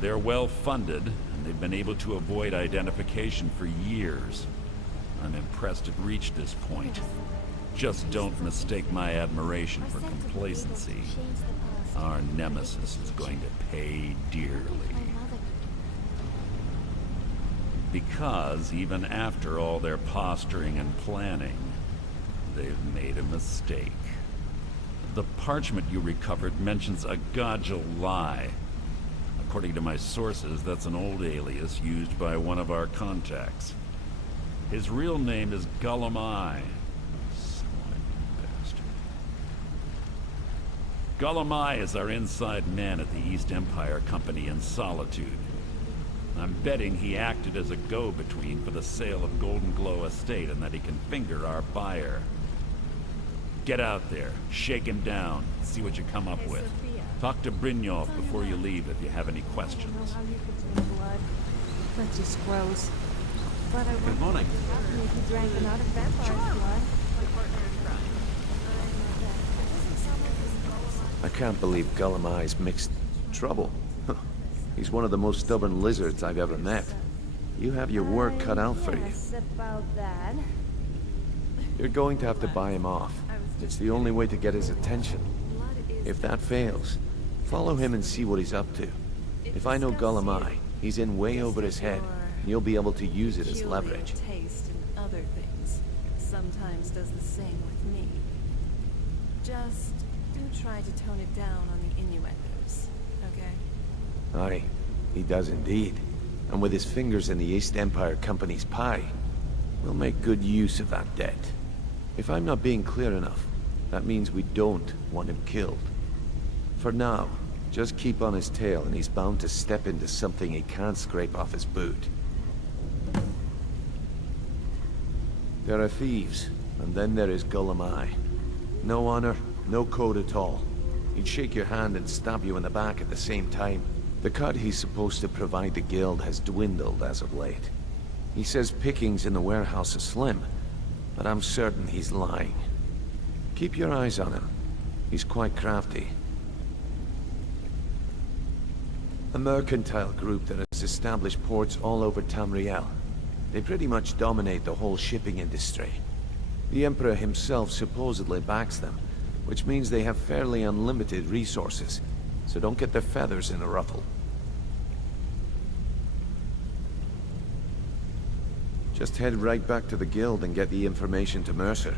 They're well funded, and they've been able to avoid identification for years. I'm impressed it reached this point. Just don't mistake my admiration for complacency. Our nemesis is going to pay dearly. Because even after all their posturing and planning, they've made a mistake. The parchment you recovered mentions a Godjal lie. According to my sources, that's an old alias used by one of our contacts. His real name is Gullumai. Gullumai is our inside man at the East Empire Company in Solitude. I'm betting he acted as a go-between for the sale of Golden Glow Estate and that he can finger our buyer. Get out there, shake him down, see what you come up with. Talk to Brynjolf before you leave if you have any questions. That just gross. But I Good morning. if he drank another vampire's blood. I can't believe Gullumai's mixed trouble. He's one of the most stubborn lizards I've ever met. You have your work cut out for you. Yes, about that. You're going to have to buy him off. It's the only way to get his attention. If that fails, follow him and see what he's up to. If I know Gullumai, he's in way over his head, and you'll be able to use it as leverage. Taste and other things sometimes does the same with me. Just do try to tone it down on the innuendos, okay? Aye, he does indeed. And with his fingers in the East Empire Company's pie, we'll make good use of that debt. If I'm not being clear enough, that means we don't want him killed. For now, just keep on his tail and he's bound to step into something he can't scrape off his boot. There are thieves, and then there is Gullumai. No honor, no code at all. He'd shake your hand and stab you in the back at the same time. The cut he's supposed to provide the guild has dwindled as of late. He says pickings in the warehouse are slim, but I'm certain he's lying. Keep your eyes on him. He's quite crafty. A mercantile group that has established ports all over Tamriel. They pretty much dominate the whole shipping industry. The Emperor himself supposedly backs them, which means they have fairly unlimited resources, so don't get their feathers in a ruffle. Just head right back to the guild and get the information to Mercer.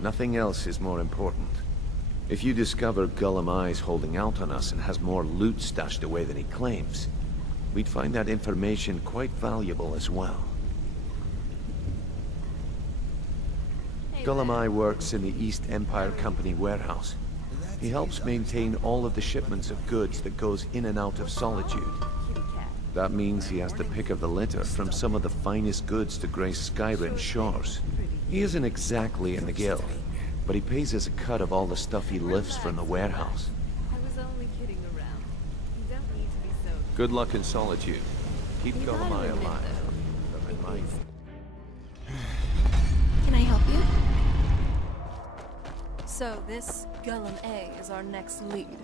Nothing else is more important. If you discover Gullumai's holding out on us and has more loot stashed away than he claims, we'd find that information quite valuable as well. Gullumai works in the East Empire Company warehouse. He helps maintain all of the shipments of goods that goes in and out of Solitude. That means he has the pick of the litter from some of the finest goods to grace Skyrim shores. He isn't exactly in the guild, but he pays us a cut of all the stuff he lifts from the warehouse. I was only kidding around. You don't need to be so... Good luck in Solitude. Keep You gotta Gullumai admit, alive. though, Keep in mind. Can I help you? So this Gullum A is our next lead.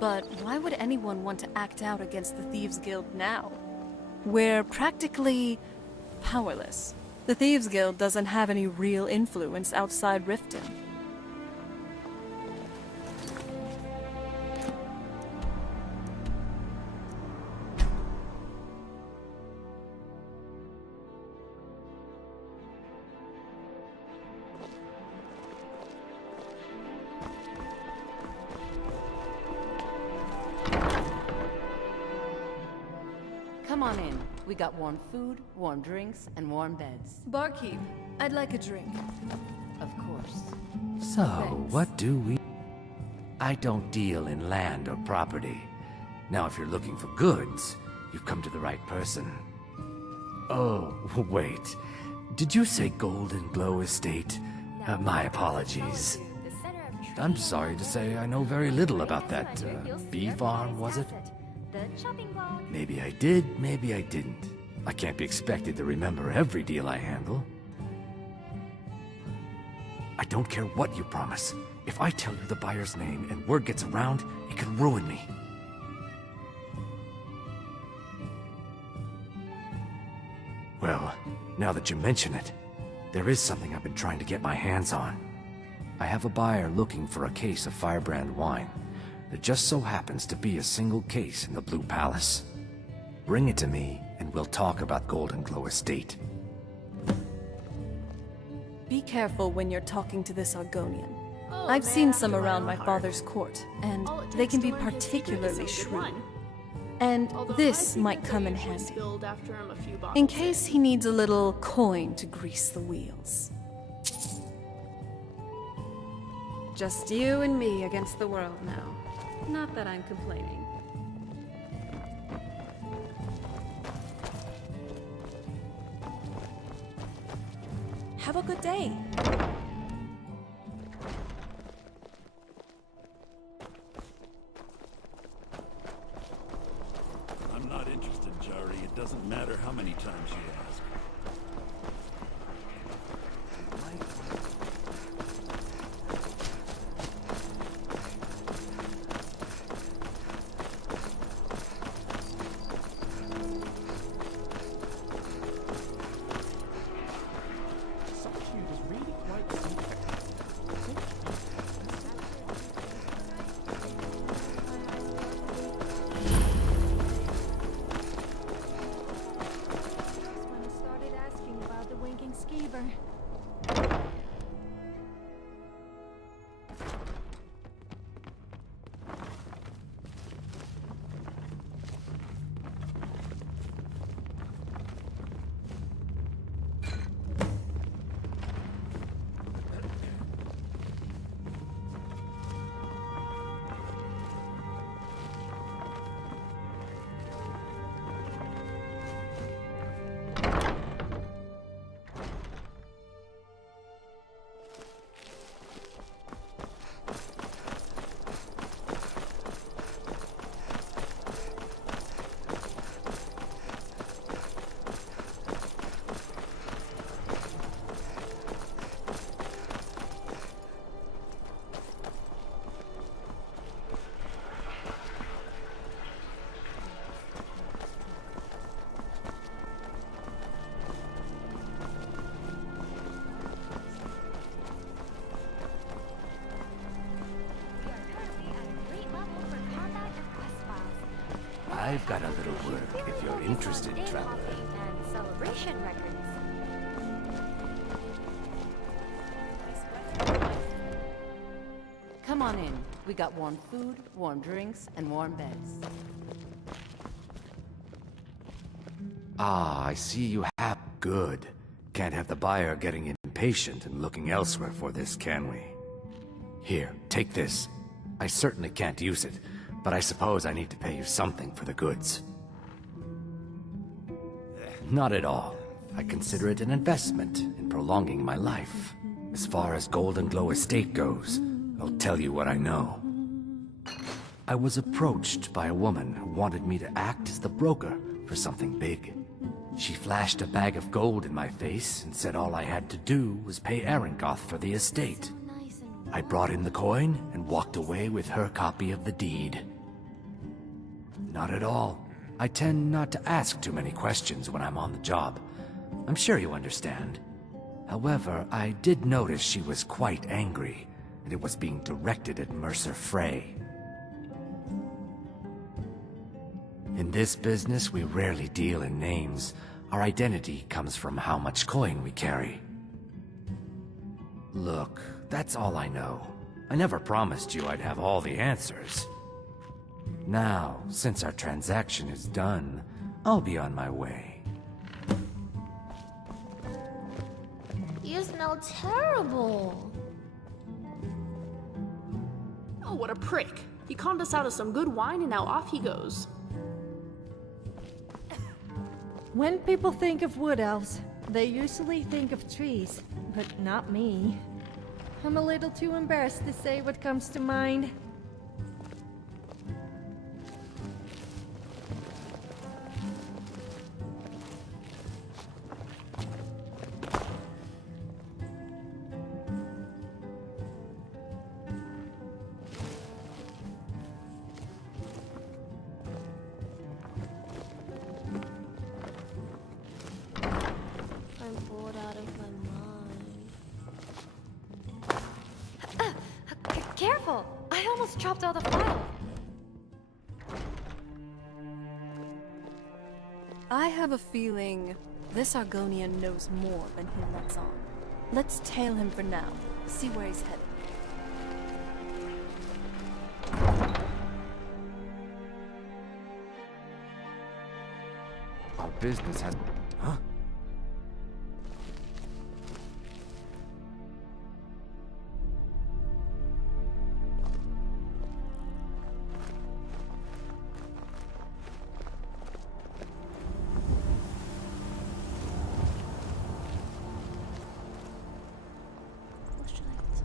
But why would anyone want to act out against the Thieves Guild now? We're practically powerless. The Thieves Guild doesn't have any real influence outside Riften. Come on in. We got warm food, warm drinks, and warm beds. Barkeep, I'd like a drink. Of course. So, what do we... I don't deal in land or property. Now, if you're looking for goods, you've come to the right person. Oh, wait. Did you say Golden Glow Estate? My apologies. I'm sorry to say I know very little about that, bee farm, was it? Maybe I did, maybe I didn't. I can't be expected to remember every deal I handle. I don't care what you promise. If I tell you the buyer's name and word gets around, it can ruin me. Well, now that you mention it, there is something I've been trying to get my hands on. I have a buyer looking for a case of Firebrand wine. There just so happens to be a single case in the Blue Palace. Bring it to me, and we'll talk about Golden Glow Estate. Be careful when you're talking to this Argonian. I've seen some around my father's court, and they can be particularly shrewd. And Although this I might think come they in usually handy. spilled after him a few bottles In case he needs a little coin to grease the wheels. Just you and me against the world now. Not that I'm complaining. Have a good day. I'm not interested, Jari. It doesn't matter how many times you ask. Solitude is really quite something. When I started asking about the winking skeever. I've got a little work if you're interested, traveler. And celebration records. Come on in. We got warm food, warm drinks, and warm beds. Ah, I see you have... Good. Can't have the buyer getting impatient and looking elsewhere for this, can we? Here, take this. I certainly can't use it, but I suppose I need to pay you something for the goods. Not at all. I consider it an investment in prolonging my life. As far as Golden Glow Estate goes, I'll tell you what I know. I was approached by a woman who wanted me to act as the broker for something big. She flashed a bag of gold in my face and said all I had to do was pay Arangoth for the estate. I brought in the coin and walked away with her copy of the deed. Not at all. I tend not to ask too many questions when I'm on the job. I'm sure you understand. However, I did notice she was quite angry, and it was being directed at Mercer Frey. In this business, we rarely deal in names. Our identity comes from how much coin we carry. Look, that's all I know. I never promised you I'd have all the answers. Now, since our transaction is done, I'll be on my way. You smell terrible. Oh, what a prick. He conned us out of some good wine and now off he goes. When people think of wood elves, they usually think of trees, but not me. I'm a little too embarrassed to say what comes to mind. I'm bored out of my mind. Careful! I almost chopped all the file. I have a feeling this Argonian knows more than he lets on. Let's tail him for now, see where he's headed. Our business has... Huh? What should I do?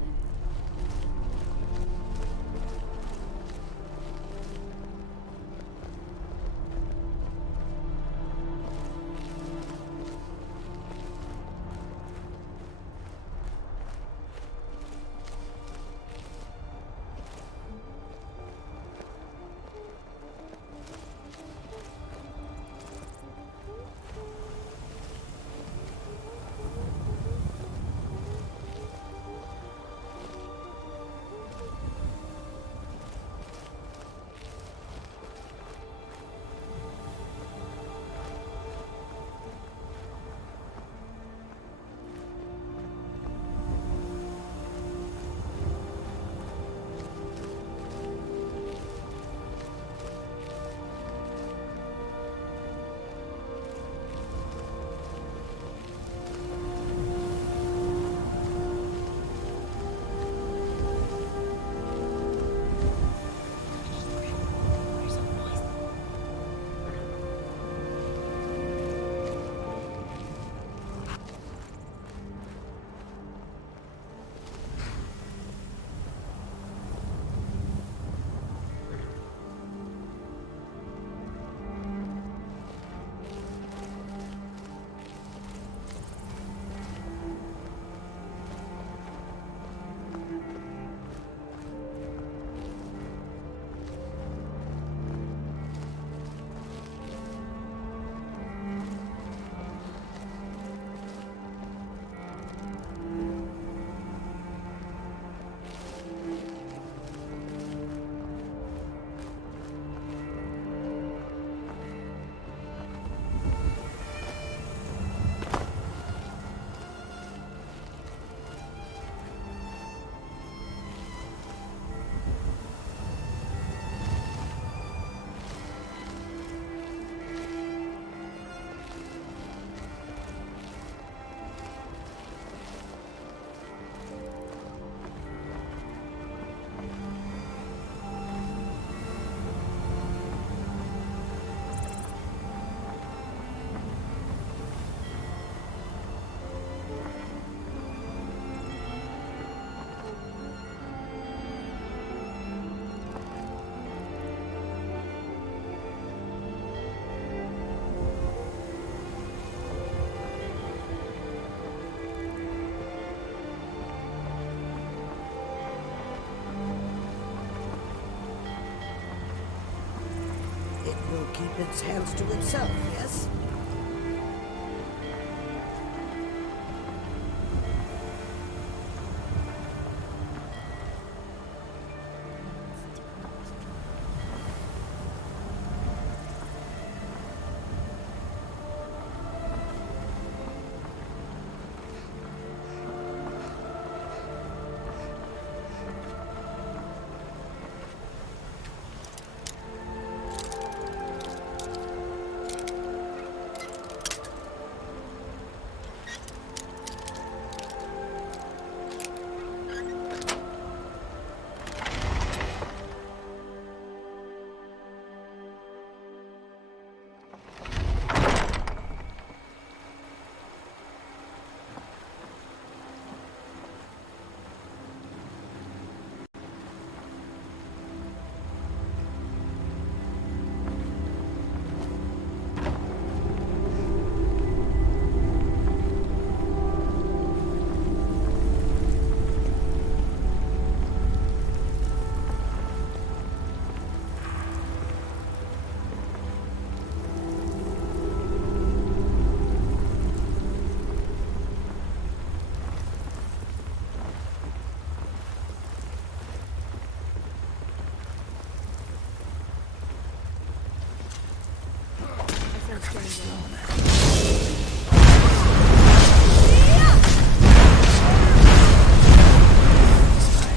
It will keep its hands to itself, yes?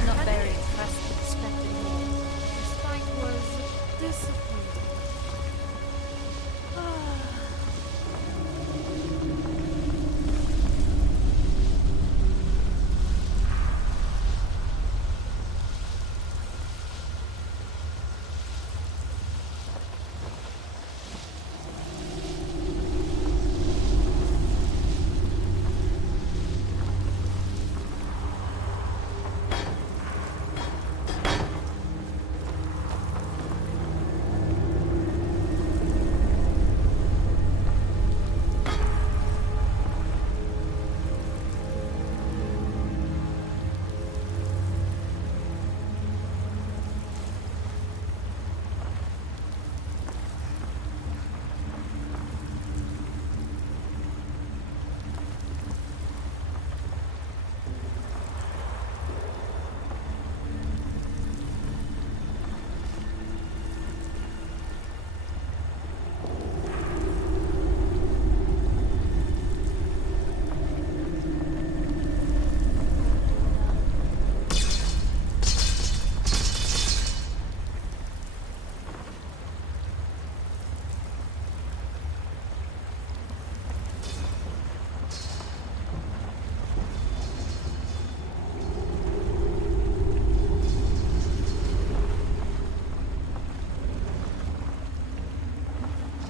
Not very impressive spectacle. This fight was disappointing.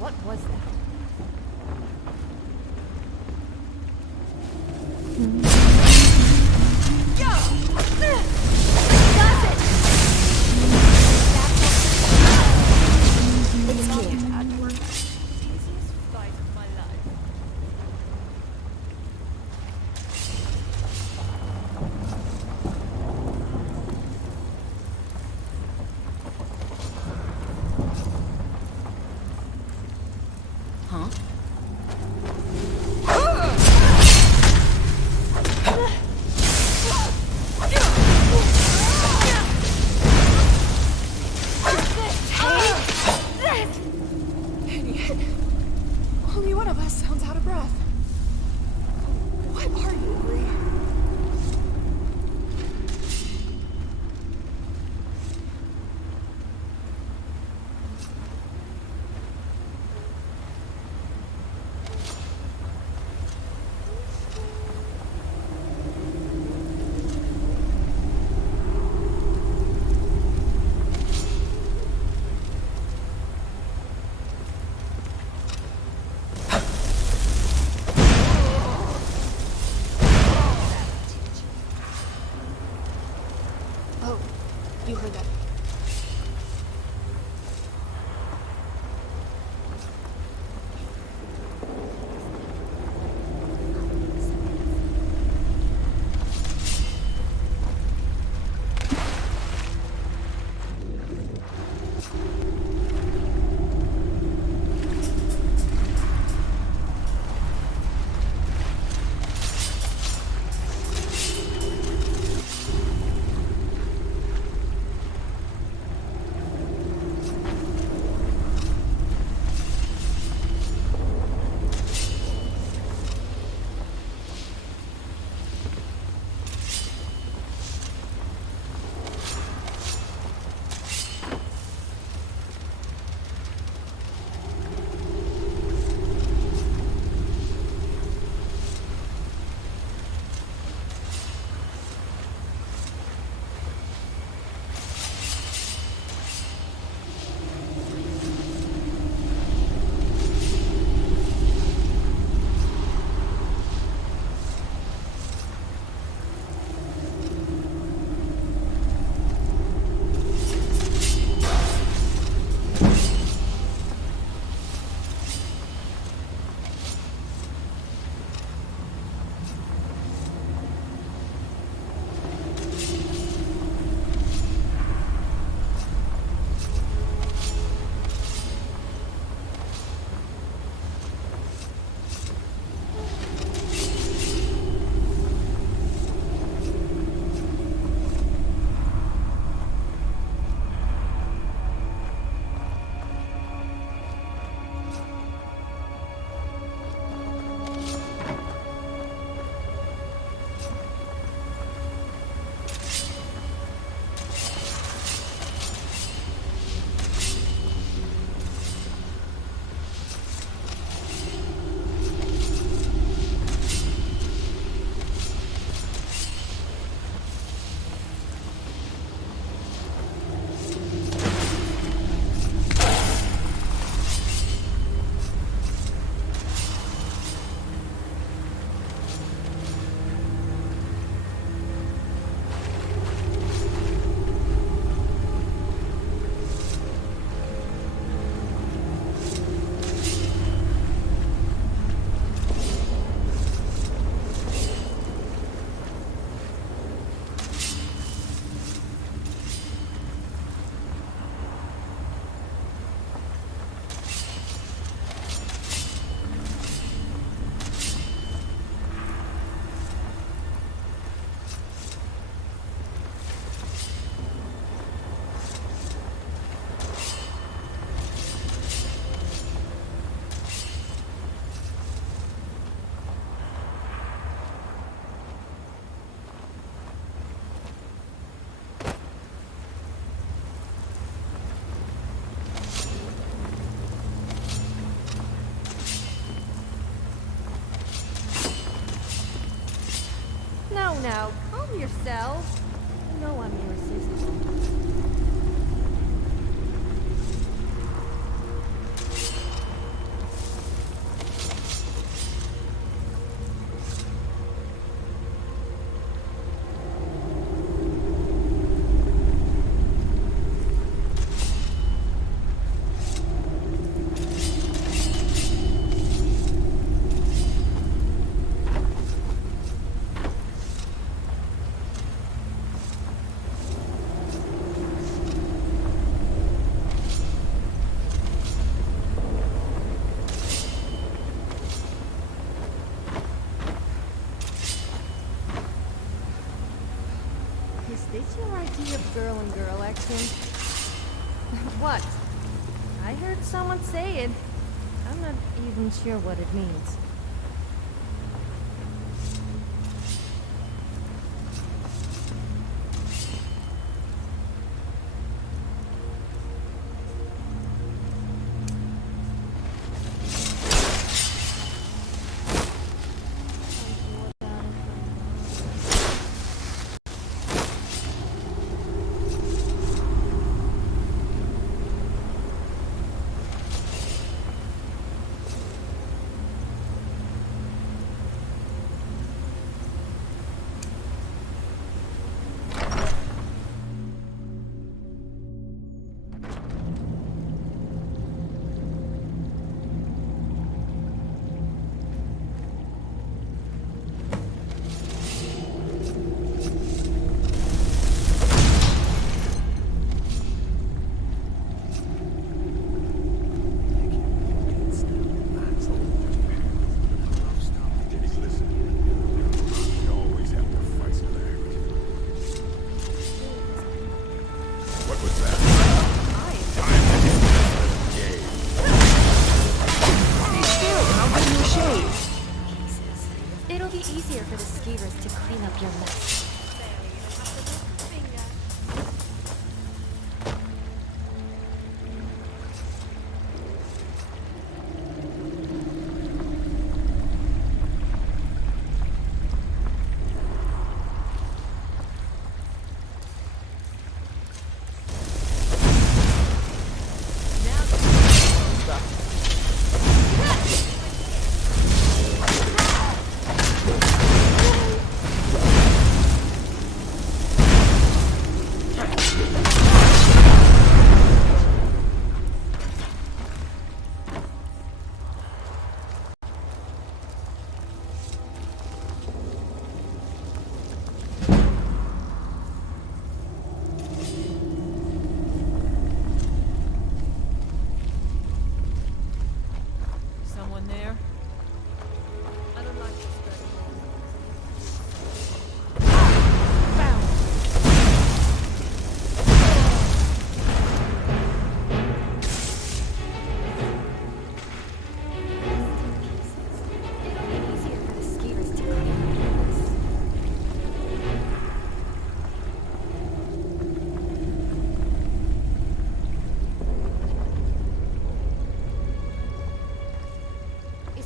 What was that? It's clear. Huh? Idiot. Only one of us sounds out of breath. What are you, Bree? Oh, you heard that. Now, calm yourself. You know I'm your assistant. girl and girl action. What? I heard someone say it. I'm not even sure what it means.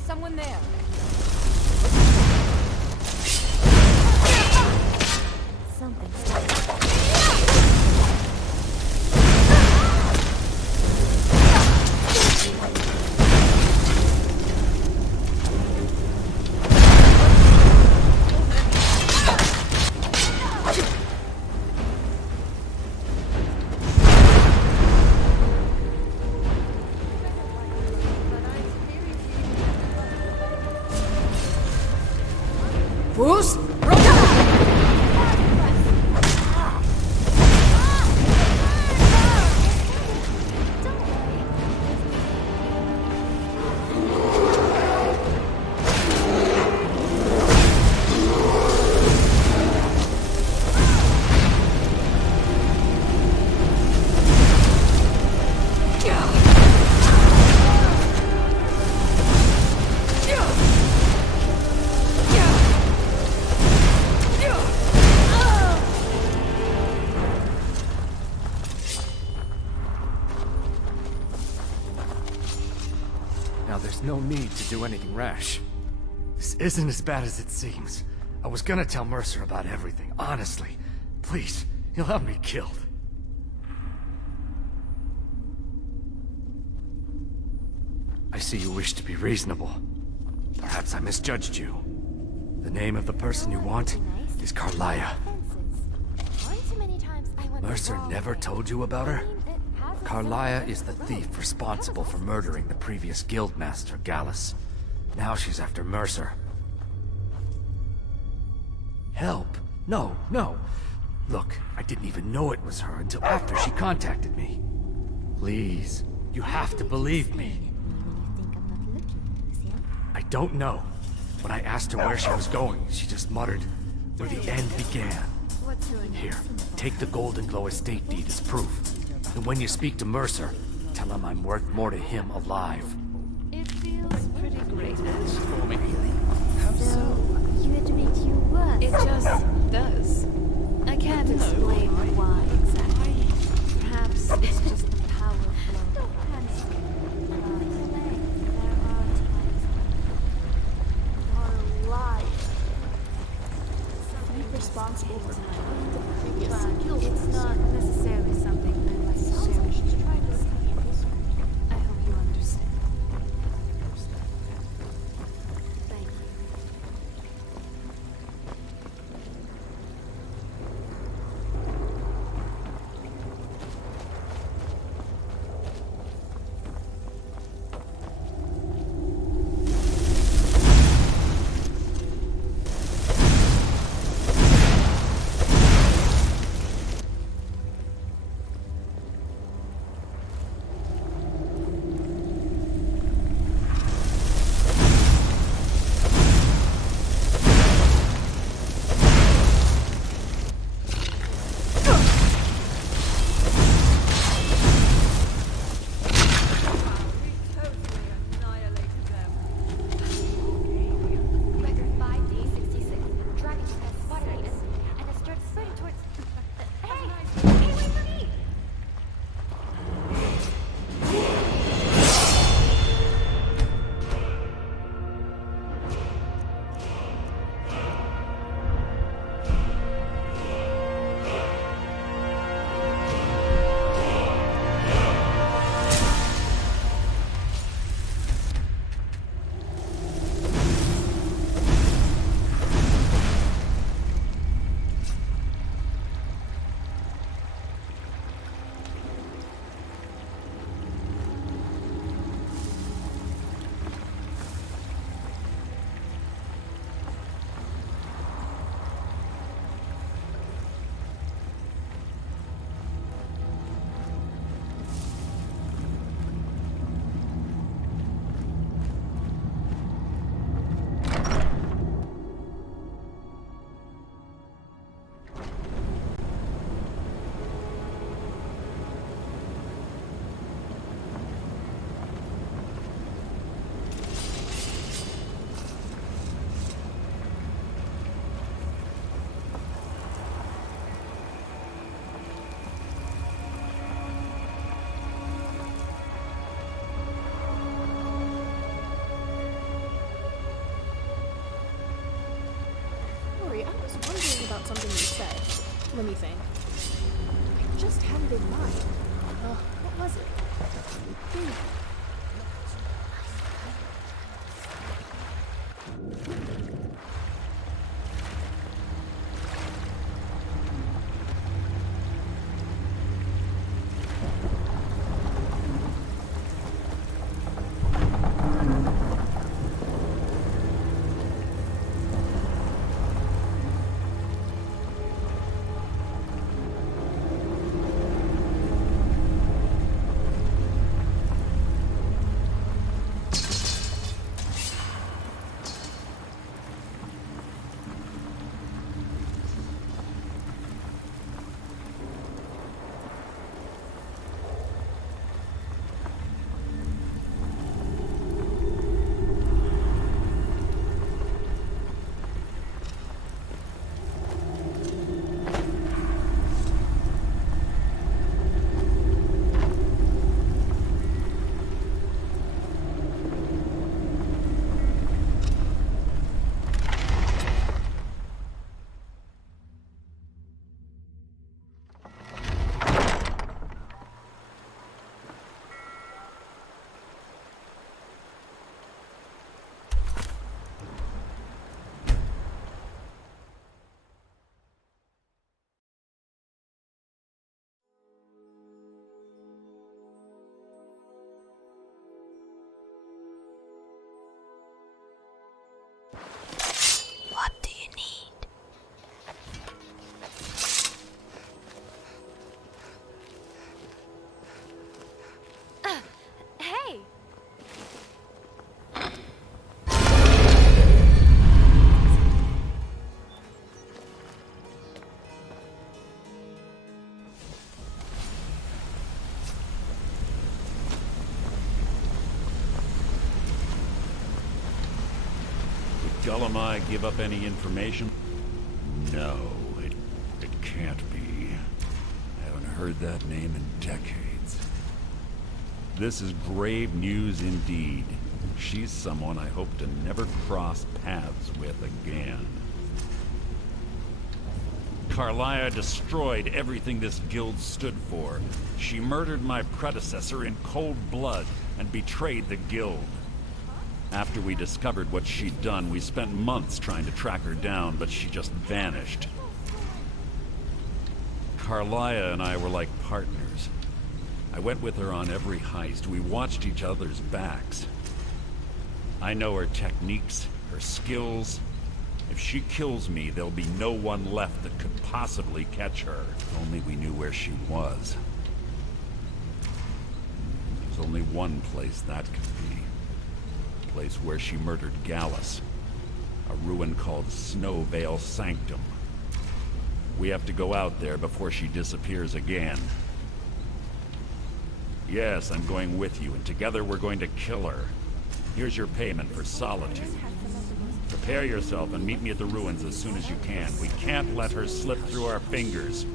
Someone there. Bruce? Now there's no need to do anything rash. This isn't as bad as it seems. I was gonna tell Mercer about everything, honestly. Please, he'll have me killed. I see you wish to be reasonable. Perhaps I misjudged you. The name of the person you want is Carlia. Mercer never told you about her? Carlia is the thief responsible for murdering the previous guildmaster, Gallus. Now she's after Mercer. Help? No, no. Look, I didn't even know it was her until after she contacted me. Please, you have to believe me. I don't know. When I asked her where she was going, she just muttered, "Where the end began." Here, take the Golden Glow estate deed as proof. And when you speak to Mercer, tell him I'm worth more to him alive. It feels pretty great. For me. So, you admit you were? It just does. I can't explain why exactly. Perhaps it's just the power flow. Don't panic. There are times You are alive. Be responsible for killing the previous guild. It's not necessarily something I'd like to share with you. I hope you understand. Thank you. Record 5D66. Dragon has spotted me and has started spreading towards. Hey! Hey, wait for me! Lori, I was wondering about something you said. Let me think. I just had it in mind. What was it? Gullumi give up any information? No, it can't be. I haven't heard that name in decades. This is grave news indeed. She's someone I hope to never cross paths with again. Carlia destroyed everything this guild stood for. She murdered my predecessor in cold blood and betrayed the guild. After we discovered what she'd done, we spent months trying to track her down, but she just vanished. Carlia and I were like partners. I went with her on every heist. We watched each other's backs. I know her techniques, her skills. If she kills me, there'll be no one left that could possibly catch her. If only we knew where she was. There's only one place that could be. A place where she murdered Gallus. A ruin called Snowvale Sanctum. We have to go out there before she disappears again. Yes, I'm going with you, and together we're going to kill her. Here's your payment for solitude. Prepare yourself and meet me at the ruins as soon as you can. We can't let her slip through our fingers.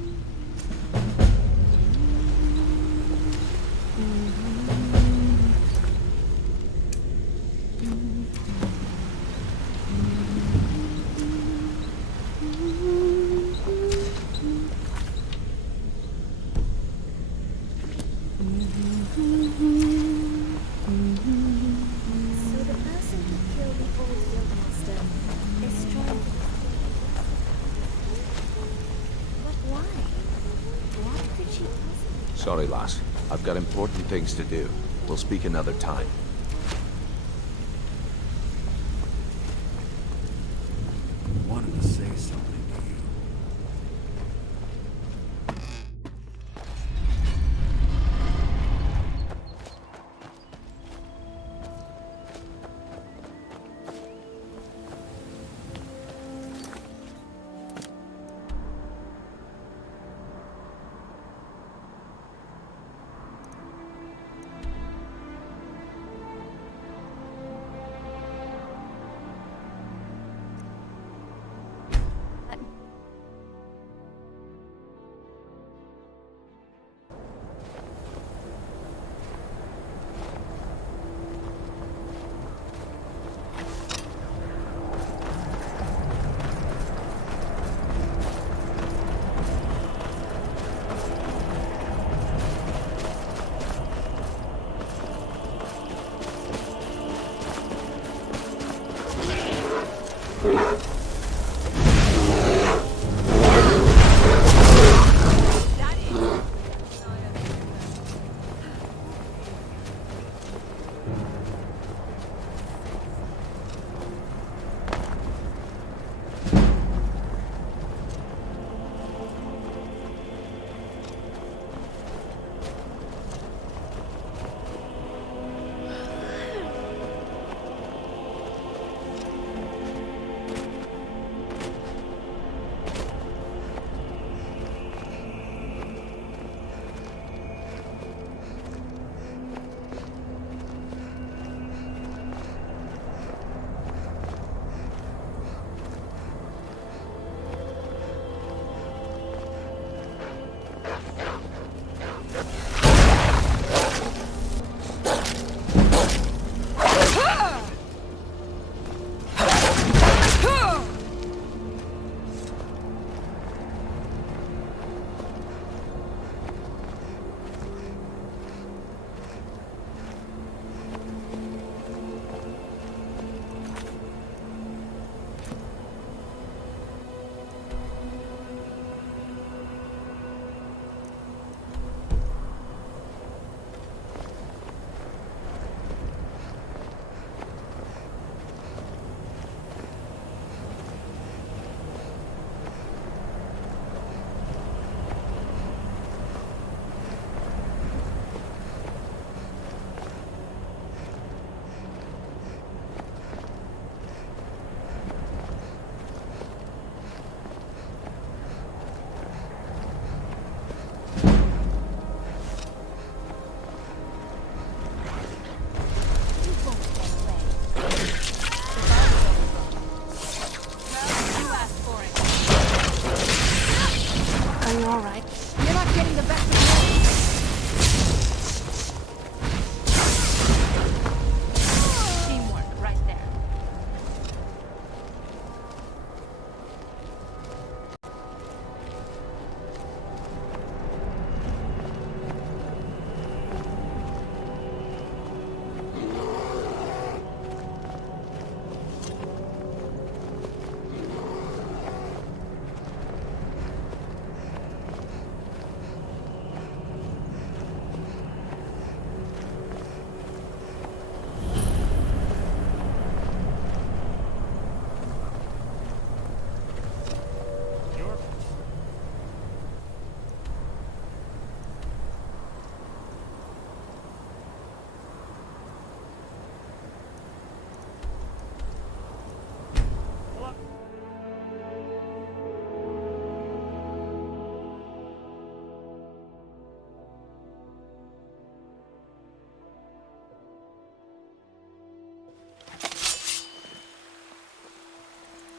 Sorry, lass. I've got important things to do. We'll speak another time. I wanted to say something to you.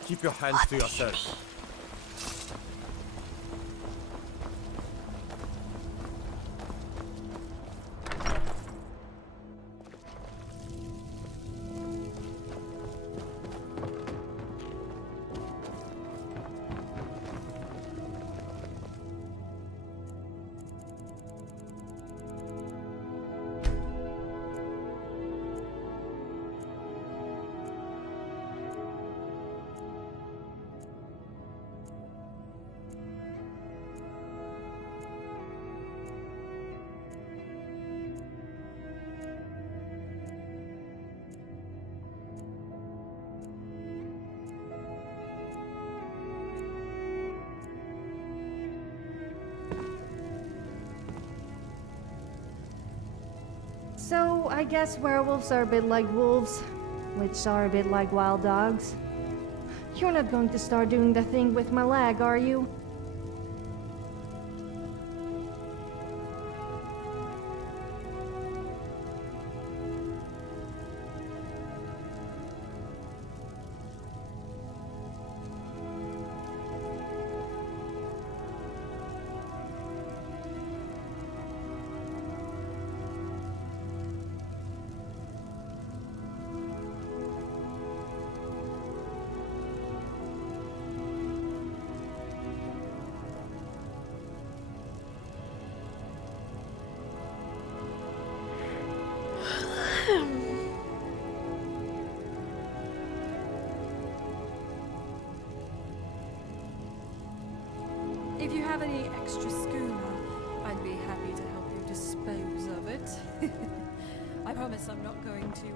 Keep your hands to yourself. So, I guess werewolves are a bit like wolves, which are a bit like wild dogs. You're not going to start doing the thing with my leg, are you? If you have any extra schooner, I'd be happy to help you dispose of it. I promise I'm not going to